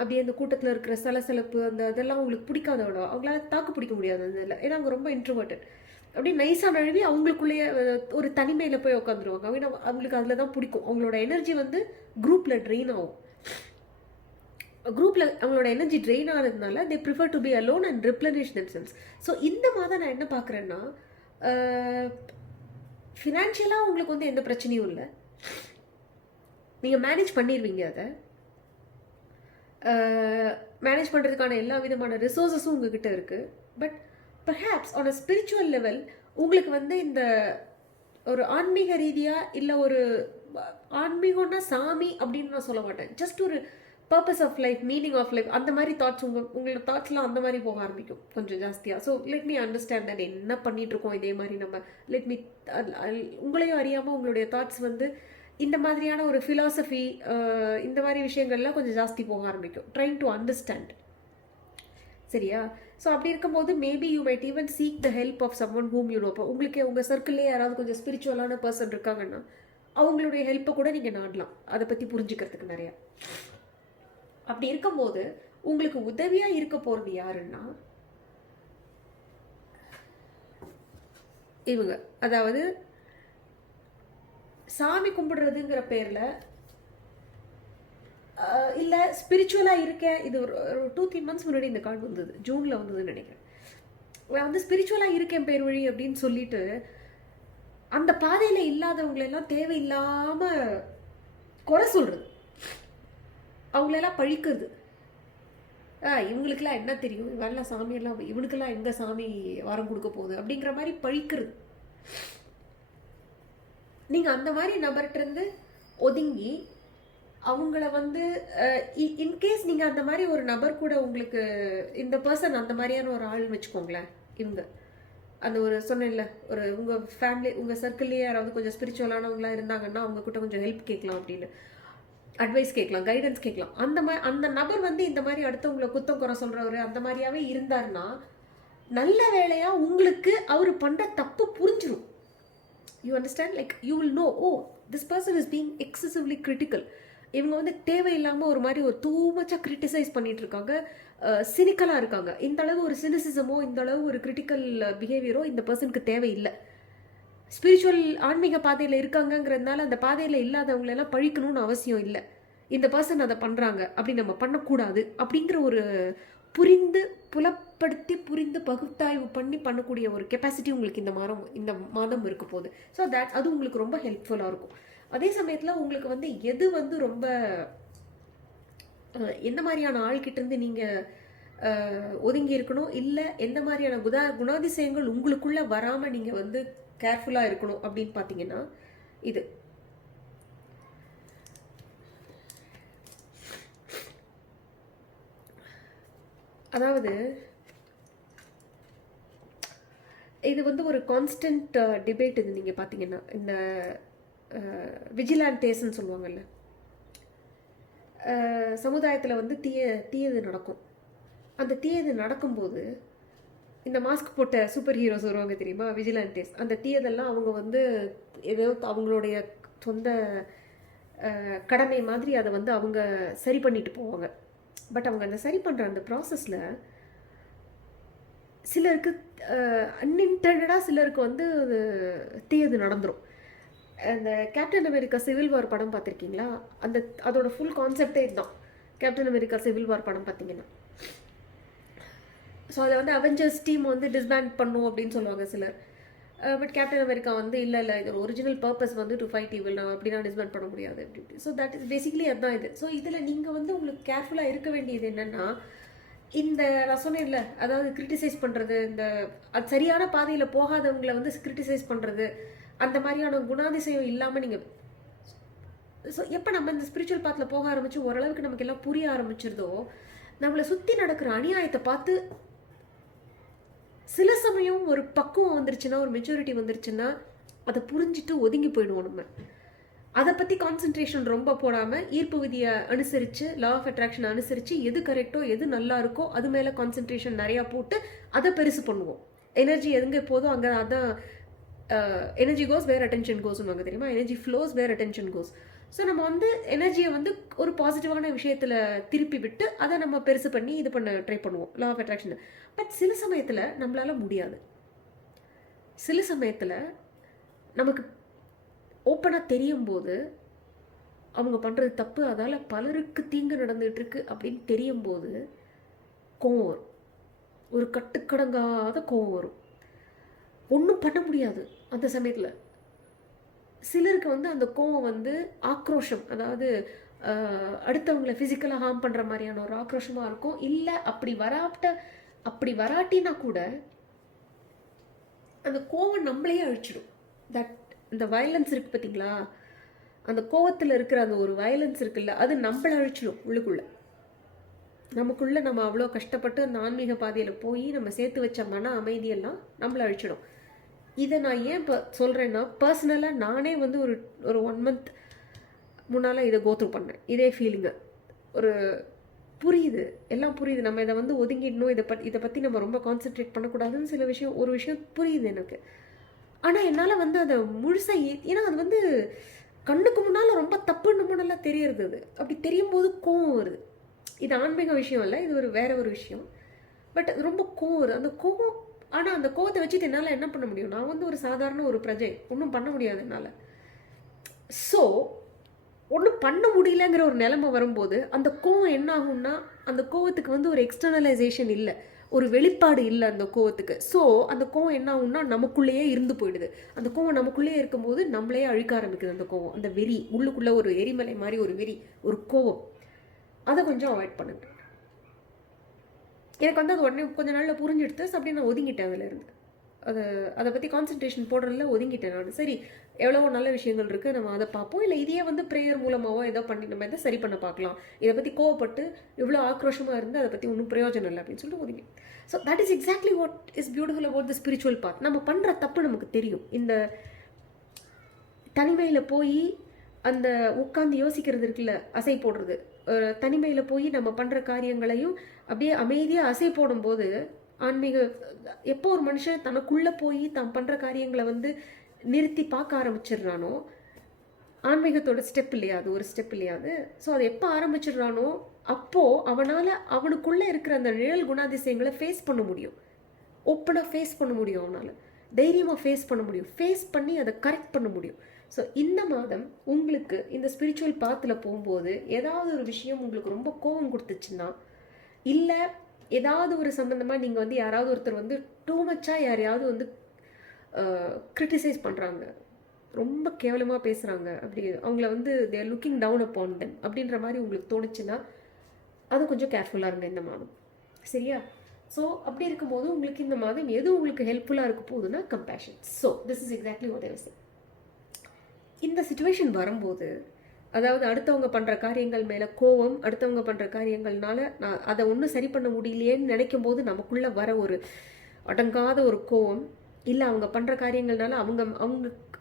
அப்படியே அந்த கூட்டத்தில் இருக்கிற சலசலப்பு அந்த அதெல்லாம் அவங்களுக்கு பிடிக்காதோட அவங்களால தாக்கு பிடிக்க முடியாது அந்த இதில். ஏன்னா அவங்க ரொம்ப இன்ட்ரோவர்ட்டட். அப்படியே நைஸாக நழுவி அவங்களுக்குள்ளேயே ஒரு தனிமையில் போய் உட்காந்துருவாங்க. அவங்க அவங்களுக்கு அதில் தான் பிடிக்கும். அவங்களோட எனர்ஜி வந்து குரூப்பில் ட்ரெயின் ஆகும். குரூப்பில் அவங்களோட எனர்ஜி ட்ரெயின் ஆனதுனால they prefer to be alone and replenish themselves. So இந்த மாதம் நான் என்ன பார்க்குறேன்னா, ஃபினான்ஷியலாக உங்களுக்கு வந்து எந்த பிரச்சனையும் இல்லை, நீங்கள் மேனேஜ் பண்ணிடுவீங்க. அதை மேனேஜ் பண்ணுறதுக்கான எல்லா விதமான ரிசோர்ஸஸும் உங்ககிட்ட இருக்குது. But perhaps on a spiritual level உங்களுக்கு வந்து இந்த ஒரு ஆன்மீக ரீதியாக இல்லை ஒரு ஆன்மீகம்னா சாமி அப்படின்னு நான் சொல்ல மாட்டேன், ஜஸ்ட் ஒரு purpose of life, meaning of life, அந்த மாதிரி தாட்ஸ் உங்களோட தாட்ஸ்லாம் அந்த மாதிரி போக ஆரம்பிக்கும் கொஞ்சம் ஜாஸ்தியாக. So let me understand that என்ன பண்ணிகிட்ருக்கோம் இதே மாதிரி நம்ம லெட் மீ உங்களையும் அறியாமல் உங்களுடைய தாட்ஸ் வந்து இந்த மாதிரியான ஒரு ஃபிலாசபி இந்த மாதிரி விஷயங்கள்லாம் கொஞ்சம் ஜாஸ்தி போக ஆரம்பிக்கும். Trying to understand. சரியா? ஸோ அப்படி இருக்கும்போது maybe you might even seek the help of some one whom you know. இப்போ உங்களுக்கு உங்கள் சர்க்கிள்லேயே யாராவது கொஞ்சம் ஸ்பிரிச்சுவலான பர்சன் இருக்காங்கன்னா அவங்களுடைய ஹெல்ப்பை கூட நீங்கள் நாடலாம் அதை பற்றி புரிஞ்சுக்கிறதுக்கு நிறையா. அப்படி இருக்கும்போது உங்களுக்கு உதவியாக இருக்க போகிறது யாருன்னா இவங்க. அதாவது சாமி கும்பிடுறதுங்கிற பேரில் இல்லை ஸ்பிரிச்சுவலாக இருக்கேன். இது ஒரு 2-3 months முன்னாடி இந்த கார்டு வந்தது, ஜூனில் வந்ததுன்னு நினைக்கிறேன். நான் வந்து ஸ்பிரிச்சுவலாக இருக்கேன் பேர் வழி அப்படின்னு சொல்லிட்டு அந்த பாதையில் இல்லாதவங்களெல்லாம் தேவையில்லாமல் குறை சொல்கிறது, அவங்களெல்லாம் பழிக்கிறது. இவங்களுக்கெல்லாம் என்ன தெரியும், இவெல்லாம் சாமியெல்லாம் இவனுக்கெல்லாம் எங்கே சாமி வரம் கொடுக்க போகுது அப்படிங்கிற மாதிரி பழிக்கிறது. நீங்கள் அந்த மாதிரி நபர்கிட்டருந்து ஒதுங்கி அவங்கள வந்து இன்கேஸ் நீங்கள் அந்த மாதிரி ஒரு நபர் கூட உங்களுக்கு இந்த பர்சன் அந்த மாதிரியான ஒரு ஆள்னு வச்சுக்கோங்களேன். இவங்க அந்த ஒரு சொன்னேன்ல, ஒரு உங்கள் ஃபேமிலி உங்கள் சர்க்கிள்லேயே யாராவது கொஞ்சம் ஸ்பிரிச்சுவலானவங்களாம் இருந்தாங்கன்னா அவங்கக்கிட்ட கொஞ்சம் ஹெல்ப் கேட்கலாம், அப்படின்னு அட்வைஸ் கேட்கலாம், கைடன்ஸ் கேட்கலாம். அந்த நபர் வந்து இந்த மாதிரி அடுத்தவங்களை குத்தம் குறை சொல்கிறவர் அந்த மாதிரியாவே இருந்தாருன்னா நல்ல வேலையாக உங்களுக்கு அவர் பண்ணுற தப்பு புரிஞ்சிடும். You understand? Like you will know, oh this person is being excessively critical. இவங்க வந்து தேவையில்லாமல் ஒரு மாதிரி ஒரு டூ மச்சாக கிரிட்டிசைஸ் பண்ணிட்டு இருக்காங்க, சினிக்கலாக இருக்காங்க. இந்த அளவு ஒரு சினிசிசமோ இந்த அளவு ஒரு கிரிட்டிக்கல் பிஹேவியரோ இந்த பர்சனுக்கு தேவையில்லை. ஸ்பிரிச்சுவல் ஆன்மீக பாதையில் இருக்காங்கங்கிறதுனால அந்த பாதையில் இல்லாதவங்களெல்லாம் பழிக்கணும்னு அவசியம் இல்லை. இந்த பர்சன் அதை பண்ணுறாங்க அப்படி நம்ம பண்ணக்கூடாது அப்படிங்கிற ஒரு புரிந்து பகுத்தாய்வு பண்ணக்கூடிய ஒரு கெப்பாசிட்டி உங்களுக்கு இந்த மாதம் இருக்க போகுது. ஸோ அது உங்களுக்கு ரொம்ப ஹெல்ப்ஃபுல்லாக இருக்கும். அதே சமயத்தில் உங்களுக்கு வந்து எது வந்து ரொம்ப எந்த மாதிரியான ஆள்கிட்டேருந்து நீங்கள் ஒதுங்கி இருக்கணும், இல்லை எந்த மாதிரியான குணாதிசயங்கள் உங்களுக்குள்ளே வராமல் நீங்கள் வந்து கேர்ஃபுல்லாக இருக்கணும் அப்படின்னு பார்த்தீங்கன்னா இது. அதாவது இது வந்து ஒரு கான்ஸ்டன்ட் டிபேட். இது நீங்கள் பார்த்தீங்கன்னா இந்த விஜிலான்டேஸ்ன்னு சொல்லுவாங்கல்ல, சமுதாயத்தில் வந்து தீயது நடக்கும். அந்த தீயது நடக்கும்போது இந்த மாஸ்க் போட்ட சூப்பர் ஹீரோஸ் வருவாங்க தெரியுமா, விஜிலான்டேஸ். அந்த தீயதெல்லாம் அவங்க வந்து ஏதோ அவங்களுடைய சொந்த கடமை மாதிரி அதை வந்து அவங்க சரி பண்ணிட்டு போவாங்க. பட் அவங்க அந்த சரி பண்ணுற அந்த ப்ராசஸில் சிலருக்கு அன்இன்டெண்டடாக சிலருக்கு வந்து அது தீயது நடந்துடும். அந்த கேப்டன் அமெரிக்கா சிவில் வார் படம் பார்த்துருக்கீங்களா? அதோட ஃபுல் கான்செப்டே இதுதான். கேப்டன் அமெரிக்கா சிவில் வார் படம் பார்த்தீங்கன்னா, ஸோ அதை வந்து அவெஞ்சர்ஸ் டீம் வந்து டிஸ்பேண்ட் பண்ணும் அப்படின்னு சொல்லுவாங்க சிலர். பட் கேப்டன் அமெரிக்கா வந்து இல்லை இது ஒரிஜினல் பர்பஸ் வந்து டு ஃபைட் ஈவில், நான் அப்படின்னா டிஸ்பேண்ட் பண்ண முடியாது அப்படி. ஸோ தட் இஸ் பேசிக்கலி அதுதான் இது. ஸோ இதில் நீங்கள் வந்து உங்களுக்கு கேர்ஃபுல்லாக இருக்க வேண்டியது என்னென்னா, இந்த நான் சொன்னேன்ல, அதாவது கிரிட்டிசைஸ் பண்ணுறது, அது சரியான பாதையில் போகாதவங்களை வந்து கிரிட்டிசைஸ் பண்ணுறது, அந்த மாதிரியான குணாதிசயம் இல்லாமல் நீங்கள் ஸோ எப்போ நம்ம இந்த ஸ்பிரிச்சுவல் பாத்தில் போக ஆரம்பித்து ஓரளவுக்கு நமக்கு எல்லாம் புரிய ஆரம்பிச்சிருதோ, நம்மளை சுற்றி நடக்கிற அநியாயத்தை பார்த்து சில சமயம் ஒரு பக்குவம் வந்துருச்சுன்னா, ஒரு மெச்சூரிட்டி வந்துருச்சுன்னா அதை புரிஞ்சுட்டு ஒதுங்கி போயிடுவோம். நம்ம அதை பற்றி கான்சென்ட்ரேஷன் ரொம்ப போடாமல் ஈர்ப்பு விதியை அனுசரித்து, லா ஆஃப் அட்ராக்ஷன் அனுசரித்து எது கரெக்டோ எது நல்லா இருக்கோ அது மேலே கான்சென்ட்ரேஷன் நிறையா போட்டு அதை பெருசு பண்ணுவோம். எனர்ஜி எதுங்க போதோ அங்கே அதான் எனர்ஜி கோஸ் வேர் அட்டென்ஷன் கோஸ்ன்னு தெரியுமா, எனர்ஜி ஃப்ளோஸ் வேர் அட்டென்ஷன் கோஸ். ஸோ நம்ம வந்து எனர்ஜியை வந்து ஒரு பாசிட்டிவான விஷயத்தில் திருப்பி விட்டு அதை நம்ம பெருசு பண்ணி இது பண்ண ட்ரை பண்ணுவோம், லா ஆஃப் அட்ராக்ஷன். பட் சில சமயத்தில் நம்மளால முடியாது. சில சமயத்தில் நமக்கு ஓப்பனாக தெரியும் போது அவங்க பண்ணுறது தப்பு, அதால் பலருக்கு தீங்கு நடந்துகிட்ருக்கு அப்படின்னு தெரியும் போது கோவம் வரும். ஒரு கட்டுக்கடங்காத கோவம் வரும். ஒன்றும் பண்ண முடியாது அந்த சமயத்தில். சிலருக்கு வந்து அந்த கோவம் வந்து ஆக்ரோஷம், அதாவது அடுத்தவங்களை ஃபிசிக்கலாக ஹார்ம் பண்ணுற மாதிரியான ஒரு ஆக்ரோஷமாக இருக்கும். இல்லை அப்படி வராட்டினா கூட அந்த கோவம் நம்மளையே அழிச்சிடும். இந்த வயலன்ஸ் இருக்குது பார்த்தீங்களா, அந்த கோவத்தில் இருக்கிற அந்த ஒரு வயலன்ஸ் இருக்குல்ல, அது நம்மளை அழிச்சிடும் உள்ளுக்குள்ளே. நமக்குள்ளே நம்ம அவ்வளோ கஷ்டப்பட்டு அந்த ஆன்மீக பாதையில் போய் நம்ம சேர்த்து வச்ச மன அமைதியெல்லாம் நம்மளை அழிச்சிடும். இதை நான் ஏன் இப்போ சொல்கிறேன்னா, பர்சனலாக நானே வந்து ஒரு 1 month முன்னால் இதை கோத்ரூ பண்ணேன். இதே ஃபீலிங்கை ஒரு புரியுது, எல்லாம் புரியுது. நம்ம இதை வந்து ஒதுங்கிடணும், இதை பற்றி நம்ம ரொம்ப கான்சென்ட்ரேட் பண்ணக்கூடாதுன்னு ஒரு விஷயம் புரியுது எனக்கு. ஆனால் என்னால் வந்து அதை முழுசாக, ஏன்னா அது வந்து கண்ணுக்கு முன்னால் ரொம்ப தப்புன்னு முன்னெல்லாம் தெரியறது. அது அப்படி தெரியும் போது கோவம் வருது. இது ஆன்மீக விஷயம் இல்லை, இது வேற ஒரு விஷயம். பட் அது ரொம்ப கோவம் வருது. அந்த கோவம், ஆனால் அந்த கோவத்தை வச்சுட்டு என்னால் என்ன பண்ண முடியும்? நான் வந்து ஒரு சாதாரண ஒரு பிரஜை, ஒன்றும் பண்ண முடியாது என்னால். ஸோ ஒன்றும் பண்ண முடியலங்கிற ஒரு நிலைமை வரும்போது அந்த கோவம் என்ன ஆகும்னா, அந்த கோவத்துக்கு வந்து ஒரு எக்ஸ்டர்னலைசேஷன் இல்லை, ஒரு வெளிப்பாடு இல்லை அந்த கோவத்துக்கு. ஸோ அந்த கோவம் என்ன ஆகும்னா நமக்குள்ளேயே இருந்து போயிடுது. அந்த கோவம் நமக்குள்ளேயே இருக்கும்போது நம்மளே அழிக்க ஆரம்பிக்குது. அந்த கோவம், அந்த வெறி உள்ளுக்குள்ளே ஒரு எரிமலை மாதிரி ஒரு வெறி, ஒரு கோவம். அதை கொஞ்சம் அவாய்ட் பண்ணுங்க. எனக்கு வந்து அது உடனே கொஞ்ச நாளில் புரிஞ்சுடுத்து. அப்படி நான் ஒதுங்கிட்டேன் அதிலேருந்து. அதை பற்றி கான்சன்ட்ரேஷன் போடுறதுல ஒதுங்கிட்டேன் நான். சரி, எவ்வளவோ நல்ல விஷயங்கள் இருக்குது, நம்ம அதை பார்ப்போம். இல்லை இதையே வந்து ப்ரேயர் மூலமாகவோ ஏதோ பண்ணி நம்ம எதை சரி பண்ண பார்க்கலாம். இதை பற்றி கோவப்பட்டு இவ்வளோ ஆக்ரோஷமாக இருந்து அதை பற்றி ஒன்றும் பிரயோஜனம் இல்லை அப்படின்னு சொல்லிட்டு ஒதுங்கி. So that is exactly what is beautiful about the spiritual path. நம்ம பண்ணுற தப்பு நமக்கு தெரியும். இந்த தனிமையில் போய் அந்த உட்காந்து யோசிக்கிறது இருக்குல்ல, அசை போடுறது, தனிமையில் போய் நம்ம பண்ணுற காரியங்களையும் அப்படியே அமைதியாக அசை போடும்போது, ஆன்மீக எப்போ ஒரு மனுஷன் தனக்குள்ளே போய் தான் பண்ணுற காரியங்களை வந்து நிறுத்தி பார்க்க ஆரம்பிச்சிடுறானோ, ஆன்மீகத்தோட ஸ்டெப் இல்லையா அது, ஒரு ஸ்டெப் இல்லையா அது. ஸோ அது எப்போ ஆரம்பிச்சிடுறானோ அப்போது அவனுக்குள்ளே இருக்கிற அந்த நிழல் குணாதிசயங்களை ஃபேஸ் பண்ண முடியும். ஓப்பனாக ஃபேஸ் பண்ண முடியும். அவனால் தைரியமாக ஃபேஸ் பண்ண முடியும். ஃபேஸ் பண்ணி அதை கரெக்ட் பண்ண முடியும். ஸோ இந்த மாதம் உங்களுக்கு இந்த ஸ்பிரிச்சுவல் பாத்தில் போகும்போது ஏதாவது ஒரு விஷயம் உங்களுக்கு ரொம்ப கோபம் கொடுத்துச்சுன்னா, இல்லை ஏதாவது ஒரு சம்மந்தமாக நீங்கள் வந்து யாராவது ஒருத்தர் வந்து டூ மச்சாக யாரையாவது வந்து கிரிட்டிசைஸ் பண்ணுறாங்க, ரொம்ப கேவலமாக பேசுகிறாங்க, அப்படி அவங்கள வந்து they are looking down upon them அப்படின்ற மாதிரி உங்களுக்கு தோணுச்சுன்னா அது கொஞ்சம் கேர்ஃபுல்லாக இருங்க இந்த மாதம். சரியா? ஸோ அப்படி இருக்கும்போது உங்களுக்கு இந்த மாதம் எது உங்களுக்கு ஹெல்ப்ஃபுல்லாக இருக்க போகுதுன்னா compassion. So this is exactly what I was saying. இந்த சிச்சுவேஷன் வரும்போது, அதாவது அடுத்தவங்க பண்ணுற காரியங்கள் மேலே கோவம், அடுத்தவங்க பண்ணுற காரியங்கள்னால நான் அதை ஒன்றும் சரி பண்ண முடியலையேன்னு நினைக்கும் போது நமக்குள்ளே வர ஒரு அடங்காத ஒரு கோவம், இல்லை அவங்க பண்ணுற காரியங்கள்னால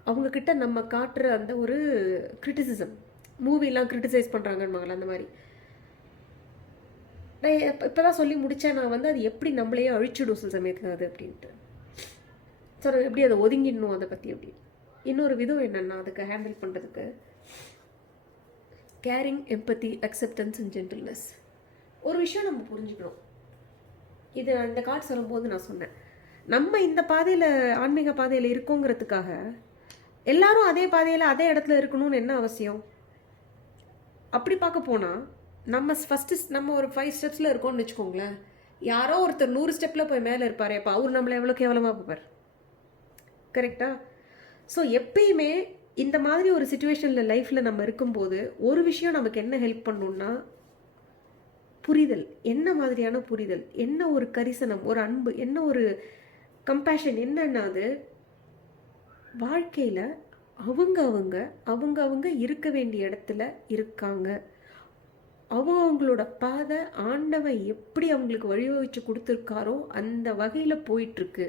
அவங்கக்கிட்ட நம்ம காட்டுற அந்த ஒரு கிரிட்டிசிசம், மூவிலாம் கிரிட்டிசைஸ் பண்ணுறாங்கன்னு அந்த மாதிரி. நான் இப்போ தான் சொல்லி முடித்தேன். நான் வந்து அது எப்படி நம்மளையே அழிச்சிடும் சில சமயத்தில் அது அப்படின்ட்டு. ஸோ எப்படி அதை ஒதுங்கிடணும் அதை பற்றி அப்படி. இன்னொரு விதம் என்னென்னா அதுக்கு ஹேண்டில் பண்ணுறதுக்கு caring, empathy, acceptance and gentleness. ஒரு விஷயம் நம்ம புரிஞ்சுக்கணும். இது இந்த கார்டு சொல்லும்போது நான் சொன்னேன், நம்ம இந்த பாதையில் ஆன்மீக பாதையில் இருக்கோங்கிறதுக்காக எல்லாரும் அதே பாதையில் அதே இடத்துல இருக்கணும்னு என்ன அவசியம்? அப்படி பார்க்க போனால் நம்ம ஒரு 5 ஸ்டெப்ஸில் இருக்கோம்னு வச்சுக்கோங்களேன். யாரோ ஒருத்தர் 100 ஸ்டெப்பில் போய் மேலே இருப்பார். அப்போ அவர் நம்மளை எவ்வளோ கேவலமாக பார்ப்பார். கரெக்டாக? ஸோ எப்பயுமே இந்த மாதிரி ஒரு சிச்சுவேஷனில் லைஃப்பில் நம்ம இருக்கும்போது ஒரு விஷயம் நமக்கு என்ன ஹெல்ப் பண்ணணும்னா புரிதல். என்ன மாதிரியான புரிதல், என்ன ஒரு கரிசனம், ஒரு அன்பு, என்ன ஒரு கம்பேஷன். என்னன்னா அது வாழ்க்கையில் அவங்க இருக்க வேண்டிய இடத்துல இருக்காங்க. அவங்களோட பாதை ஆண்டவன் எப்படி அவங்களுக்கு வழிவகுச்சு கொடுத்துருக்காரோ அந்த வகையில் போயிட்டுருக்கு.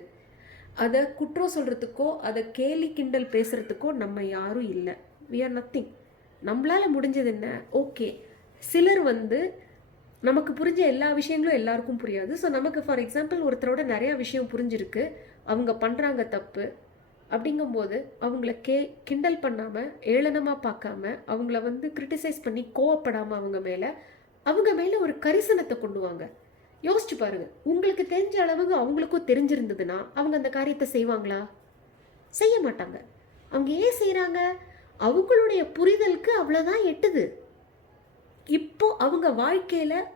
அதை குற்றம் சொல்கிறதுக்கோ அதை கேலி கிண்டல் பேசுகிறதுக்கோ நம்ம யாரும் இல்லை. We are nothing. நம்மளால் முடிஞ்சது என்ன? ஓகே, சிலர் வந்து நமக்கு புரிஞ்ச எல்லா விஷயங்களும் எல்லாருக்கும் புரியாது. ஸோ நமக்கு ஃபார் எக்ஸாம்பிள் ஒருத்தரோட நிறையா விஷயம் புரிஞ்சிருக்கு, அவங்க பண்ணுறாங்க தப்பு, அப்படிங்கும்போது அவங்கள கிண்டல் பண்ணாமல் ஏளனமாக பார்க்காம அவங்கள வந்து கிரிட்டிசைஸ் பண்ணி கோவப்படாமல் அவங்க மேலே ஒரு கரிசனத்தை கொண்டு வாங்க. யோசிச்சு பாருங்க, உங்களுக்கு தெரிஞ்ச அளவுக்கு அவங்களுக்கும் தெரிஞ்சிருந்ததுன்னா அவங்க அந்த காரியத்தை செய்வாங்களா? செய்ய மாட்டாங்க. அவங்க ஏன் செய்கிறாங்க? அவங்களுடைய புரிதலுக்கு அவ்வளோதான் எட்டுது. இப்போ அவங்க வாழ்க்கையில்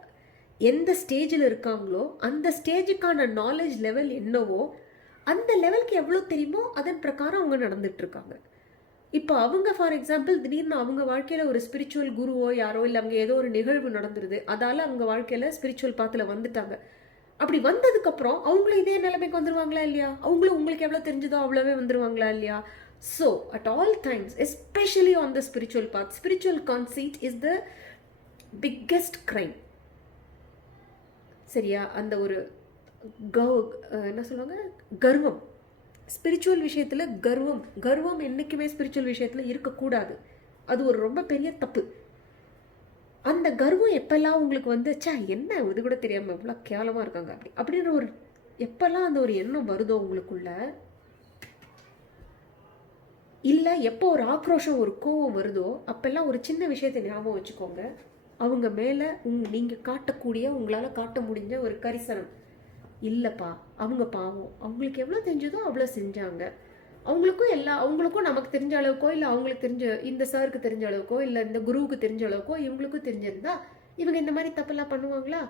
எந்த ஸ்டேஜில் இருக்காங்களோ அந்த ஸ்டேஜுக்கான நாலேஜ் லெவல் என்னவோ அந்த லெவலுக்கு எவ்வளோ தெரியுமோ அதன் பிரகாரம் அவங்க நடந்துட்டுருக்காங்க. இப்போ அவங்க ஃபார் எக்ஸாம்பிள் திடீர்னு அவங்க வாழ்க்கையில் ஒரு ஸ்பிரிச்சுவல் குருவோ யாரோ இல்லை அவங்க ஏதோ ஒரு நிகழ்வு நடந்துருது, அதால் அவங்க வாழ்க்கையில் ஸ்பிரிச்சுவல் பாத்தில் வந்துட்டாங்க. அப்படி வந்ததுக்கப்புறம் அவங்களும் இதே நிலைமைக்கு வந்துடுவாங்களா இல்லையா? அவங்களும் உங்களுக்கு எவ்வளோ தெரிஞ்சதோ அவ்வளோவே வந்துடுவாங்களா இல்லையா? So at all times, especially on the spiritual path, spiritual conceit is the biggest crime. சரியா? அந்த ஒரு என்ன சொல்லுவாங்க, கர்வம். ஸ்பிரிச்சுவல் விஷயத்தில் கர்வம் என்றைக்குமே ஸ்பிரிச்சுவல் விஷயத்தில் இருக்கக்கூடாது. அது ஒரு ரொம்ப பெரிய தப்பு. அந்த கர்வம் எப்பெல்லாம் உங்களுக்கு வந்து என்ன இது கூட தெரியாமல் எவ்வளோ கேவலமாக இருக்காங்க அப்படின்ற ஒரு எப்பெல்லாம் அந்த ஒரு எண்ணம் வருதோ உங்களுக்குள்ள, இல்லை எப்போ ஒரு ஆக்ரோஷம் ஒரு கோவம் வருதோ அப்பெல்லாம் ஒரு சின்ன விஷயத்தை ஞாபகம் வச்சுக்கோங்க. அவங்க மேலே நீங்கள் காட்டக்கூடிய உங்களால் காட்ட முடிஞ்ச ஒரு கரிசனம் இல்லைப்பா, அவங்க பாவம், அவங்களுக்கு எவ்வளோ தெரிஞ்சதோ அவ்வளோ செஞ்சாங்க. அவங்களுக்கும் நமக்கு தெரிஞ்ச அளவுக்கோ இல்லை அவங்களுக்கு தெரிஞ்ச இந்த சாருக்கு தெரிஞ்ச அளவுக்கோ இல்லை இந்த குருவுக்கு தெரிஞ்ச அளவுக்கோ இவங்களுக்கும் தெரிஞ்சிருந்தா இவங்க இந்த மாதிரி தப்பெல்லாம் பண்ணுவாங்களா?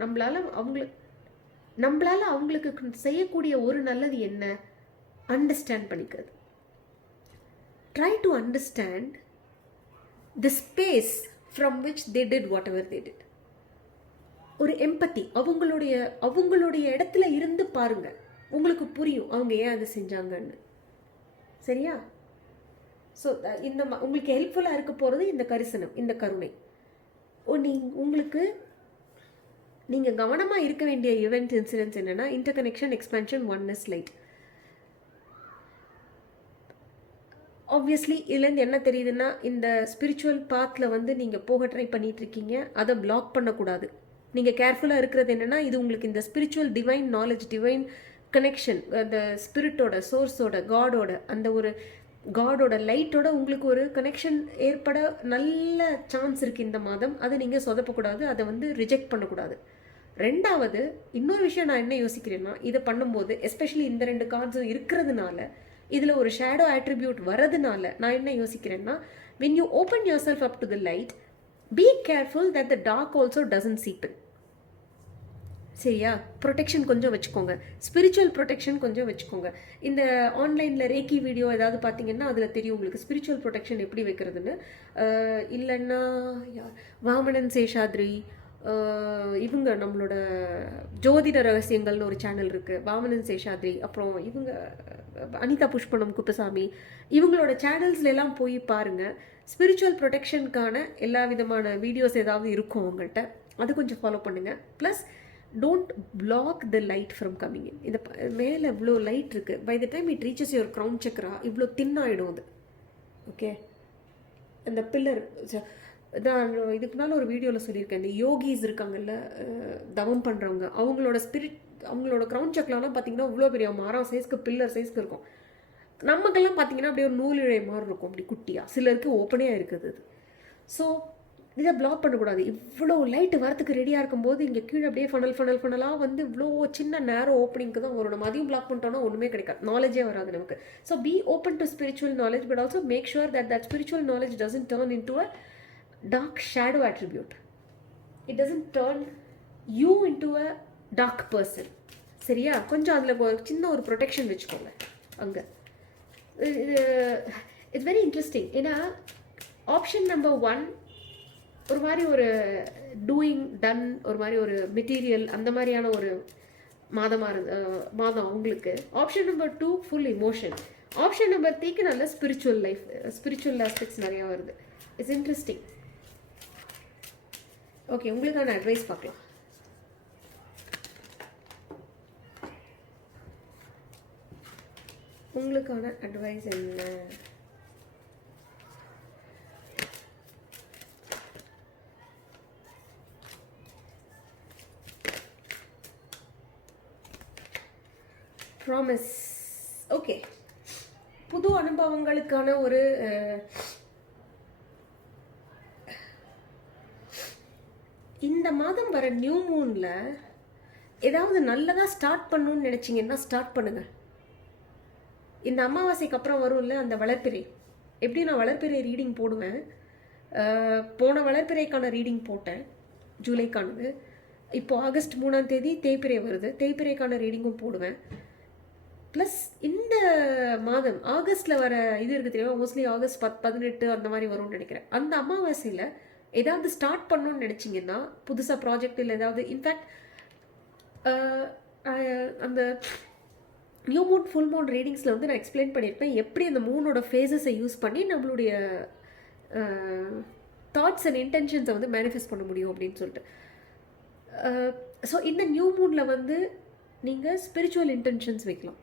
நம்மளால அவங்களுக்கு செய்யக்கூடிய ஒரு நல்லது என்ன? அண்டர்ஸ்டாண்ட் பண்ணிக்கிறது. Try to understand the space from which they did what ever they did. ஒரு எம்பத்தி, அவங்களுடைய இடத்துல இருந்து பாருங்க, உங்களுக்கு புரியும் அவங்க ஏன் அதை செஞ்சாங்கன்னு. சரியா? ஸோ இந்த உங்களுக்கு ஹெல்ப்ஃபுல்லாக இருக்க போகிறது இந்த கரிசனம், இந்த கருணை. நீங்கள் கவனமாக இருக்க வேண்டிய ஈவெண்ட் இன்சிடென்ட்ஸ் என்னென்னா inter connection, expansion, oneness, light. Obviously இதுலேருந்து என்ன தெரியுதுன்னா, இந்த ஸ்பிரிச்சுவல் பாத்தில் வந்து நீங்கள் போக ட்ரை பண்ணிட்டு இருக்கீங்க, அதை பிளாக் பண்ணக்கூடாது. நீங்கள் கேர்ஃபுல்லாக இருக்கிறது என்னென்னா, இது உங்களுக்கு இந்த spiritual divine knowledge, divine connection, அந்த ஸ்பிரிட்டோட, சோர்ஸோட, காடோட லைட்டோட உங்களுக்கு ஒரு கனெக்ஷன் ஏற்பட நல்ல சான்ஸ் இருக்குது இந்த மாதம். அதை நீங்கள் சொதப்பக்கூடாது, அதை வந்து ரிஜெக்ட் பண்ணக்கூடாது. ரெண்டாவது இன்னொரு விஷயம் நான் என்ன யோசிக்கிறேன்னா, இதை பண்ணும்போது எஸ்பெஷலி இந்த 2 கார்ட்ஸும் இருக்கிறதுனால, இதில் ஒரு ஷேடோ ஆட்ரிபியூட் வரதுனால நான் என்ன யோசிக்கிறேன்னா, when you open yourself up to the light, be careful that the dark also doesn't seep in. சரியா? ப்ரொடெக்ஷன் கொஞ்சம் வச்சுக்கோங்க, ஸ்பிரிச்சுவல் ப்ரொடெக்ஷன் கொஞ்சம் வச்சுக்கோங்க. இந்த ஆன்லைனில் ரேக்கி வீடியோ ஏதாவது பார்த்தீங்கன்னா அதில் தெரியும் உங்களுக்கு ஸ்பிரிச்சுவல் ப்ரொடெக்ஷன் எப்படி வைக்கிறதுன்னு. இல்லைன்னா வாமனன் சேஷாத்ரி, இவங்க நம்மளோட ஜோதிட ரகசியங்கள்னு ஒரு சேனல் இருக்குது, வாமனன் சேஷாத்ரி, அப்புறம் இவங்க அனிதா புஷ்பனம் குப்புசாமி, இவங்களோட சேனல்ஸ்லாம் போய் பாருங்கள். ஸ்பிரிச்சுவல் ப்ரொடெக்ஷனுக்கான எல்லா விதமான வீடியோஸ் ஏதாவது இருக்கும் அவங்கள்ட்ட, அது கொஞ்சம் ஃபாலோ பண்ணுங்கள். Please don't block the light from coming in. இந்த மேலே இவ்வளோ லைட் இருக்குது, by the time it reaches your crown chakra இவ்வளோ தின்னாயிடும் அது. ஓகே, அந்த பில்லர் நான் இதுக்கு முன்னால் ஒரு வீடியோவில் சொல்லியிருக்கேன், இந்த யோகிஸ் இருக்காங்கல்ல, தவம் பண்ணுறவங்க, அவங்களோட க்ரௌன் சக்ராலாம் பார்த்தீங்கன்னா இவ்வளோ பெரிய மரம் சைஸ்க்கு, பில்லர் சைஸ்க்கு இருக்கும். நமக்கெல்லாம் பார்த்தீங்கன்னா அப்படியே ஒரு நூலிழை மாதிரி இருக்கும், அப்படி குட்டியாக, சிலருக்கு ஓப்பனே இருக்குது அது. ஸோ இதை பிளாக் பண்ணக்கூடாது. இவ்வளோ லைட்டு வரத்துக்கு ரெடியாக இருக்கும்போது இங்கே கீழே அப்படியே ஃபனலாக வந்து இவ்வளோ சின்ன நேரோ ஓப்பனிங்க்கு தான் வரும். நம்ம அதையும் பிளாக் பண்ணிட்டோம்னா ஒன்றுமே கிடைக்காது, நாலேஜே வராது நமக்கு. So be open to spiritual knowledge, but also make sure that spiritual knowledge doesn't turn into a dark shadow attribute. It doesn't turn you into a dark person. சரியா? கொஞ்சம் அதில் சின்ன ஒரு ப்ரொடெக்ஷன் வச்சுக்கோங்க அங்கே. It's very interesting. ஏன்னா option number 1 ஒரு மாதிரி ஒரு டூயிங் டன், ஒரு மாதிரி ஒரு மெட்டீரியல், அந்த மாதிரியான ஒரு மாதம் உங்களுக்கு. Option number 2 full emotion. Option number 3க்கு நல்ல ஸ்பிரிச்சுவல் லைஃப், ஸ்பிரிச்சுவல் ஆஸ்பெக்ட்ஸ் நிறையா வருது. It's interesting. ஓகே, உங்களுக்கான அட்வைஸ் பார்க்கலாம். உங்களுக்கான அட்வைஸ் என்ன? ப்ராமிஸ். ஓகே, புது அனுபவங்களுக்கான ஒரு இந்த மாதம் வர நியூ மூனில் ஏதாவது நல்லதாக ஸ்டார்ட் பண்ணணும்னு நினச்சிங்கன்னா ஸ்டார்ட் பண்ணுங்கள். இந்த அமாவாசைக்கு அப்புறம் வரும்ல அந்த வளர்ப்பிறை, எப்படி நான் வளர்ப்பிறை ரீடிங் போடுவேன், போன வளர்ப்பிறைக்கான ரீடிங் போட்டேன் ஜூலைக்கானது. இப்போ ஆகஸ்ட் 3ஆம் தேதி தேய்பிறை வருது, தேய்பிறைக்கான ரீடிங்கும் போடுவேன். ப்ளஸ் இந்த மாதம் ஆகஸ்ட்டில் வர இது இருக்குது தெரியுமா, மோஸ்ட்லி ஆகஸ்ட் 18 அந்த மாதிரி வரும்னு நினைக்கிறேன். அந்த அமாவாசையில் ஏதாவது ஸ்டார்ட் பண்ணணும்னு நினச்சிங்கன்னா புதுசாக ப்ராஜெக்ட் இல்லை ஏதாவது, இன்ஃபேக்ட் அந்த நியூ மூன் ஃபுல் மூன் ரீடிங்ஸில் வந்து நான் எக்ஸ்பிளைன் பண்ணியிருப்பேன் எப்படி அந்த மூனோட ஃபேஸஸை யூஸ் பண்ணி நம்மளுடைய தாட்ஸ் அண்ட் இன்டென்ஷன்ஸை வந்து மேனிஃபெஸ்ட் பண்ண முடியும் அப்படின்னு சொல்லிட்டு. ஸோ இந்த நியூ மூனில் வந்து நீங்கள் ஸ்பிரிச்சுவல் இன்டென்ஷன்ஸ் வைக்கலாம்.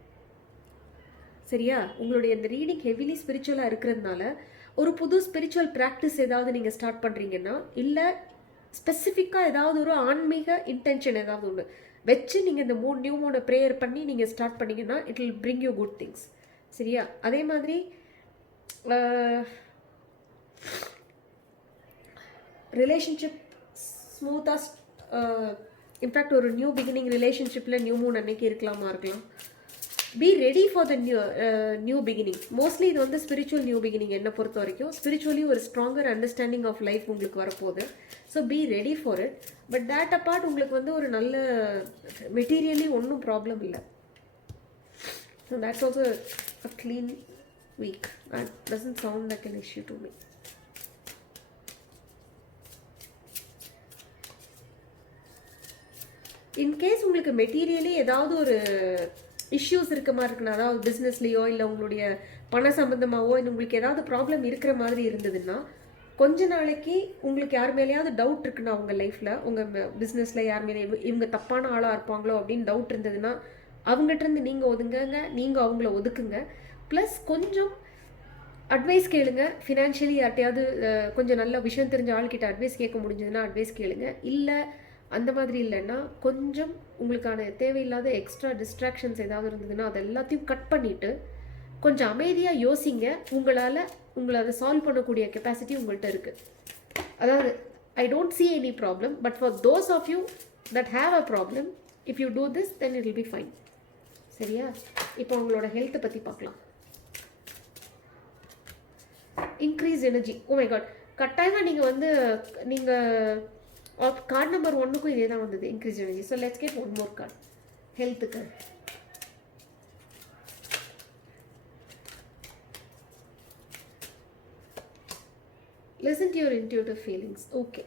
சரியா? உங்களுடைய இந்த ரீடிங் ஹெவிலி ஸ்பிரிச்சுவலாக இருக்கிறதுனால ஒரு புது ஸ்பிரிச்சுவல் ப்ராக்டிஸ் ஏதாவது நீங்கள் ஸ்டார்ட் பண்ணுறீங்கன்னா, இல்லை ஸ்பெசிஃபிக்காக ஏதாவது ஒரு ஆன்மீக இன்டென்ஷன் ஏதாவது ஒன்று வச்சு நீங்கள் இந்த நியூ மூனை ப்ரேயர் பண்ணி நீங்கள் ஸ்டார்ட் பண்ணிங்கன்னா it will bring you good things. சரியா? அதே மாதிரி ரிலேஷன்ஷிப் ஸ்மூத்தாக, இன்ஃபேக்ட் ஒரு நியூ பிகினிங் ரிலேஷன்ஷிப்பில் நியூ மூன் அன்னைக்கு இருக்கலாமா இருக்கலாம். Be ready for the new beginning. Mostly இது வந்து ஸ்பிரிச்சுவல் நியூ பிகினிங். என்னை பொறுத்த வரைக்கும் ஸ்பிரிச்சுவலி ஒரு ஸ்ட்ராங்கர் அண்டர்ஸ்டாண்டிங் ஆஃப் லைஃப் உங்களுக்கு வரப்போகுது. So be ready for it. But that apart உங்களுக்கு வந்து ஒரு நல்ல மெட்டீரியலி ஒன்றும் ப்ராப்ளம் இல்லை. So that's also a clean week. That doesn't sound like an issue to me. In case உங்களுக்கு மெட்டீரியலி ஏதாவது ஒரு இஷ்யூஸ் இருக்க மாதிரி இருக்குன்னா, அதாவது பிஸ்னஸ்லேயோ இல்லை உங்களுடைய பண சம்பந்தமாகவோ இல்லை உங்களுக்கு ஏதாவது ப்ராப்ளம் இருக்கிற மாதிரி இருந்ததுன்னா, கொஞ்ச நாளைக்கு உங்களுக்கு யார் மேலேயாவது டவுட் இருக்குன்னா உங்கள் லைஃப்பில், உங்கள் பிஸ்னஸில் யார் மேலே இவங்க தப்பான ஆளாக இருப்பாங்களோ அப்படின்னு டவுட் இருந்ததுன்னா அவங்ககிட்டருந்து நீங்கள் ஒதுங்குங்க, நீங்கள் அவங்கள ஒதுக்குங்க. ப்ளஸ் கொஞ்சம் அட்வைஸ் கேளுங்க. ஃபினான்ஷியலி யார்ட்டையாவது கொஞ்சம் நல்ல விஷயம் தெரிஞ்ச ஆள்கிட்ட அட்வைஸ் கேட்க முடிஞ்சதுன்னா அட்வைஸ் கேளுங்க. இல்லை அந்த மாதிரி இல்லைன்னா கொஞ்சம் உங்களுக்கான தேவையில்லாத எக்ஸ்ட்ரா டிஸ்ட்ராக்ஷன்ஸ் ஏதாவது இருந்ததுன்னா அது எல்லாத்தையும் கட் பண்ணிவிட்டு கொஞ்சம் அமைதியாக யோசிங்க. உங்களை அதை சால்வ் பண்ணக்கூடிய கெப்பாசிட்டி உங்கள்கிட்ட இருக்குது. அதாவது I don't see any problem, but for those of you that have a problem, if you do this then it will be fine. சரியா? இப்போ உங்களோட ஹெல்த்தை பற்றி பார்க்கலாம். Increase energy. Oh my god, கட்டாயமாக நீங்கள் கார்டு நம்பர் 1க்கும் இதே தான் வந்தது, increase energy. So let's get one more card ஹெல்த்துக்கு. Listen to your intuitive feelings. Okay,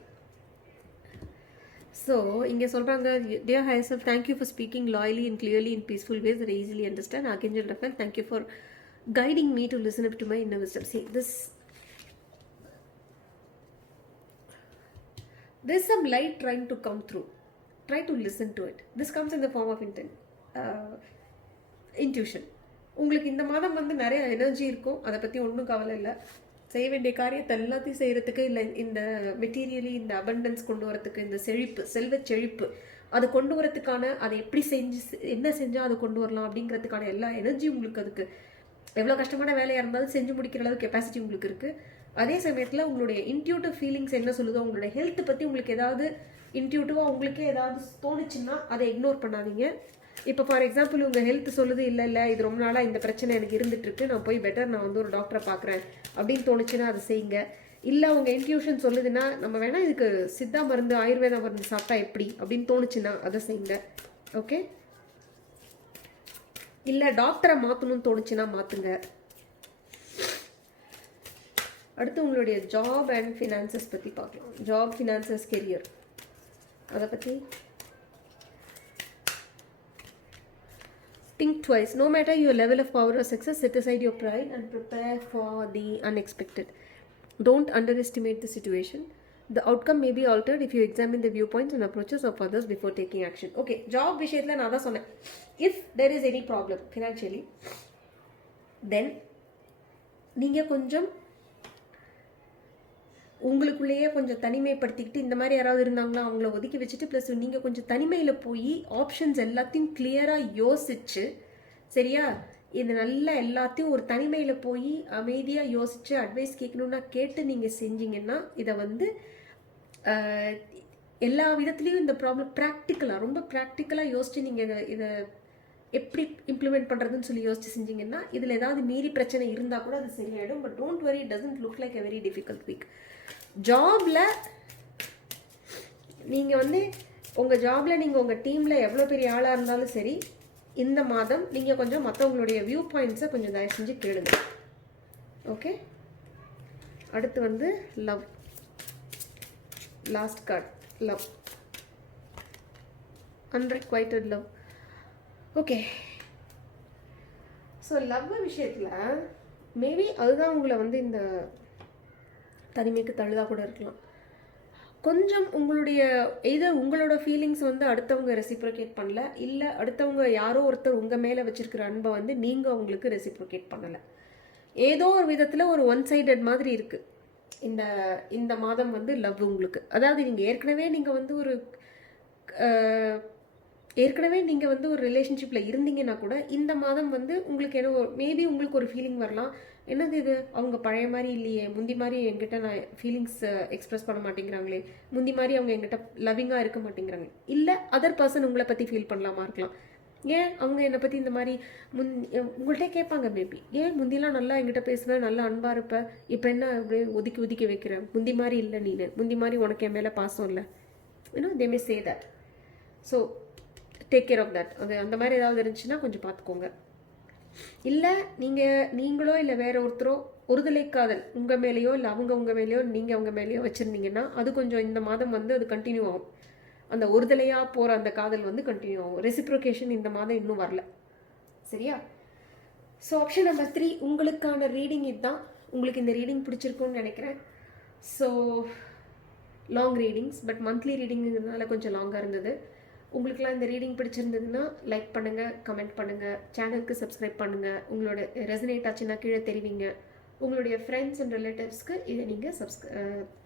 so இங்கே சொல்கிறாங்க, dear higher self, thank you for speaking லாயலி and clearly in peaceful ways that I easily understand. Archangel Raphael, thank you for guiding me to listen up to my inner wisdom. See, there's some light trying to come through. Try to listen to it. This comes in the form of intuition. உங்களுக்கு இந்த மாதம் வந்து நிறைய energy இருக்கும், அதை பற்றி ஒன்றும் கவலை இல்லை. செய்ய வேண்டிய காரியத்தை எல்லாத்தையும் செய்கிறதுக்கு, இல்லை இந்த மெட்டீரியலி இந்த அபண்டன்ஸ் கொண்டு வரத்துக்கு, இந்த செல்வ செழிப்பு அதை கொண்டு வரத்துக்கான, அதை எப்படி என்ன செஞ்சால் அதை கொண்டு வரலாம் அப்படிங்கிறதுக்கான எல்லா எனர்ஜி உங்களுக்கு, அதுக்கு எவ்வளோ கஷ்டமான வேலையாக இருந்தாலும் செஞ்சு முடிக்கிற அளவுக்கு கெப்பாசிட்டி உங்களுக்கு இருக்குது. அதே சமயத்தில் உங்களுடைய இன்ட்யூட்டிவ் ஃபீலிங்ஸ் என்ன சொல்லுதோ, உங்களுடைய ஹெல்த்தை பற்றி உங்களுக்கு ஏதாவது இன்ட்யூட்டிவாக உங்களுக்கே ஏதாவது தோணுச்சுன்னா அதை இக்னோர் பண்ணாதீங்க. இப்போ ஃபார் எக்ஸாம்பிள் உங்கள் ஹெல்த் சொல்லுது, இல்லை இது ரொம்ப நாளாக இந்த பிரச்சனை எனக்கு இருந்துகிட்ருக்கு, நான் போய் நான் வந்து ஒரு டாக்டரை பார்க்குறேன் அப்படின்னு தோணுச்சுன்னா அதை செய்யுங்க. இல்லை உங்கள் இன்ட்யூஷன் சொல்லுதுன்னா நம்ம வேணால் இதுக்கு சித்தா மருந்து ஆயுர்வேத மருந்து சாப்பிட்டா எப்படி அப்படின்னு தோணுச்சுன்னா அதை செய்யுங்க. ஓகே? இல்லை டாக்டரை மாற்றணும்னு தோணுச்சுன்னா மாற்றுங்க. அடுத்து உங்களுடைய ஜாப் அண்ட் ஃபினான்சஸ் பற்றி பார்க்கலாம். ஜாப், ஃபினான்சஸ், கெரியர், அதை பற்றி. Think twice. No matter your level of power or success, set aside your pride and prepare for the unexpected. Don't underestimate the situation. The outcome may be altered if you examine the viewpoints and approaches of others before taking action. Okay, job விஷயத்தில் நான் தான் சொன்னேன். If there is any problem financially, then நீங்கள் கொஞ்சம் உங்களுக்குள்ளேயே கொஞ்சம் தனிமைப்படுத்திக்கிட்டு, இந்த மாதிரி யாராவது இருந்தாங்களா அவங்கள ஒதுக்கி வச்சுட்டு, ப்ளஸ் நீங்கள் கொஞ்சம் தனிமையில் போய் ஆப்ஷன்ஸ் எல்லாத்தையும் கிளியராக யோசிச்சு, சரியா, இது நல்லா எல்லாத்தையும் ஒரு தனிமையில் போய் அமைதியாக யோசித்து அட்வைஸ் கேட்கணுன்னா கேட்டு நீங்கள் செஞ்சீங்கன்னா இதை வந்து எல்லா விதத்துலேயும் இந்த ப்ராப்ளம் ப்ராக்டிக்கலாக ரொம்ப ப்ராக்டிக்கலாக யோசித்து நீங்கள் இதை எப்படி இம்ப்ளிமெண்ட் பண்ணுறதுன்னு சொல்லி யோசிச்சு செஞ்சீங்கன்னா இதில் ஏதாவது மீறி பிரச்சனை இருந்தால் கூட அது சரியாயிடும். But don't worry, it doesn't look like a very difficult week. ஜாபில் நீங்கள் வந்து உங்கள் ஜாபில் நீங்கள் உங்கள் டீமில் எவ்வளோ பெரிய ஆளாக இருந்தாலும் சரி, இந்த மாதம் நீங்கள் கொஞ்சம் மற்றவங்களுடைய வியூ பாயிண்ட்ஸை கொஞ்சம் தயவு செஞ்சு கேளுங்க. ஓகே, அடுத்து வந்து love. Last card love, unrequited love. Okay, so love விஷயத்தில் மேபி அதுதான் உங்களை வந்து இந்த தனிமைக்கு தழுதாக கூட இருக்கலாம். கொஞ்சம் உங்களுடைய உங்களோட ஃபீலிங்ஸ் வந்து அடுத்தவங்க ரெசிப்ரோகேட் பண்ணல, இல்லை அடுத்தவங்க யாரோ ஒருத்தர் உங்கள் மேலே வச்சுருக்கிற அன்பை வந்து நீங்கள் அவங்களுக்கு ரெசிப்ரோகேட் பண்ணலை. ஏதோ ஒரு விதத்தில் ஒரு ஒன் சைடட் மாதிரி இருக்குது இந்த மாதம் வந்து லவ் உங்களுக்கு. அதாவது நீங்கள் வந்து ஒரு ரிலேஷன்ஷிப்பில் இருந்தீங்கன்னா கூட இந்த மாதம் வந்து உங்களுக்கு மேபி உங்களுக்கு ஒரு ஃபீலிங் வரலாம், என்னது இது அவங்க பழைய மாதிரி இல்லையே, முந்தி மாதிரி என்கிட்ட நான் ஃபீலிங்ஸ் எக்ஸ்ப்ரெஸ் பண்ண மாட்டேங்கிறாங்களே, முந்தி மாதிரி அவங்க என்கிட்ட லவ்விங்காக இருக்க மாட்டேங்கிறாங்க. இல்லை அதர் பர்சன் உங்களை பற்றி ஃபீல் பண்ணலாமா இருக்கலாம். ஏன் அவங்க என்னை பற்றி இந்த மாதிரி உங்கள்கிட்ட கேட்பாங்க மேபி, ஏன் முந்திலாம் நல்லா என்கிட்ட பேசுவேன், நல்லா அன்பாக இருப்பேன், இப்போ என்ன அப்படியே ஒதுக்கி வைக்கிறேன், முந்தி மாதிரி இல்லை, முந்தி மாதிரி உனக்கு என் மேலே பாசம் இல்லை, they may say that. So take care of that. அந்த மாதிரி ஏதாவது இருந்துச்சுன்னா கொஞ்சம் பார்த்துக்கோங்க. இல்லை நீங்களோ இல்லை வேற ஒருத்தரோ ஒருதலை காதல் உங்கள் மேலேயோ இல்லை அவங்க உங்கள் மேலேயோ நீங்கள் அவங்க மேலேயோ வச்சுருந்தீங்கன்னா அது கொஞ்சம் இந்த மாதம் வந்து அது கண்டினியூ ஆகும். அந்த ஒருதலையாக போகிற அந்த காதல் வந்து கண்டினியூ ஆகும். ரெசிப்ரோகேஷன் இந்த மாதம் இன்னும் வரல. சரியா? ஸோ ஆப்ஷன் நம்பர் 3 உங்களுக்கான ரீடிங் இதுதான். உங்களுக்கு இந்த ரீடிங் பிடிச்சிருக்குன்னு நினைக்கிறேன். So long readings, but monthly ரீடிங்கிறதுனால கொஞ்சம் லாங்காக இருந்தது. உங்களுக்குலாம் இந்த ரீடிங் பிடிச்சிருந்ததுன்னா லைக் பண்ணுங்கள், கமெண்ட் பண்ணுங்கள், சேனலுக்கு சப்ஸ்கிரைப் பண்ணுங்கள். உங்களோட ரெசனேட் ஆச்சுன்னா கீழே தெரிவிங்க. உங்களுடைய ஃப்ரெண்ட்ஸ் அண்ட் ரிலேட்டிவ்ஸ்க்கு இதை நீங்கள்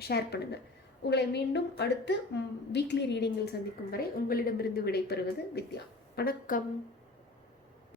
ஷேர் பண்ணுங்கள். உங்களை மீண்டும் அடுத்து வீக்லி ரீடிங்கில் சந்திக்கும் வரை உங்களிடமிருந்து விடைபெறுவது வித்யா. வணக்கம்.